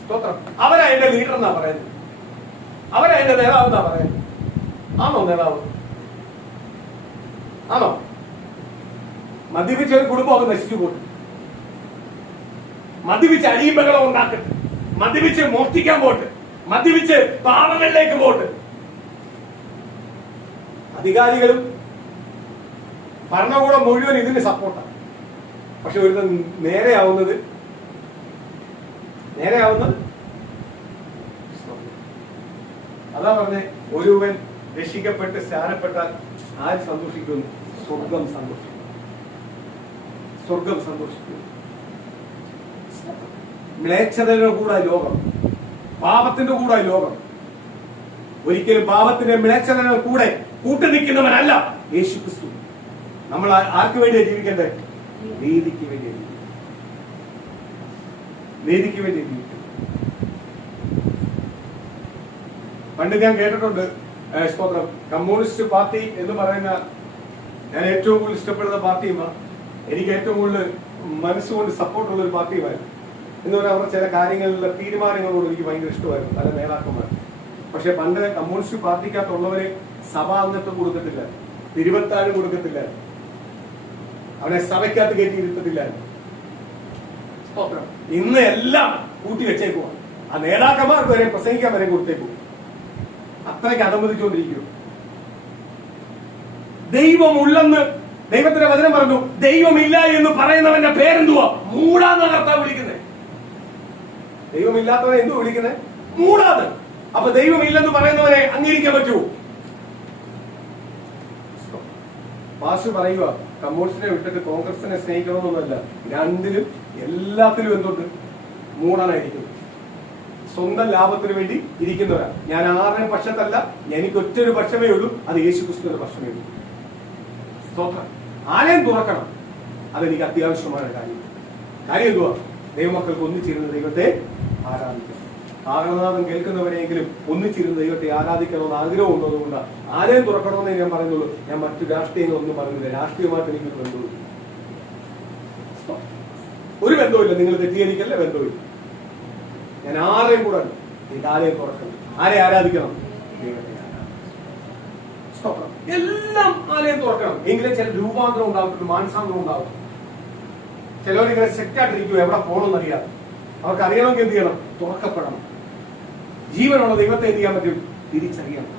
സ്തോത്രം. അവരാ എന്റെ ലീഡർ എന്നാ പറയുന്നത്, അവരാ എന്റെ നേതാവ് എന്നാ പറയുന്നത്. ആണോ നേതാവ്? ആണോ? മദ്യപിച്ച ഒരു കുടുംബം ഒക്കെ നശിച്ചു പോട്ടെ, മദ്യപിച്ച് അടിയമ്പകളെ ഉണ്ടാക്കട്ടെ, മദ്യപിച്ച് മോഷ്ടിക്കാൻ പോട്ടെ, മദ്യപിച്ച് പാവങ്ങളിലേക്ക് പോട്ടെ. അധികാരികളും ഭരണകൂടം മുഴുവൻ ഇതിന് സപ്പോർട്ടാണ്. പക്ഷെ ഒരു നേരെയാവുന്നത് അതാ പറഞ്ഞേ, ഒരുവൻ രക്ഷിക്കപ്പെട്ട് സ്നാനപ്പെട്ടാൽ ആര് സന്തോഷിക്കുന്നു? സ്വർഗം സന്തോഷിക്കുന്നു. മ്ലേച്ഛതയുടെ കൂടെ ലോകം, പാപത്തിന്റെ കൂടെ ലോകം. ഒരിക്കലും പാപത്തിന്റെ മ്ലേച്ഛതയുടെ കൂടെ കൂട്ടുനിൽക്കുന്നവനല്ല യേശുക്രിസ്തു. നമ്മൾ ആർക്ക് വേണ്ടിയാ ജീവിക്കേണ്ടത്? നീതിക്ക് വേണ്ടി ജീവിക്കും. പണ്ട് ഞാൻ കേട്ടിട്ടുണ്ട്, സ്തോത്രം, കമ്മ്യൂണിസ്റ്റ് പാർട്ടി എന്ന് പറയുന്ന, ഞാൻ ഏറ്റവും കൂടുതൽ ഇഷ്ടപ്പെടുന്ന പാർട്ടിയുമാണ്, എനിക്ക് ഏറ്റവും കൂടുതൽ മനസ്സുകൊണ്ട് സപ്പോർട്ടുള്ള ഒരു പാർട്ടിയുമായിരുന്നു. എന്ന് പറഞ്ഞാൽ അവരുടെ ചില കാര്യങ്ങളിലെ തീരുമാനങ്ങളോട് എനിക്ക് ഭയങ്കര ഇഷ്ടമായിരുന്നു, പല നേതാക്കന്മാർ. പക്ഷെ പണ്ട് കമ്മ്യൂണിസ്റ്റ് പാർട്ടിക്കകത്തുള്ളവരെ സഭാംഗത്വം കൊടുക്കത്തില്ല, തിരുവത്താഴം കൊടുക്കത്തില്ല, അവനെ സഭയ്ക്കകത്ത് കയറ്റി ഇരുത്തത്തില്ല. ഇന്ന് എല്ലാം കൂട്ടി വെച്ചേക്കുവാ. ആ നേതാക്കന്മാർക്ക് വരെ പ്രസംഗിക്കാൻ വരെ കൊടുത്തേക്കും. അത്രയ്ക്ക് അതമ്പതിച്ചുകൊണ്ടിരിക്കുന്നു. ദൈവം ഉള്ളെന്ന് ദൈവത്തിന്റെ വചനം പറഞ്ഞു. ദൈവമില്ല എന്ന് പറയുന്നവന്റെ പേരെന്തുവാ? മൂടാന്ന് കർത്താവ് വിളിക്കുന്നത്. ദൈവമില്ലാത്തവനെ എന്തു വിളിക്കുന്നത്? മൂടാന്ന്. അപ്പൊ ദൈവമില്ലെന്ന് പറയുന്നവനെ അംഗീകരിക്കാൻ പറ്റുമോ? പാസ് പറയുക കമ്മ്യൂണിസ്റ്റിനെ വിട്ടിട്ട് കോൺഗ്രസിനെ സ്നേഹിക്കണമെന്നല്ല, രണ്ടിലും എല്ലാത്തിലും എന്തുണ്ട്? മൂടനായിരിക്കും. സ്വന്തം ലാഭത്തിന് വേണ്ടി ഇരിക്കുന്നവരാ. ഞാൻ ആരുടെയും പക്ഷത്തല്ല, എനിക്ക് ഒറ്റൊരു പക്ഷമേ ഉള്ളൂ, അത് യേശുക്രിസ്തുവിന്റെ പക്ഷമേ ഉള്ളൂ. സ്തോത്രം. ആലയം തുറക്കണം, അതെനിക്ക് അത്യാവശ്യമായ കാര്യം എന്തുവാ? ദൈവമക്കൾക്ക് ഒന്നിച്ചിരുന്ന് ദൈവത്തെ ആരാധിക്കണം. ആഹ്ലാദം കേൾക്കുന്നവരെങ്കിലും ഒന്നിച്ചിരുന്ന് ദൈവത്തെ ആരാധിക്കണമെന്ന് ആഗ്രഹം ഉള്ളതുകൊണ്ട് ആലയം തുറക്കണമെന്നേ ഞാൻ പറയുന്നുള്ളൂ. ഞാൻ മറ്റു രാഷ്ട്രീയങ്ങളൊന്നും പറയുന്നില്ല. രാഷ്ട്രീയമായിട്ട് എനിക്കൊരു ബന്ധമില്ല, ഒരു ബന്ധമില്ല. നിങ്ങൾ തെറ്റിദ്ധരിക്കല്ല, ബന്ധമില്ല. ഞാൻ ആരെയും കൂടെ എനിക്ക് ആലയം തുറക്കണം. ആരെ ആരാധിക്കണം? ദൈവത്തെ ആരാധിക്കണം. എല്ലാം ആലയം തുറക്കണം. എങ്കിലും ചില രൂപാന്തരം ഉണ്ടാവും, മാനസാന്തരം ഉണ്ടാവും. ചിലവരിങ്ങനെ സെറ്റായിട്ടിരിക്കും, എവിടെ പോകണമെന്നറിയാം. അവർക്ക് അറിയണമെങ്കിൽ എന്ത് ചെയ്യണം? തുറക്കപ്പെടണം. ജീവനുള്ള ദൈവത്തെ എന്ത് ചെയ്യാൻ പറ്റും? തിരിച്ചറിയണം.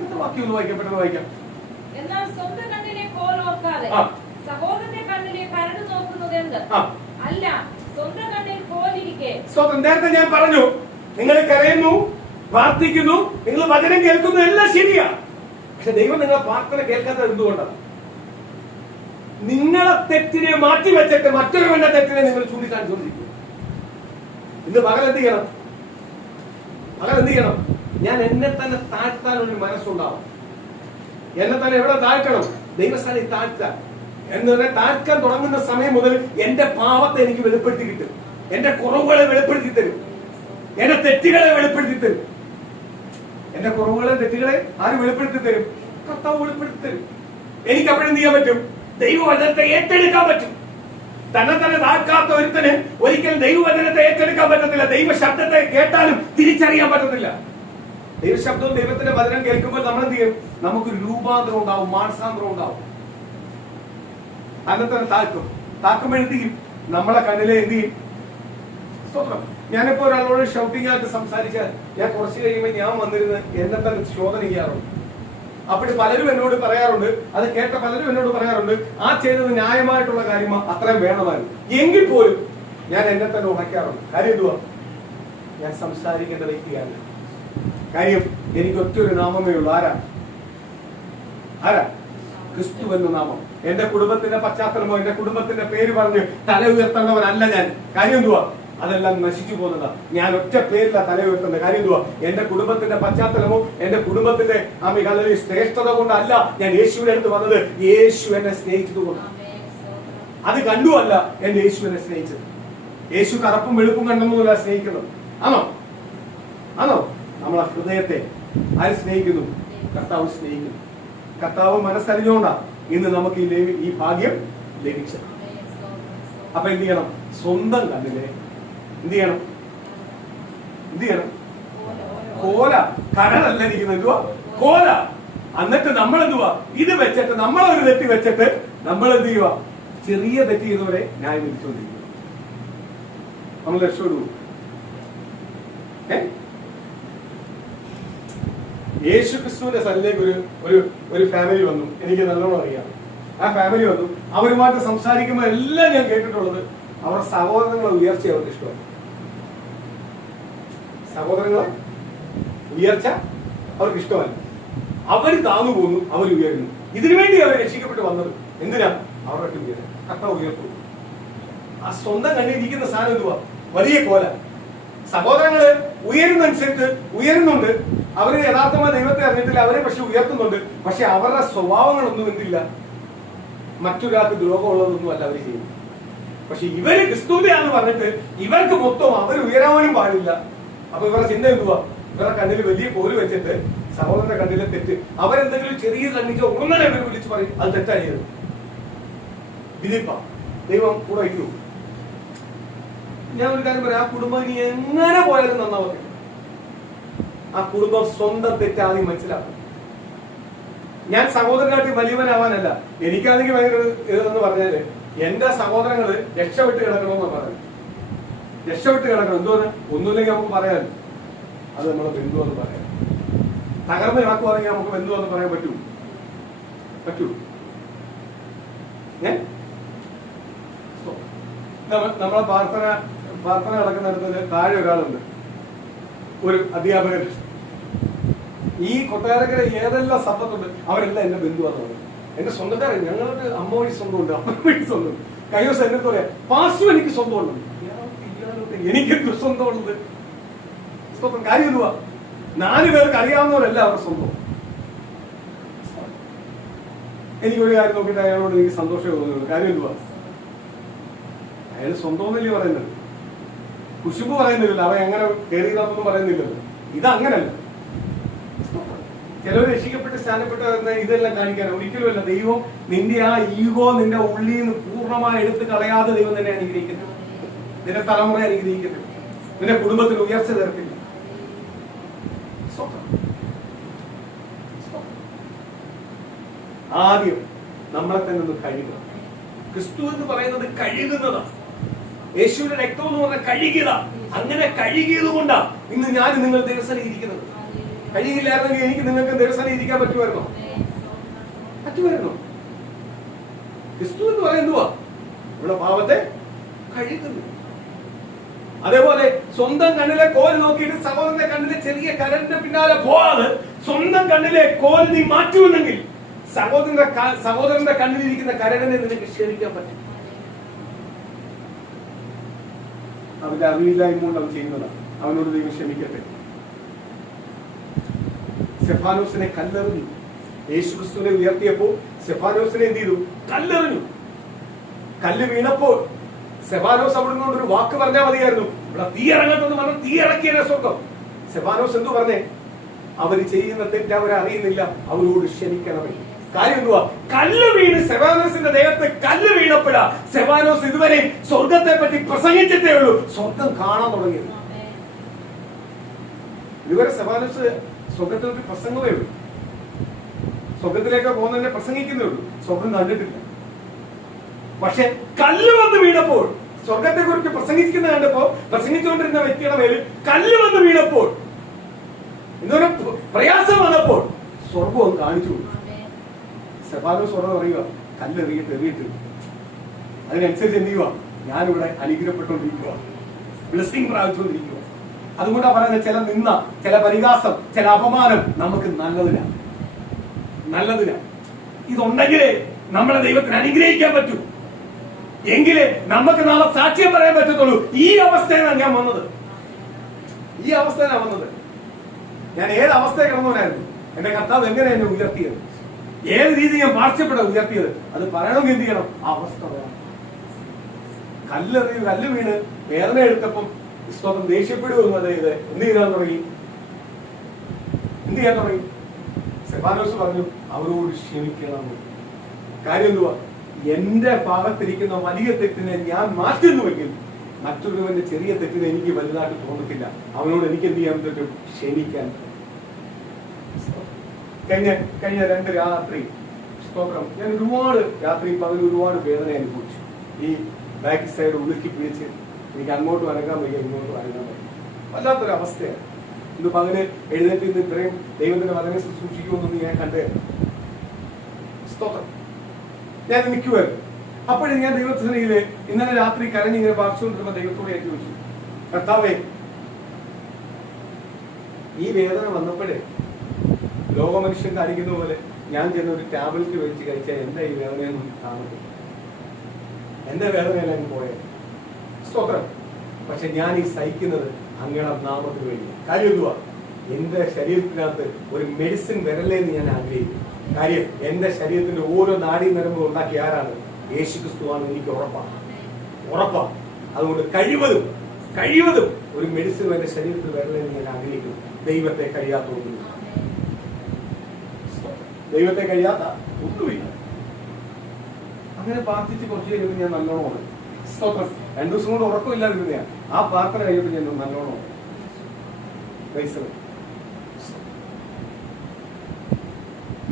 എന്താ വാക്യം ഒന്ന് വായിക്കപ്പെട്ടത്? വായിക്കാം. എന്നാൽ സ്വന്തം കണ്ണിലെ കോൽ ഓർക്കാതെ സഹോദരന്റെ കണ്ണിലെ കരട് നോക്കുന്നത് എന്ത്? അല്ല, സ്വന്തം കണ്ണിൽ കോലിരിക്കെ. സ്വന്തം നേരത്തെ ഞാൻ പറഞ്ഞു, നിങ്ങൾ കരയുന്നു, പ്രാർത്ഥിക്കുന്നു, നിങ്ങൾ വചനം കേൾക്കുന്നു, എല്ലാം ശരിയാ. പക്ഷെ ദൈവം നിങ്ങളെ പ്രാർത്ഥന കേൾക്കാത്തത് എന്തുകൊണ്ടാണ്? നിങ്ങളെ തെറ്റിനെ മാറ്റി വെച്ചിട്ട് മറ്റൊരുവന്റെ തെറ്റിനെ നിങ്ങൾ ചൂണ്ടിക്കാണിച്ചുകൊണ്ടിരിക്കും. ഇന്ന് പകൽ എന്ത് ചെയ്യണം? ഞാൻ എന്നെ തന്നെ താഴ്ത്താൻ ഒരു മനസ്സുണ്ടാവും. എന്നെ തന്നെ എവിടെ താഴ്ത്തണം? ദൈവസ്ഥാനിൽ താഴ്ത്താൻ. എന്ന് പറഞ്ഞാൽ താഴ്ത്താൻ തുടങ്ങുന്ന സമയം മുതൽ എന്റെ പാവത്തെ എനിക്ക് വെളിപ്പെടുത്തി കിട്ടും, എന്റെ കുറവുകളെ വെളിപ്പെടുത്തി തരും, എന്റെ തെറ്റുകളെ വെളിപ്പെടുത്തി തരും. എന്റെ കുറവുകളെ തെറ്റുകളെ ആര് വെളിപ്പെടുത്തി തരും? കർത്താവ് വെളിപ്പെടുത്തി തരും. എനിക്ക് അപ്പോഴെന്ത് ചെയ്യാൻ പറ്റും? ദൈവവചനത്തെ ഏറ്റെടുക്കാൻ പറ്റും. തന്നെ താഴ്ക്കാത്ത ഒരുത്തന് ഒരിക്കലും ദൈവവചനത്തെ ഏറ്റെടുക്കാൻ പറ്റത്തില്ല. ദൈവ ശബ്ദത്തെ കേട്ടാലും തിരിച്ചറിയാൻ പറ്റത്തില്ല. ദൈവശബ്ദവും ദൈവത്തിന്റെ വചനം കേൾക്കുമ്പോൾ നമ്മൾ എന്ത് ചെയ്യും? നമുക്കൊരു രൂപാന്തരം ഉണ്ടാവും, മാനസാന്തരം ഉണ്ടാവും. തന്നെ താക്കുമ്പോൾ നമ്മളെ കണ്ണിലെ എന്ത് ചെയ്യും? സ്തോത്രം. ഞാനിപ്പോ ഒരാളോട് ഷൗട്ടിംഗ് ആയിട്ട് സംസാരിച്ചാൽ ഞാൻ കുറച്ച് കഴിയുമ്പോൾ ഞാൻ വന്നിരുന്ന് എന്നെ തന്നെ ശോധന ചെയ്യാറുണ്ട്. അപ്പോൾ പലരും എന്നോട് പറയാറുണ്ട്, അത് കേട്ട പലരും എന്നോട് പറയാറുണ്ട്, ആ ചെയ്തത് ന്യായമായിട്ടുള്ള കാര്യമാ, അത്രയും വേണമായിരുന്നു. എങ്കിൽ പോലും ഞാൻ എന്നെ തന്നെ ഉറയ്ക്കാറുണ്ട്. കാര്യം എന്തുവാ? ഞാൻ സംസാരിക്കേണ്ട വ്യക്തിയാണ്. കാര്യം എനിക്ക് ഒറ്റൊരു നാമമേ ഉള്ളൂ. ആരാ? ക്രിസ്തു എന്ന നാമം. എന്റെ കുടുംബത്തിന്റെ പശ്ചാത്തലമോ എന്റെ കുടുംബത്തിന്റെ പേര് പറഞ്ഞ് തല ഉയർത്തേണ്ടവനല്ല ഞാൻ. കാര്യം എന്തുവാ? അതെല്ലാം നശിച്ചു പോകുന്നതാ. ഞാൻ ഒറ്റ പേരില്ല തല ഉയർത്തേണ്ട. കാര്യം എന്തുവാ? എന്റെ കുടുംബത്തിന്റെ പശ്ചാത്തലമോ എന്റെ കുടുംബത്തിന്റെ ശ്രേഷ്ഠത കൊണ്ടല്ല ഞാൻ യേശുവിന്റെ അടുത്ത് വന്നത്. യേശു എന്നെ സ്നേഹിച്ചത് കൊണ്ട്. അത് കണ്ടുമല്ല എന്റെ യേശു എന്നെ സ്നേഹിച്ചത്. യേശു കറുപ്പും വെളുപ്പും കണ്ടെന്നല്ല സ്നേഹിക്കുന്നത്. ആണോ? നമ്മളെ ഹൃദയത്തെ ആര് സ്നേഹിക്കുന്നു? കർത്താവ് സ്നേഹിക്കുന്നു. കർത്താവ് മനസ്സറിഞ്ഞുകൊണ്ടാ ഇന്ന് നമുക്ക് ഈ ഭാഗ്യം ലഭിച്ചത്. അപ്പൊ എന്ത് ചെയ്യണം? സ്വന്തം കണ്ണിലെ എന്ത് ചെയ്യണം? കോല, കരടല്ല ഇരിക്കുന്നത്. എന്തുവാ? കോല. എന്നിട്ട് നമ്മളെന്തുവാ? ഇത് വെച്ചിട്ട് നമ്മളൊരു തെറ്റ് വെച്ചിട്ട് നമ്മൾ എന്ത് ചെയ്യുക? ചെറിയ തെറ്റ് ചെയ്തവരെ ന്യായം വിധിച്ചുകൊണ്ടിരിക്കുക. നമ്മൾ രക്ഷപ്പെടുവോ? യേശു ക്രിസ്തുവിന്റെ സ്ഥലത്തേക്ക് ഒരു ഫാമിലി വന്നു. എനിക്ക് നല്ലോണം അറിയാം. ആ ഫാമിലി വന്നു. അവരുമായിട്ട് സംസാരിക്കുമ്പോൾ എല്ലാം ഞാൻ കേട്ടിട്ടുള്ളത് അവരുടെ സഹോദരങ്ങളെ ഉയർച്ച അവർക്ക് ഇഷ്ടമാണ്. സഹോദരങ്ങളെ ഉയർച്ച അവർക്ക് ഇഷ്ടമല്ല. അവർ താന്നു പോകുന്നു, അവർ ഉയരുന്നു. ഇതിനു വേണ്ടി അവർ രക്ഷിക്കപ്പെട്ട് വന്നത്. എന്തിനാ? അവരുടെ ഉയരം കർത്താവ് ഉയർത്തു. ആ സ്വന്തം കണ്ടിരിക്കുന്ന സാധനം എന്തുവാ? വലിയ കോല. സഹോദരങ്ങള് ഉയരുന്നുണ്ട്. അവര് യഥാർത്ഥമായ ദൈവത്തെ അറിഞ്ഞിട്ടില്ല. അവരെ പക്ഷെ ഉയർത്തുന്നുണ്ട്. പക്ഷെ അവരുടെ സ്വഭാവങ്ങളൊന്നും എന്തില്ല? മറ്റൊരാൾക്ക് ദ്രോഹമുള്ളതൊന്നും അല്ല അവർ ചെയ്യുന്നത്. പക്ഷെ ഇവര് ക്രിസ്തുവിനെയാന്ന് പറഞ്ഞിട്ട് ഇവർക്ക് മൊത്തം അവർ ഉയരാനും പാടില്ല. അപ്പൊ ഇവരുടെ ചിന്ത എന്തുവാ? ഇവരുടെ കണ്ണിൽ വലിയ കോല് വെച്ചിട്ട് സഹോദരന്റെ കണ്ണിലെ തെറ്റ് അവരെന്തെങ്കിലും ചെറിയ കണ്ണിച്ച് ഉടനെ ഇവർ വിളിച്ച് പറയും അത് തെറ്റാ ചെയ്തത്. വിധിപ്പ ദൈവം കൂടെ വയ്ക്കൂ. ഞാൻ ഒരു കാര്യം പറയാം, ആ കുടുംബം ഇനി എങ്ങനെ പോയാലും നന്നാവത്തില്ല. ആ കുടുംബം സ്വന്തം തെറ്റാദ്യം മനസ്സിലാക്കും. ഞാൻ സഹോദരനായിട്ട് വലിയവനാവാനല്ല. എനിക്കാണെങ്കിൽ ഭയങ്കര ഇതെന്ന് പറഞ്ഞാല് എന്റെ സഹോദരങ്ങള് രക്ഷപ്പെട്ട് കിടക്കണമെന്നാണ് പറയുന്നത്. രക്ഷപ്പെട്ട് കിടക്കണം. എന്തോന്ന്? ഒന്നുമില്ലെങ്കിൽ നമുക്ക് പറയാൻ അത് നമ്മളെ ബന്ധുവെന്ന് പറയാം. തകർന്ന് കിടക്കുവാണെങ്കിൽ നമുക്ക് ബന്ധുവെന്ന് പറയാൻ പറ്റൂ? നമ്മളെ പ്രാർത്ഥന നടക്കുന്നിടത്ത് താഴെ ഒരാളുണ്ട്, ഒരു അധ്യാപകൻ. ഈ കൊട്ടാരക്കര ഏതെല്ലാം സമ്പത്തുണ്ട് അവരെല്ലാം എന്റെ ബന്ധുവാന്ന് പറയും. എന്റെ സ്വന്തക്കാരൻ, ഞങ്ങളുടെ അമ്മ വഴി സ്വന്തമുണ്ട്, അമ്മ വഴി സ്വന്തമുണ്ട്. കഴിഞ്ഞ ദിവസം എന്നെ പറയാം, പാസ്റ്റു എനിക്ക് സ്വന്തമുണ്ട്. എനിക്കെന്ത് സ്വന്തമുള്ളത്? സ്വന്തം കാര്യം എന്തുവാ? 4 പേർക്ക് അറിയാവുന്നവരല്ല അവരുടെ സ്വന്തം. എനിക്കൊരു കാര്യം നോക്കിയിട്ട് അയാളോട് എനിക്ക് സന്തോഷമേ തോന്നുള്ളൂ. കാര്യം എന്തുവാ? അയാൾ സ്വന്തമെന്നല്ലേ പറയുന്നത്. കുശുമ്പ് പറയുന്നില്ലല്ലോ, അവൻ എങ്ങനെ കയറിയതാണെന്നൊന്നും പറയുന്നില്ലല്ലോ. ഇതങ്ങനല്ല. ചിലർ രക്ഷിക്കപ്പെട്ട് സ്ഥാനപ്പെട്ട് ഇതെല്ലാം കാണിക്കാൻ ഒരിക്കലുമല്ല. ദൈവം നിന്റെ ആ ഈഗോ നിന്റെ ഉള്ളിൽ നിന്ന് പൂർണ്ണമായി എടുത്ത് കളയാതെ ദൈവം തന്നെ അനുഗ്രഹിക്കുന്നത്. നിന്റെ തലമുറ അനുഗ്രഹിക്കുന്നത്. നിന്റെ കുടുംബത്തിന് ഉയർച്ച തരത്തില്ല. ആദ്യം നമ്മളെ തന്നെ ഒന്ന് കഴുകുക. ക്രിസ്തു എന്ന് പറയുന്നത് കഴുകുന്നതാണ്. യേശുവിന്റെ രക്തം എന്ന് പറഞ്ഞാൽ കഴുകിയതാ. അങ്ങനെ കഴുകിയത് കൊണ്ടാ ഇന്ന് ഞാൻ നിങ്ങൾ ദിവസം ഇരിക്കുന്നത്. കഴുകിയില്ലായിരുന്നെങ്കിൽ എനിക്ക് നിങ്ങൾക്ക് ദിവസം ഇരിക്കാൻ പറ്റുമായിരുന്നോ? പറ്റുമായിരുന്നോ? ക്രിസ്തു എന്ന് പറയുന്നതുവാ ഇവിടെ പാപത്തെ കഴുകുന്നു. അതേപോലെ സ്വന്തം കണ്ണിലെ കോല് നോക്കിയിട്ട് സഹോദരന്റെ കണ്ണിലെ ചെറിയ കരടിന്റെ പിന്നാലെ പോവാതെ സ്വന്തം കണ്ണിലെ കോല് നീ മാറ്റുമെന്നെങ്കിൽ സഹോദരന്റെ കണ്ണിലിരിക്കുന്ന കരടിനെ നിനക്ക് ക്ഷമിക്കാൻ പറ്റും. അവന്റെ അറിവില്ലായ്മ കൊണ്ട് അവൻ ചെയ്യുന്നതാണ്. അവനോട് ദൈവം ക്ഷമിക്കട്ടെ. സെഫാനോസിനെ കല്ലെറിഞ്ഞു. യേശുക്രിസ്തുവിനെ ഉയർത്തിയപ്പോൾ സെഫാനോസിനെ എന്ത് ചെയ്തു? കല്ലെറിഞ്ഞു. കല്ല് വീണപ്പോൾ സെഫാനോസ് അവിടുന്ന് ഒരു വാക്ക് പറഞ്ഞാൽ മതിയായിരുന്നു, ഇവിടെ തീ ഇറങ്ങട്ടെന്ന് പറഞ്ഞ് തീ ഇറക്കിയ സ്വർഗം. സെഫാനോസ് എന്തു പറഞ്ഞേ? അവര് ചെയ്യുന്ന തെറ്റ് അവരറിയുന്നില്ല, അവരോട് ക്ഷമിക്കണമേ. കാര്യം എന്തുവാ? കല്ല് വീണ് സെഫാനോസിന്റെ ദേഹത്ത് കല്ല് വീണപ്പെടാ. സെഫാനോസ് ഇതുവരെ സ്വർഗത്തെ പറ്റി പ്രസംഗിച്ചിട്ടേ ഉള്ളൂ, സ്വർഗം കാണാൻ തുടങ്ങിയത്. ഇതുവരെ സെഫാനോസ് സ്വർഗത്തെ പറ്റി പ്രസംഗമേ ഉള്ളൂ. സ്വർഗത്തിലേക്ക് പോകുന്നതിനെ പ്രസംഗിക്കുന്നേ ഉള്ളൂ, സ്വർഗം കണ്ടിട്ടില്ല. പക്ഷെ കല്ല് വന്ന് വീണപ്പോൾ, സ്വർഗത്തെ കുറിച്ച് പ്രസംഗിക്കുന്ന കണ്ടപ്പോ, പ്രസംഗിച്ചുകൊണ്ടിരുന്ന വ്യക്തിയുടെ മേലിൽ കല്ല് വന്ന് വീണപ്പോൾ, ഇന്നൊരു പ്രയാസം വന്നപ്പോൾ സ്വർഗവും കാണിച്ചു. സെഫാനോസ് സ്വർഗം അറിയുക, കല്ലെറിയിട്ട് അതിനനുസരിച്ച് എന്ത് ചെയ്യുക? ഞാനിവിടെ അനുഗ്രഹപ്പെട്ടുകൊണ്ടിരിക്കുക, ബ്ലെസ്സിംഗ് പ്രാപിച്ചുകൊണ്ടിരിക്കുക. അതുകൊണ്ടാണ് പറയുന്നത്, ചില നിന്ന, ചില പരിഹാസം, ചില അപമാനം നമുക്ക് നല്ലതിനാണ്. ഇതുണ്ടെങ്കിലേ നമ്മളെ ദൈവത്തിന് അനുഗ്രഹിക്കാൻ പറ്റൂ. എങ്കിലേ നമുക്ക് നാളെ സാക്ഷ്യം പറയാൻ പറ്റത്തുള്ളൂ. ഈ അവസ്ഥയിലാണ് ഞാൻ വന്നത്. ഞാൻ ഏത് അവസ്ഥയെ കിടന്നവനായിരുന്നു? എന്റെ കർത്താവ് എങ്ങനെ എന്നെ ഉയർത്തിയത്? ഏത് രീതി ഞാൻ പാർശ്വപ്പെടാൻ ഉയർത്തിയത്? അത് പറയണമെങ്കിൽ എന്ത് ചെയ്യണം? ആ അവസ്ഥ വേണം. കല്ല് വീണ് വേദന എടുത്തപ്പം സ്വന്തം ദേഷ്യപ്പെടുകയും അതായത് എന്ത് ചെയ്യാൻ തുടങ്ങി? സെഫാനോസ് പറഞ്ഞു, അവരോട് ക്ഷമിക്കണം. കാര്യം എന്തുവാ? എന്റെ ഭാഗത്തിരിക്കുന്ന വലിയ തെറ്റിനെ ഞാൻ മാറ്റുന്നുവെങ്കിൽ മറ്റൊരുവന്റെ ചെറിയ തെറ്റിനെ എനിക്ക് വലുതായിട്ട് തോന്നത്തില്ല. അവനോട് എനിക്ക് എന്ത് ചെയ്യാൻ പറ്റും? ക്ഷമിക്കാൻ. കഴിഞ്ഞ 2 രാത്രി സ്തോത്രം, ഞാൻ ഒരുപാട് രാത്രി പകൽ ഒരുപാട് വേദന അനുഭവിച്ചു. ഈ ബാക്ക് സൈഡ് ഉളുക്കി പിടിച്ച് എനിക്ക് അങ്ങോട്ട് അനങ്ങാൻ വയ്യ, ഇങ്ങോട്ട് അനങ്ങാൻ വയ്യ. വല്ലാത്തൊരു അവസ്ഥയാണ്. ഇന്ന് പകല് എഴുന്നേറ്റ് ഇന്ന് ഇത്രയും ദൈവത്തിന്റെ വചനം സൂക്ഷിക്കുമെന്ന് ഞാൻ കണ്ടേ. സ്തോത്രം, ഞാൻ നിൽക്കുമായിരുന്നു. അപ്പോഴും ഞാൻ ദൈവത്തിനില് ഇന്നലെ രാത്രി കരഞ്ഞിങ്ങനെ പാർച്ചുകൊണ്ടിരുന്ന ദൈവത്തോടെ ഞാൻ ചോദിച്ചു, കർത്താവേ, ഈ വേദന വന്നപ്പോഴേ ലോകമനുഷ്യൻ കാണിക്കുന്ന പോലെ ഞാൻ ചെന്ന ഒരു ടാബ്ലറ്റ് വെച്ച് കഴിച്ചാൽ എന്താ ഈ വേദനയൊന്നും കാണുന്നത്? എന്റെ വേദനയെല്ലാം പോയത്. സ്തോത്രം. പക്ഷെ ഞാൻ ഈ സഹിക്കുന്നത് അങ്ങയുടെ നാമത്തിന് വേണ്ടി. കാര്യം എന്തുവാ? എന്റെ ശരീരത്തിനകത്ത് ഒരു മെഡിസിൻ വരല്ലേന്ന് ഞാൻ ആഗ്രഹിക്കുന്നു. കാര്യം എന്റെ ശരീരത്തിന്റെ ഓരോ നാഡീ നരമ്പും ഉണ്ടാക്കിയ ആരാണ്? യേശുക്രിസ്തുവാണ്. എനിക്ക് ഉറപ്പാണ്. അതുകൊണ്ട് കഴിവതും ഒരു മെഡിസിൻ എന്റെ ശരീരത്തിൽ വരല്ലേന്ന് ഞാൻ ആഗ്രഹിക്കുന്നു. ദൈവത്തെ കഴിയാത്ത ഒന്നുമില്ല. അങ്ങനെ പ്രാർത്ഥിച്ച് കുറച്ച് കഴിയുമ്പോൾ ഞാൻ നല്ലോണം സ്തോത്രം. 2 ദിവസം കൊണ്ട് ഉറക്കമില്ലാതിരുന്ന ആ പ്രാർത്ഥന കഴിയുമ്പോൾ ഞാൻ നല്ലോണം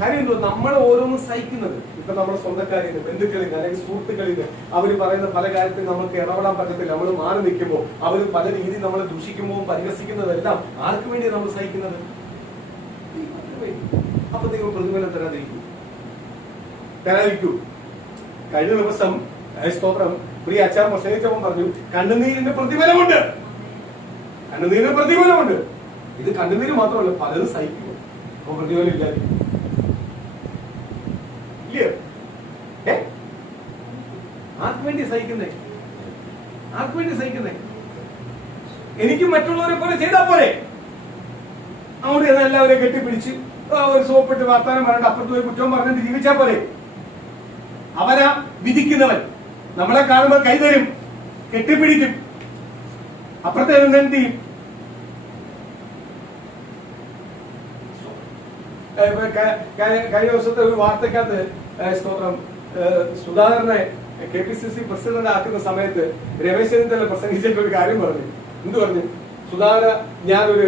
കാര്യം എന്തോ? നമ്മൾ ഓരോന്നും സഹിക്കുന്നത്. ഇപ്പൊ നമ്മുടെ സ്വന്തക്കാരിൽ നിന്ന്, ബന്ധുക്കളിൽ നിന്ന്, അല്ലെങ്കിൽ സുഹൃത്തുക്കളിൽ നിന്ന് അവർ പറയുന്ന പല കാര്യത്തിൽ നമുക്ക് ഇടപെടാൻ പറ്റത്തില്ല. നമ്മൾ മാറി നിൽക്കുമ്പോൾ അവർ പല രീതിയിൽ നമ്മളെ ദൂഷിക്കുമ്പോൾ പരിഹസിക്കുന്നതെല്ലാം ആർക്ക് വേണ്ടിയാണ് നമ്മൾ സഹിക്കുന്നത്? അപ്പൊ ദൈവം പ്രതിഫലം തരാതിരിക്കൂ. കഴിഞ്ഞ ദിവസം സ്തോത്രം പ്രിയ അച്ഛൻ പ്രസംഗിച്ചപ്പോൾ പറഞ്ഞു, കണ്ണുനീരിന്റെ പ്രതിഫലമുണ്ട്. ഇത് കണ്ണുനീര് മാത്രമല്ല, പലരും സഹിക്കും. അപ്പൊ പ്രതിഫലം ഇല്ല. ഇല്ലയോ? ആർക്ക് വേണ്ടി സഹിക്കുന്നേ? ആർക്ക് വേണ്ടി സഹിക്കുന്നേ? എനിക്ക് മറ്റുള്ളവരെ പോലെ ചെയ്താൽ പോരെ? അവിടെ എല്ലാവരെയും കെട്ടിപ്പിടിച്ച് ഒരു സോപ്പിട്ട് വർത്താനം പറഞ്ഞിട്ട് അപ്പുറത്ത് പോയി കുറ്റവും പറഞ്ഞിട്ട് ജീവിച്ചാൽ പോരെ? അവനാ വിധിക്കുന്നവൻ. നമ്മളെ കാണുമ്പോൾ കൈതരും, കെട്ടിപ്പിടിക്കും, അപ്പുറത്തെ എന്ത് ചെയ്യും? കഴിഞ്ഞ ദിവസത്തെ ഒരു വാർത്തക്കകത്ത് സ്തോത്രം സുധാകരനെ KPCC പ്രസിഡന്റ് ആക്കുന്ന സമയത്ത് രമേശ് ചെന്നിത്തല പ്രസംഗിച്ചിട്ട് ഒരു കാര്യം പറഞ്ഞു. എന്ത് പറഞ്ഞു? സുധാകര, ഞാനൊരു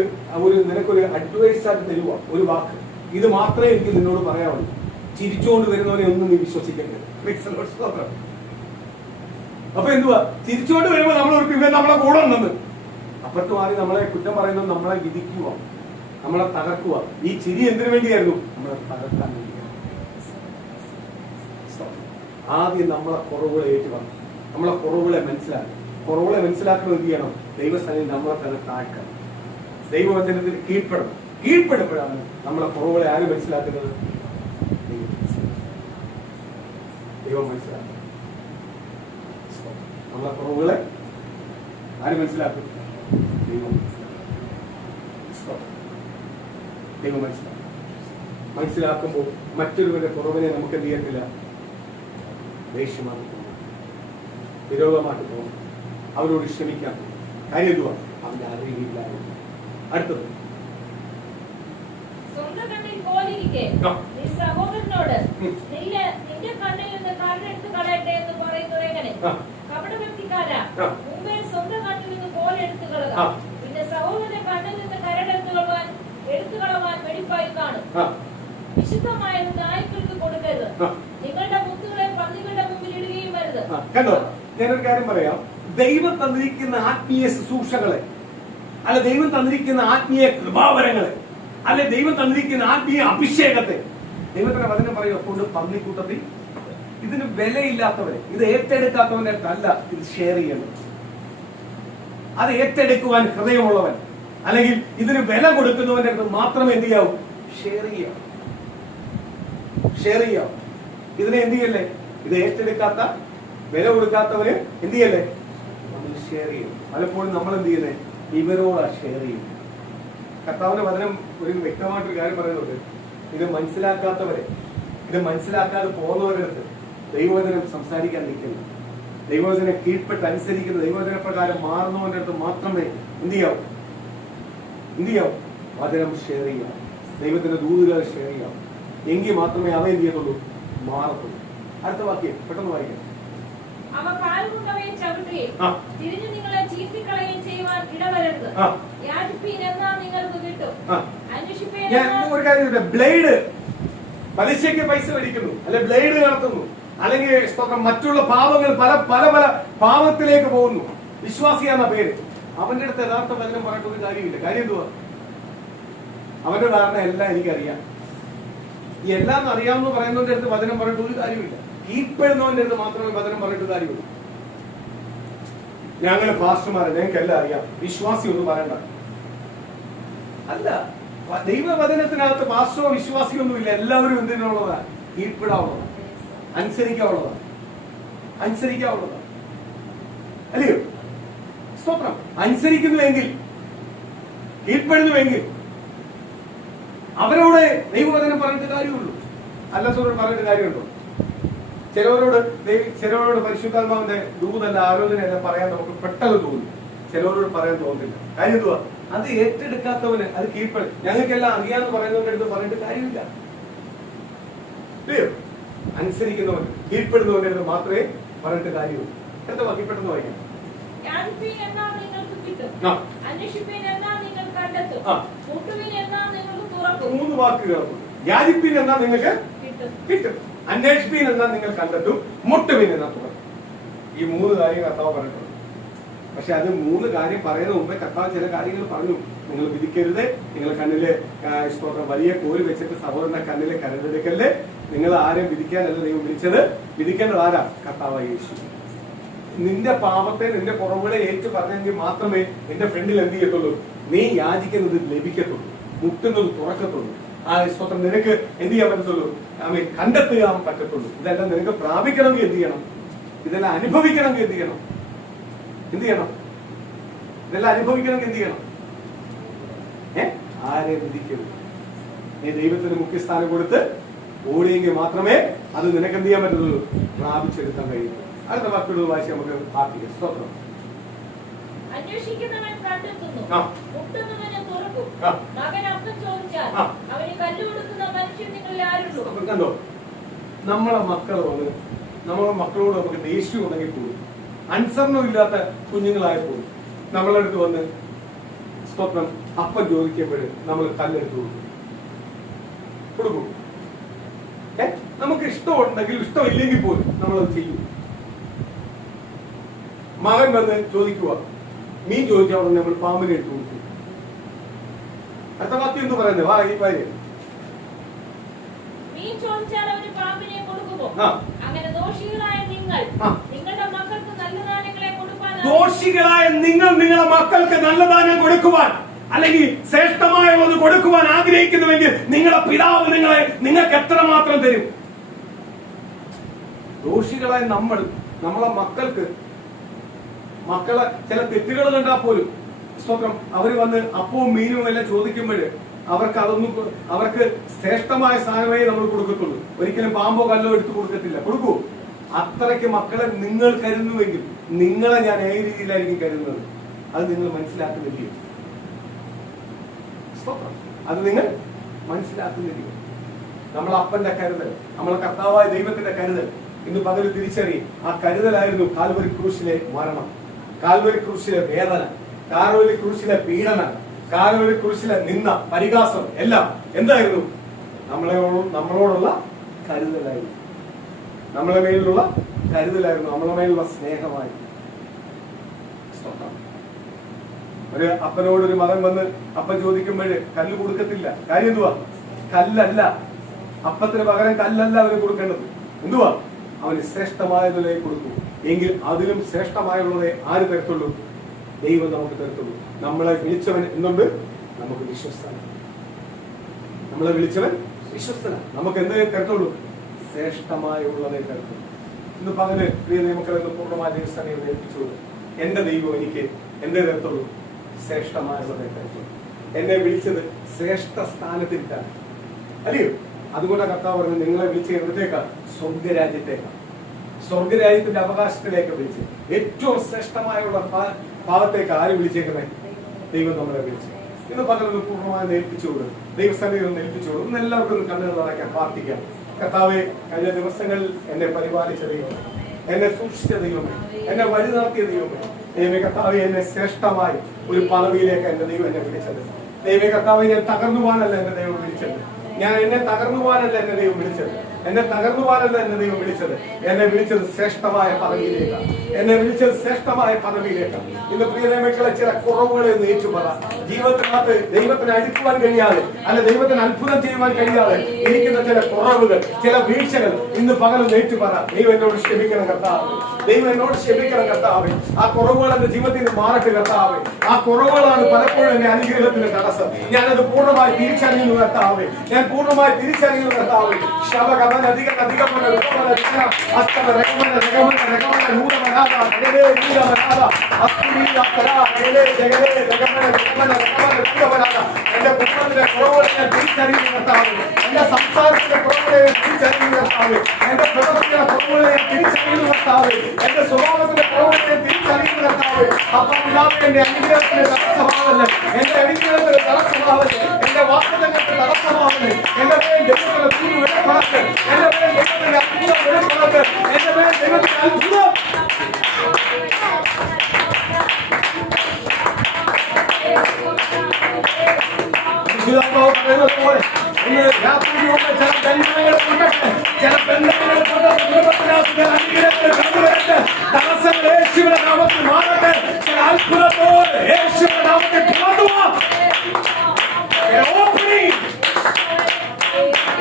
നിനക്കൊരു അഡ്വൈസ് ആയിട്ട് തരുക, ഒരു വാക്ക്, ഇത് മാത്രമേ എനിക്ക് നിന്നോട് പറയാനുള്ളൂ. ചിരിച്ചുകൊണ്ട് വരുന്നവനെ ഒന്നും നീ വിശ്വസിക്കരുത്. അപ്പൊ എന്തുവാ? ചിരിച്ചുകൊണ്ട് വരുമ്പോ നമ്മളൊരു ഇവൻ നമ്മളെ കൂടെ വന്നത് അപ്പുറത്ത് മാറി നമ്മളെ കുറ്റം പറയുന്നത് നമ്മളെ വിധിക്കുക, നമ്മളെ തകർക്കുക. ഈ ചിരി എന്തിനു വേണ്ടിയായിരുന്നു? നമ്മളെ തകർക്കാൻ വേണ്ടിയാണ്. ആദ്യം നമ്മളെ കുറവുകളെ ഏറ്റുപറഞ്ഞു, നമ്മളെ കുറവുകളെ മനസ്സിലാക്കി. കുറവുകളെ മനസ്സിലാക്കുന്നത് എന്ത് ചെയ്യണം? ദൈവസ്ഥാനിൽ നമ്മളെ തന്നെ താഴ്ക്കണം, ദൈവവചനത്തിന് കീഴ്പ്പെടണം. കീഴ്പ്പെടുമ്പോഴാണ് നമ്മളെ കുറവുകളെ ആര് മനസ്സിലാക്കുന്നത്? ദൈവം മനസ്സിലാക്കും. നമ്മളെ കുറവുകളെ ആര് മനസ്സിലാക്കും? ദൈവം ദൈവം മനസ്സിലാക്കും. മനസ്സിലാക്കുമ്പോൾ മറ്റൊരുവരുടെ കുറവിനെ നമുക്ക് എന്ത് ചെയ്യത്തില്ല? ദേഷ്യമാക്കി തോന്നും, വിരോധമാക്കി തോന്നും, അവരോട് ക്ഷമിക്കാൻ കാര്യം എന്തുവാ? അവന്റെ അറിവില്ല. അടുത്തത്, സ്വന്തം കണ്ണിൽ കോലിരിക്കെ നീ സഹോദരനോട് നിന്റെ കണ്ണിൽ നിന്ന് കണ്ണെടുത്ത് കളയട്ടെ എന്ന് പറയുന്നത് എങ്ങനെ? കപടഭക്തിക്കാരാ, മുമ്പേ സ്വന്തം കണ്ണിൽ നിന്ന് കോലെടുത്ത് കളക, പിന്നെ സഹോദരന്റെ കണ്ണിൽ നിന്ന് കരടെടുത്ത് കളവാൻ വെടിപ്പായി കാണും. വിശുദ്ധമായത് നായ്ക്കൾക്ക് കൊടുക്കരുത്, നിങ്ങളുടെ മുത്തുകളെ പന്നികളുടെ മുമ്പിൽ ഇടുകയും വരുത്. കണ്ടോ? ഞാനൊരു കാര്യം പറയാം. ദൈവം തന്നിരിക്കുന്ന ആത്മീയ ശുശ്രൂഷകളെ, അല്ല ദൈവം തന്നിരിക്കുന്ന ആത്മീയ കൃപാവരങ്ങളെ, അല്ലെ ദൈവം തന്നിരിക്കുന്ന ആത്മീയ അഭിഷേകത്തെ ദൈവത്തിന്റെ വചനം പറയുക കൊണ്ട് പന്നിക്കൂട്ടത്തിൽ ഇതിന് വിലയില്ലാത്തവരെ, ഇത് ഏറ്റെടുക്കാത്തവന്റെ അടുത്തല്ല ഇത് ഷെയർ ചെയ്യണം. അത് ഏറ്റെടുക്കുവാൻ ഹൃദയമുള്ളവൻ, അല്ലെങ്കിൽ ഇതിന് വില കൊടുക്കുന്നവന്റെ അടുത്ത് മാത്രമേ എന്ത് ചെയ്യാവൂ? ഷെയർ ചെയ്യാം. ഷെയർ ചെയ്യാം. ഇതിനെ എന്ത് ചെയ്യല്ലേ? ഇത് ഏറ്റെടുക്കാത്ത, വില കൊടുക്കാത്തവര് എന്ത് ചെയ്യല്ലേ? നമ്മൾ ഷെയർ ചെയ്യും. പലപ്പോഴും നമ്മൾ എന്ത് ചെയ്യുന്നേ? ഇവരോടാ ഷെയർ ചെയ്യും. കർത്താവിന്റെ വചനം ഒരു വ്യക്തമായിട്ടൊരു കാര്യം പറയുന്നുണ്ട്. ഇത് മനസ്സിലാക്കാത്തവരെ, ഇത് മനസ്സിലാക്കാതെ പോകുന്നവരുടെ അടുത്ത് ദൈവവചനം സംസാരിക്കാൻ നിൽക്കുന്നു. ദൈവവചനം കീഴ്പ്പെട്ട് അനുസരിക്കുന്ന, ദൈവവചന പ്രകാരം മാറുന്നവന്റെ അടുത്ത് മാത്രമേ എന്ത് ചെയ്യാവൂ? എന്ത് ചെയ്യാവൂ? വചനം ഷെയർ ചെയ്യാം, ദൈവത്തിന്റെ ദൂതുകൾ ഷെയർ ചെയ്യാം. എങ്കിൽ മാത്രമേ അവ എന്ത് ചെയ്യത്തുള്ളൂ? മാറത്തുള്ളൂ. അടുത്ത വാക്യം പെട്ടെന്ന് വായിക്കാം. അവ കാലുകൊണ്ടവയെ ചവിട്ടുകയും തിരിഞ്ഞു നിങ്ങളെ ചീറ്റിക്കളയുകയും ചെയ്യുവാൻ ഇടവരരുത്. യാചിപ്പീൻ എന്നാൽ നിങ്ങൾക്ക് കിട്ടും, അന്വേഷിപ്പീൻ. ഞാൻ ഒരു കാര്യം, ബ്ലേഡ് പലിശയ്ക്ക് പൈസ മേടിക്കുന്നു, അല്ലെ ബ്ലേഡ് നടത്തുന്നു, അല്ലെങ്കിൽ മറ്റുള്ള പാവങ്ങൾ പല പല പല പാവത്തിലേക്ക് പോകുന്നു. വിശ്വാസിയാന്ന പേര്. അവന്റെ അടുത്ത് യഥാർത്ഥ വചനം പറഞ്ഞിട്ടൊരു കാര്യമില്ല. കാര്യം എന്തുവാ? അവന്റെ ധാരണ എല്ലാം എനിക്കറിയാം, ഈ എല്ലാം അറിയാമെന്ന് പറയുന്നവന്റെ അടുത്ത് വചനം പറഞ്ഞിട്ട് ഒരു കാര്യമില്ല. കീഴ്പ്പെടുന്നവന്റെ അടുത്ത് മാത്രമേ വചനം പറഞ്ഞിട്ട് കാര്യമുള്ളൂ. ഞങ്ങൾ പാസ്റ്റർമാരെ, ഞങ്ങൾക്ക് എല്ലാം അറിയാം, വിശ്വാസി ഒന്നും പറയണ്ട. അല്ല, ദൈവവചനത്തിനകത്ത് പാസ്റ്ററോ വിശ്വാസിയോ ഒന്നുമില്ല. എല്ലാവരും എന്തിനുള്ളതാണ്? കീഴ്പ്പെടാവുള്ളതാണ്, അനുസരിക്കാവുള്ളതാണ്, അനുസരിക്കാവുള്ളതാണ്. അല്ലയോ? സ്തോത്രം. അനുസരിക്കുന്നുവെങ്കിൽ, കീഴ്പ്പെടുന്നുവെങ്കിൽ അവരോട് ദൈവവചനം പറഞ്ഞിട്ട് കാര്യമുള്ളൂ. അല്ലാത്തവരോട് പറഞ്ഞിട്ട് കാര്യമുണ്ടോ? ചിലവരോട് പരിശുദ്ധാത്മാവിന്റെ ദൂതല്ല, ആലോചനയല്ല പറയാൻ നമുക്ക് പെട്ടെന്ന് തോന്നും. ചിലവരോട് പറയാൻ തോന്നുന്നില്ല. കാര്യം എന്തുവാ? അത് ഏറ്റെടുക്കാത്തവന്, അത് കീഴ്പ്പെടും. ഞങ്ങൾക്കെല്ലാം അറിയാന്ന് പറയുന്നവരുടെ അടുത്ത് പറഞ്ഞിട്ട് കാര്യമില്ല. അനുസരിക്കുന്നവൻ, കീഴ്പ്പെടുന്നവന്റെ അടുത്ത് മാത്രമേ പറഞ്ഞിട്ട് കാര്യമുള്ളൂ. അടുത്ത വാക്കി പെട്ടെന്ന് വായിക്കാം. മൂന്ന് വാക്കുകൾ. യാചിപ്പീൻ എന്നാൽ നിങ്ങൾക്ക് കിട്ടും, അന്വേഷിപ്പീൻ എന്നാൽ നിങ്ങൾ കണ്ടെത്തും, മുട്ടുവീൻ എന്നാൽ തുറക്കും. ഈ മൂന്ന് കാര്യങ്ങൾ കർത്താവ് പറഞ്ഞിട്ടുണ്ട്. പക്ഷെ അത് മൂന്ന് കാര്യം പറയുന്ന മുമ്പേ കർത്താവ് ചില കാര്യങ്ങൾ പറഞ്ഞു. നിങ്ങൾ വിധിക്കരുത്, നിങ്ങൾ കണ്ണില് വലിയ കോല് വെച്ചിട്ട് സഹോദരന്റെ കണ്ണില് കരണ്ടെടുക്കല്ലേ. നിങ്ങൾ ആരെയും വിധിക്കാനല്ല ദൈവം വിളിച്ചത്. വിധിക്കേണ്ടത് ആരാ? കർത്താവ് യേശു. നിന്റെ പാപത്തെ, നിന്റെ കുറവുകളെ ഏറ്റു പറഞ്ഞെങ്കിൽ മാത്രമേ നിന്റെ ഫ്രണ്ടിൽ എന്ത് ചെയ്യത്തുള്ളൂ? നീ യാചിക്കുന്നത് ലഭിക്കത്തുള്ളൂ, മുട്ടുന്നത് തുറക്കത്തുള്ളൂ. സ്വന്തം നിനക്ക് എന്ത് ചെയ്യാൻ പറ്റത്തുള്ളൂ? കണ്ടെത്തുക പറ്റത്തുള്ളൂ. ഇതെല്ലാം നിനക്ക് പ്രാപിക്കണമെങ്കിൽ എന്ത് ചെയ്യണം? ഇതെല്ലാം അനുഭവിക്കണമെങ്കിൽ എന്ത് ചെയ്യണം? ഇതെല്ലാം അനുഭവിക്കണമെങ്കിൽ എന്ത് ചെയ്യണം? ആരെ വിധിക്കരുത്. നീ ദൈവത്തിന് മുഖ്യസ്ഥാനം കൊടുത്ത് ഓടിയെങ്കിൽ മാത്രമേ അത് നിനക്ക് എന്ത് ചെയ്യാൻ പറ്റുള്ളൂ? പ്രാപിച്ചെടുക്കാൻ കഴിയും. അടുത്ത വാക്കുകൾ വായിച്ച് നമുക്ക് പ്രാർത്ഥിക്കാം. സ്തോത്രം. അന്വേഷിക്കുന്നവൻ കണ്ടെത്തുന്നു, മുട്ടുന്നവന് തുറക്കും. മകൻ അപ്പം ചോദിച്ചാൽ അവന് കല്ല് കൊടുക്കുന്ന മനുഷ്യൻ നിങ്ങളിൽ ആരുള്ളൂ? കണ്ടോ, നമ്മളെ മക്കളോട് നമുക്ക് ദേഷ്യം ഉണ്ടെങ്കിൽ പോലും, അനുസരണം ഇല്ലാത്ത കുഞ്ഞുങ്ങളായപ്പോൾ നമ്മളെ അടുത്ത് വന്ന് സ്തോത്രം അപ്പം ചോദിക്കുമ്പോൾ നമ്മൾ കല്ലെടുത്ത് കൊടുക്കും. നമുക്ക് ഇഷ്ടമുണ്ടെങ്കിൽ ഇഷ്ടമില്ലെങ്കിൽ പോലും നമ്മളത് ചെയ്യും. മകൻ വന്ന് ചോദിക്കുക, മീൻ ചോദിച്ചാൽ ഉടനെ നമ്മൾ പാമ്പിനെ എടുത്തു കൊടുക്കും. അടുത്ത വാക്യം എന്ത് പറയുന്നത്? വാ ഈ കാര്യം. മീൻ ചോദിച്ചാൽ അവന് പാമ്പിനെ കൊടുക്കുമോ? അങ്ങനെ ദോഷികളായ നിങ്ങൾ നിങ്ങളുടെ മക്കൾക്ക് നല്ല ദാനങ്ങളെ കൊടുക്കാൻ, ദോഷികളായ നിങ്ങൾ നിങ്ങളുടെ മക്കൾക്ക് നല്ല ദാനം കൊടുക്കുവാൻ, അല്ലെങ്കിൽ ശ്രേഷ്ഠമായുള്ളത് കൊടുക്കുവാൻ ആഗ്രഹിക്കുന്നുവെങ്കിൽ നിങ്ങളുടെ പിതാവ് നിങ്ങൾക്ക് എത്രമാത്രം തരും? ദോഷികളായ നമ്മളെ മക്കളെ ചില തെറ്റുകൾ കണ്ടാൽ പോലും സ്തോത്രം അവര് വന്ന് അപ്പവും മീനും എല്ലാം ചോദിക്കുമ്പോൾ അവർക്ക് ശ്രേഷ്ഠമായ സാധനമേ നമ്മൾ കൊടുക്കത്തുള്ളൂ. ഒരിക്കലും പാമ്പോ കല്ലോ എടുത്തു കൊടുക്കത്തില്ല. കൊടുക്കൂ. അത്രയ്ക്ക് മക്കളെ നിങ്ങൾ കരുതുന്നുവെങ്കിൽ നിങ്ങളെ ഞാൻ ഏത് രീതിയിലായിരിക്കും കരുതുന്നത് അത് നിങ്ങൾ മനസ്സിലാക്കുന്നില്ല. അത് നിങ്ങൾ മനസ്സിലാക്കുന്നില്ല. നമ്മളെ അപ്പന്റെ കരുതൽ, നമ്മളെ കർത്താവായ ദൈവത്തിന്റെ കരുതൽ ഇന്ന് പകൽ തിരിച്ചറിയും. ആ കരുതലായിരുന്നു കാൽവരി ക്രൂശിലെ മരണം, കാൽവരി ക്രൂശിലെ വേദന, കാൽവരി ക്രൂശിലെ പീഡനം, കാൽവരി ക്രൂശിലെ നിന്ദ, പരിഹാസം എല്ലാം എന്തായിരുന്നു? നമ്മളോടുള്ള കരുതലായിരുന്നു. നമ്മളെ മേലുള്ള കരുതലായിരുന്നു, നമ്മളെ മേലുള്ള സ്നേഹമായി. ഒരു അപ്പനോടൊരു മകൻ വന്ന് അപ്പൻ ചോദിക്കുമ്പോൾ കല്ല് കൊടുക്കത്തില്ല. കാര്യം എന്തുവാ? കല്ലല്ല, അപ്പത്തിന് പകരം കല്ലല്ല അവന് കൊടുക്കേണ്ടത്. എന്തുവാ? അവന് ശ്രേഷ്ഠമായതിലേ കൊടുക്കൂ. എങ്കിൽ അതിലും ശ്രേഷ്ഠമായുള്ളതേ ആര് തരത്തുള്ളൂ? ദൈവം നമുക്ക് തരത്തുള്ളൂ. നമ്മളെ വിളിച്ചവൻ എന്നുണ്ട്, നമുക്ക് വിശ്വസ്തനാണ്. നമ്മളെ വിളിച്ചവൻ വിശ്വസ്തനാണ്. നമുക്ക് എന്തേ തരത്തുള്ളൂ? ശ്രേഷ്ഠമായുള്ളതേ തരത്തുള്ളൂ. ഇന്ന് പകല് പ്രിയ ദൈവമക്കളെന്ന് പൂർണ്ണമായ ദൈവസ്ഥാനം ഏൽപ്പിച്ചു. എന്റെ ദൈവം എനിക്ക് എന്തേ തരത്തുള്ളൂ? ശ്രേഷ്ഠമായുള്ളതേ തരത്തുള്ളൂ. എന്നെ വിളിച്ചത് ശ്രേഷ്ഠ സ്ഥാനത്തിട്ടാണ്, അല്ലയോ? അതുകൊണ്ടാണ് കർത്താവ് പറഞ്ഞത്, നിങ്ങളെ വിളിച്ച് എവിടത്തേക്കാ? സ്വർഗരാജ്യത്തേക്കാ, സ്വർഗരാജ്യത്തിന്റെ അവകാശത്തിലേക്ക് വിളിച്ച്. ഏറ്റവും ശ്രേഷ്ഠമായുള്ള ഭാഗത്തേക്ക് ആര് വിളിച്ചേക്കുന്നത്? ദൈവം നമ്മളെ വിളിച്ചു. ഇന്ന് പകലൊന്ന് പൂർണ്ണമായി ഏൽപ്പിച്ചുകൊണ്ട് ദൈവസ്ഥാനിൽ ഒന്ന് ഏൽപ്പിച്ചുകൊണ്ട് ഒന്ന് എല്ലാവർക്കും കണ്ണുകൾ അടയ്ക്കാൻ പ്രാർത്ഥിക്കാം. കർത്താവെ, കഴിഞ്ഞ ദിവസങ്ങളിൽ എന്നെ പരിപാലിച്ച ദൈവമേ, എന്നെ സൂക്ഷിച്ച ദൈവമേ, എന്നെ വഴി നടത്തിയ ദൈവമേ, ദൈവമേ കർത്താവെ, എന്നെ ശ്രേഷ്ഠമായി ഒരു പദവിയിലേക്ക് എന്റെ ദൈവം എന്നെ വിളിച്ചത്. ദൈവമേ കർത്താവെ, ഞാൻ തകർന്നു പോകാനല്ല എന്റെ ദൈവം വിളിച്ചത്. എന്നെ തകർന്നു പോകാനല്ല എന്നെ ദൈവം വിളിച്ചത്. എന്നെ തകർന്നു പോകാനല്ല എന്നെ ദൈവം വിളിച്ചത്. എന്നെ വിളിച്ചത് ശ്രേഷ്ഠമായ പദവിയിലേക്കാണ്. എന്നെ വിളിച്ചത് ശ്രേഷ്ഠമായ പദവിയിലേക്കാണ്. ഇന്ന് പ്രിയ ദൈവമക്കളെ, ചില കുറവുകളെ നേച്ചുപറ. ജീവിതത്തിനകത്ത് ദൈവത്തിന് അടുക്കുവാൻ കഴിയാതെ, അല്ല ദൈവത്തിന് അത്ഭുതം ചെയ്യുവാൻ കഴിയാതെ ഇരിക്കുന്ന ചില കുറവുകൾ, ചില വീഴ്ചകൾ ഇന്ന് പകൽ നേച്ചുപറ. ദൈവം എന്നോട് ക്ഷമിക്കണം കർത്താവേ, ദൈവം എന്നോട് ക്ഷമിക്കണം കർത്താവേ. ആ കുറവുകൾ എന്റെ ജീവിതത്തിൽ നിന്ന് മാറട്ടെ കർത്താവേ. ആ കുറവുകളാണ് പലപ്പോഴും എന്റെ അനുഗ്രഹത്തിന് തടസ്സം. ഞാനത് പൂർണ്ണമായി തിരിച്ചറിയുന്നു കർത്താവേ. ഞാൻ പൂർണ്ണമായി തിരിച്ചറിയുന്നു കർത്താവേ. എന്റെ കുടുംബത്തിന്റെ കുറവുകളെ ഞാൻ തിരിച്ചറിയുന്നു കർത്താവേ. എന്റെ സംസാരത്തിന്റെ കുറവുകളെ ഞാൻ തിരിച്ചറിയുന്നു കർത്താവേ. എന്റെ പ്രവർത്തിയുടെ കുറവുകളെ ഞാൻ തിരിച്ചറിയുന്നു കർത്താവേ. എന്റെ സ്വഭാവത്തിന്റെ കുറവുകളെ ഞാൻ തിരിച്ചറിയുന്നു കർത്താവേ. അപ്പം ഇല്ലാതെ എന്റെ അനുഗ്രഹത്തിന് തടസ്സമാവല്ലേ, എന്റെ അനുഗ്രഹത്തിന് തടസ്സമാവല്ലേ, എന്റെ വാർത്തകൾക്ക് തടസ്സമാവല്ലേ, എന്റെ പേര് ദൈവത്തിന്റെ പൂർണ്ണ വിലപ്പെടട്ടെ, എന്റെ പേര് ദൈവത്തിന്റെ അത്ഭുതം വിലപ്പെടട്ടെ, എന്റെ പേര് ദൈവത്തിന്റെ അത്ഭുതം. പോലെ ഇന്ന് രാത്രിയിലൂടെ ചില ബന്ധങ്ങൾ കൊണ്ടട്ടെ, ചില ബന്ധങ്ങൾ കൊണ്ടുവരട്ടെ, തടസ്സങ്ങൾ യേശുവിന്റെ നാമത്തിൽ മാറട്ടെ, ചില അത്ഭുതത്തോടെ യേശുവിന്റെ നാമത്തിൽ തുറന്നുവാ.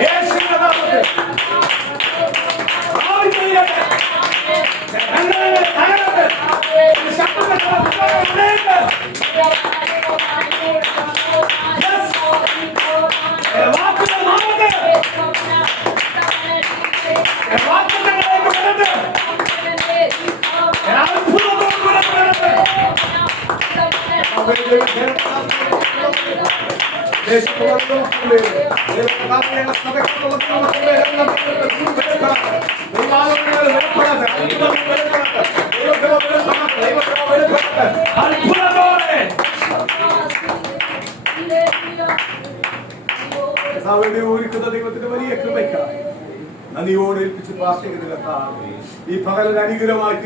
യേശുവിന്റെ നാമത്തിൽ യഥാർത്ഥങ്ങളിലേക്ക് വരട്ടെ. അത്ഭുതത്തോടുകൂടെ വരട്ടെ. അത്ഭുതത്തോടെ ഒരുക്കുന്ന ദൈവത്തിന്റെ വലിയ കൃപയ്ക്കായി നന്ദിയോടെ ഏൽപ്പിച്ച് പ്രാർത്ഥിക്കുന്ന കർത്താവേ, ഈ പകൽ അനുഗ്രഹമാക്കി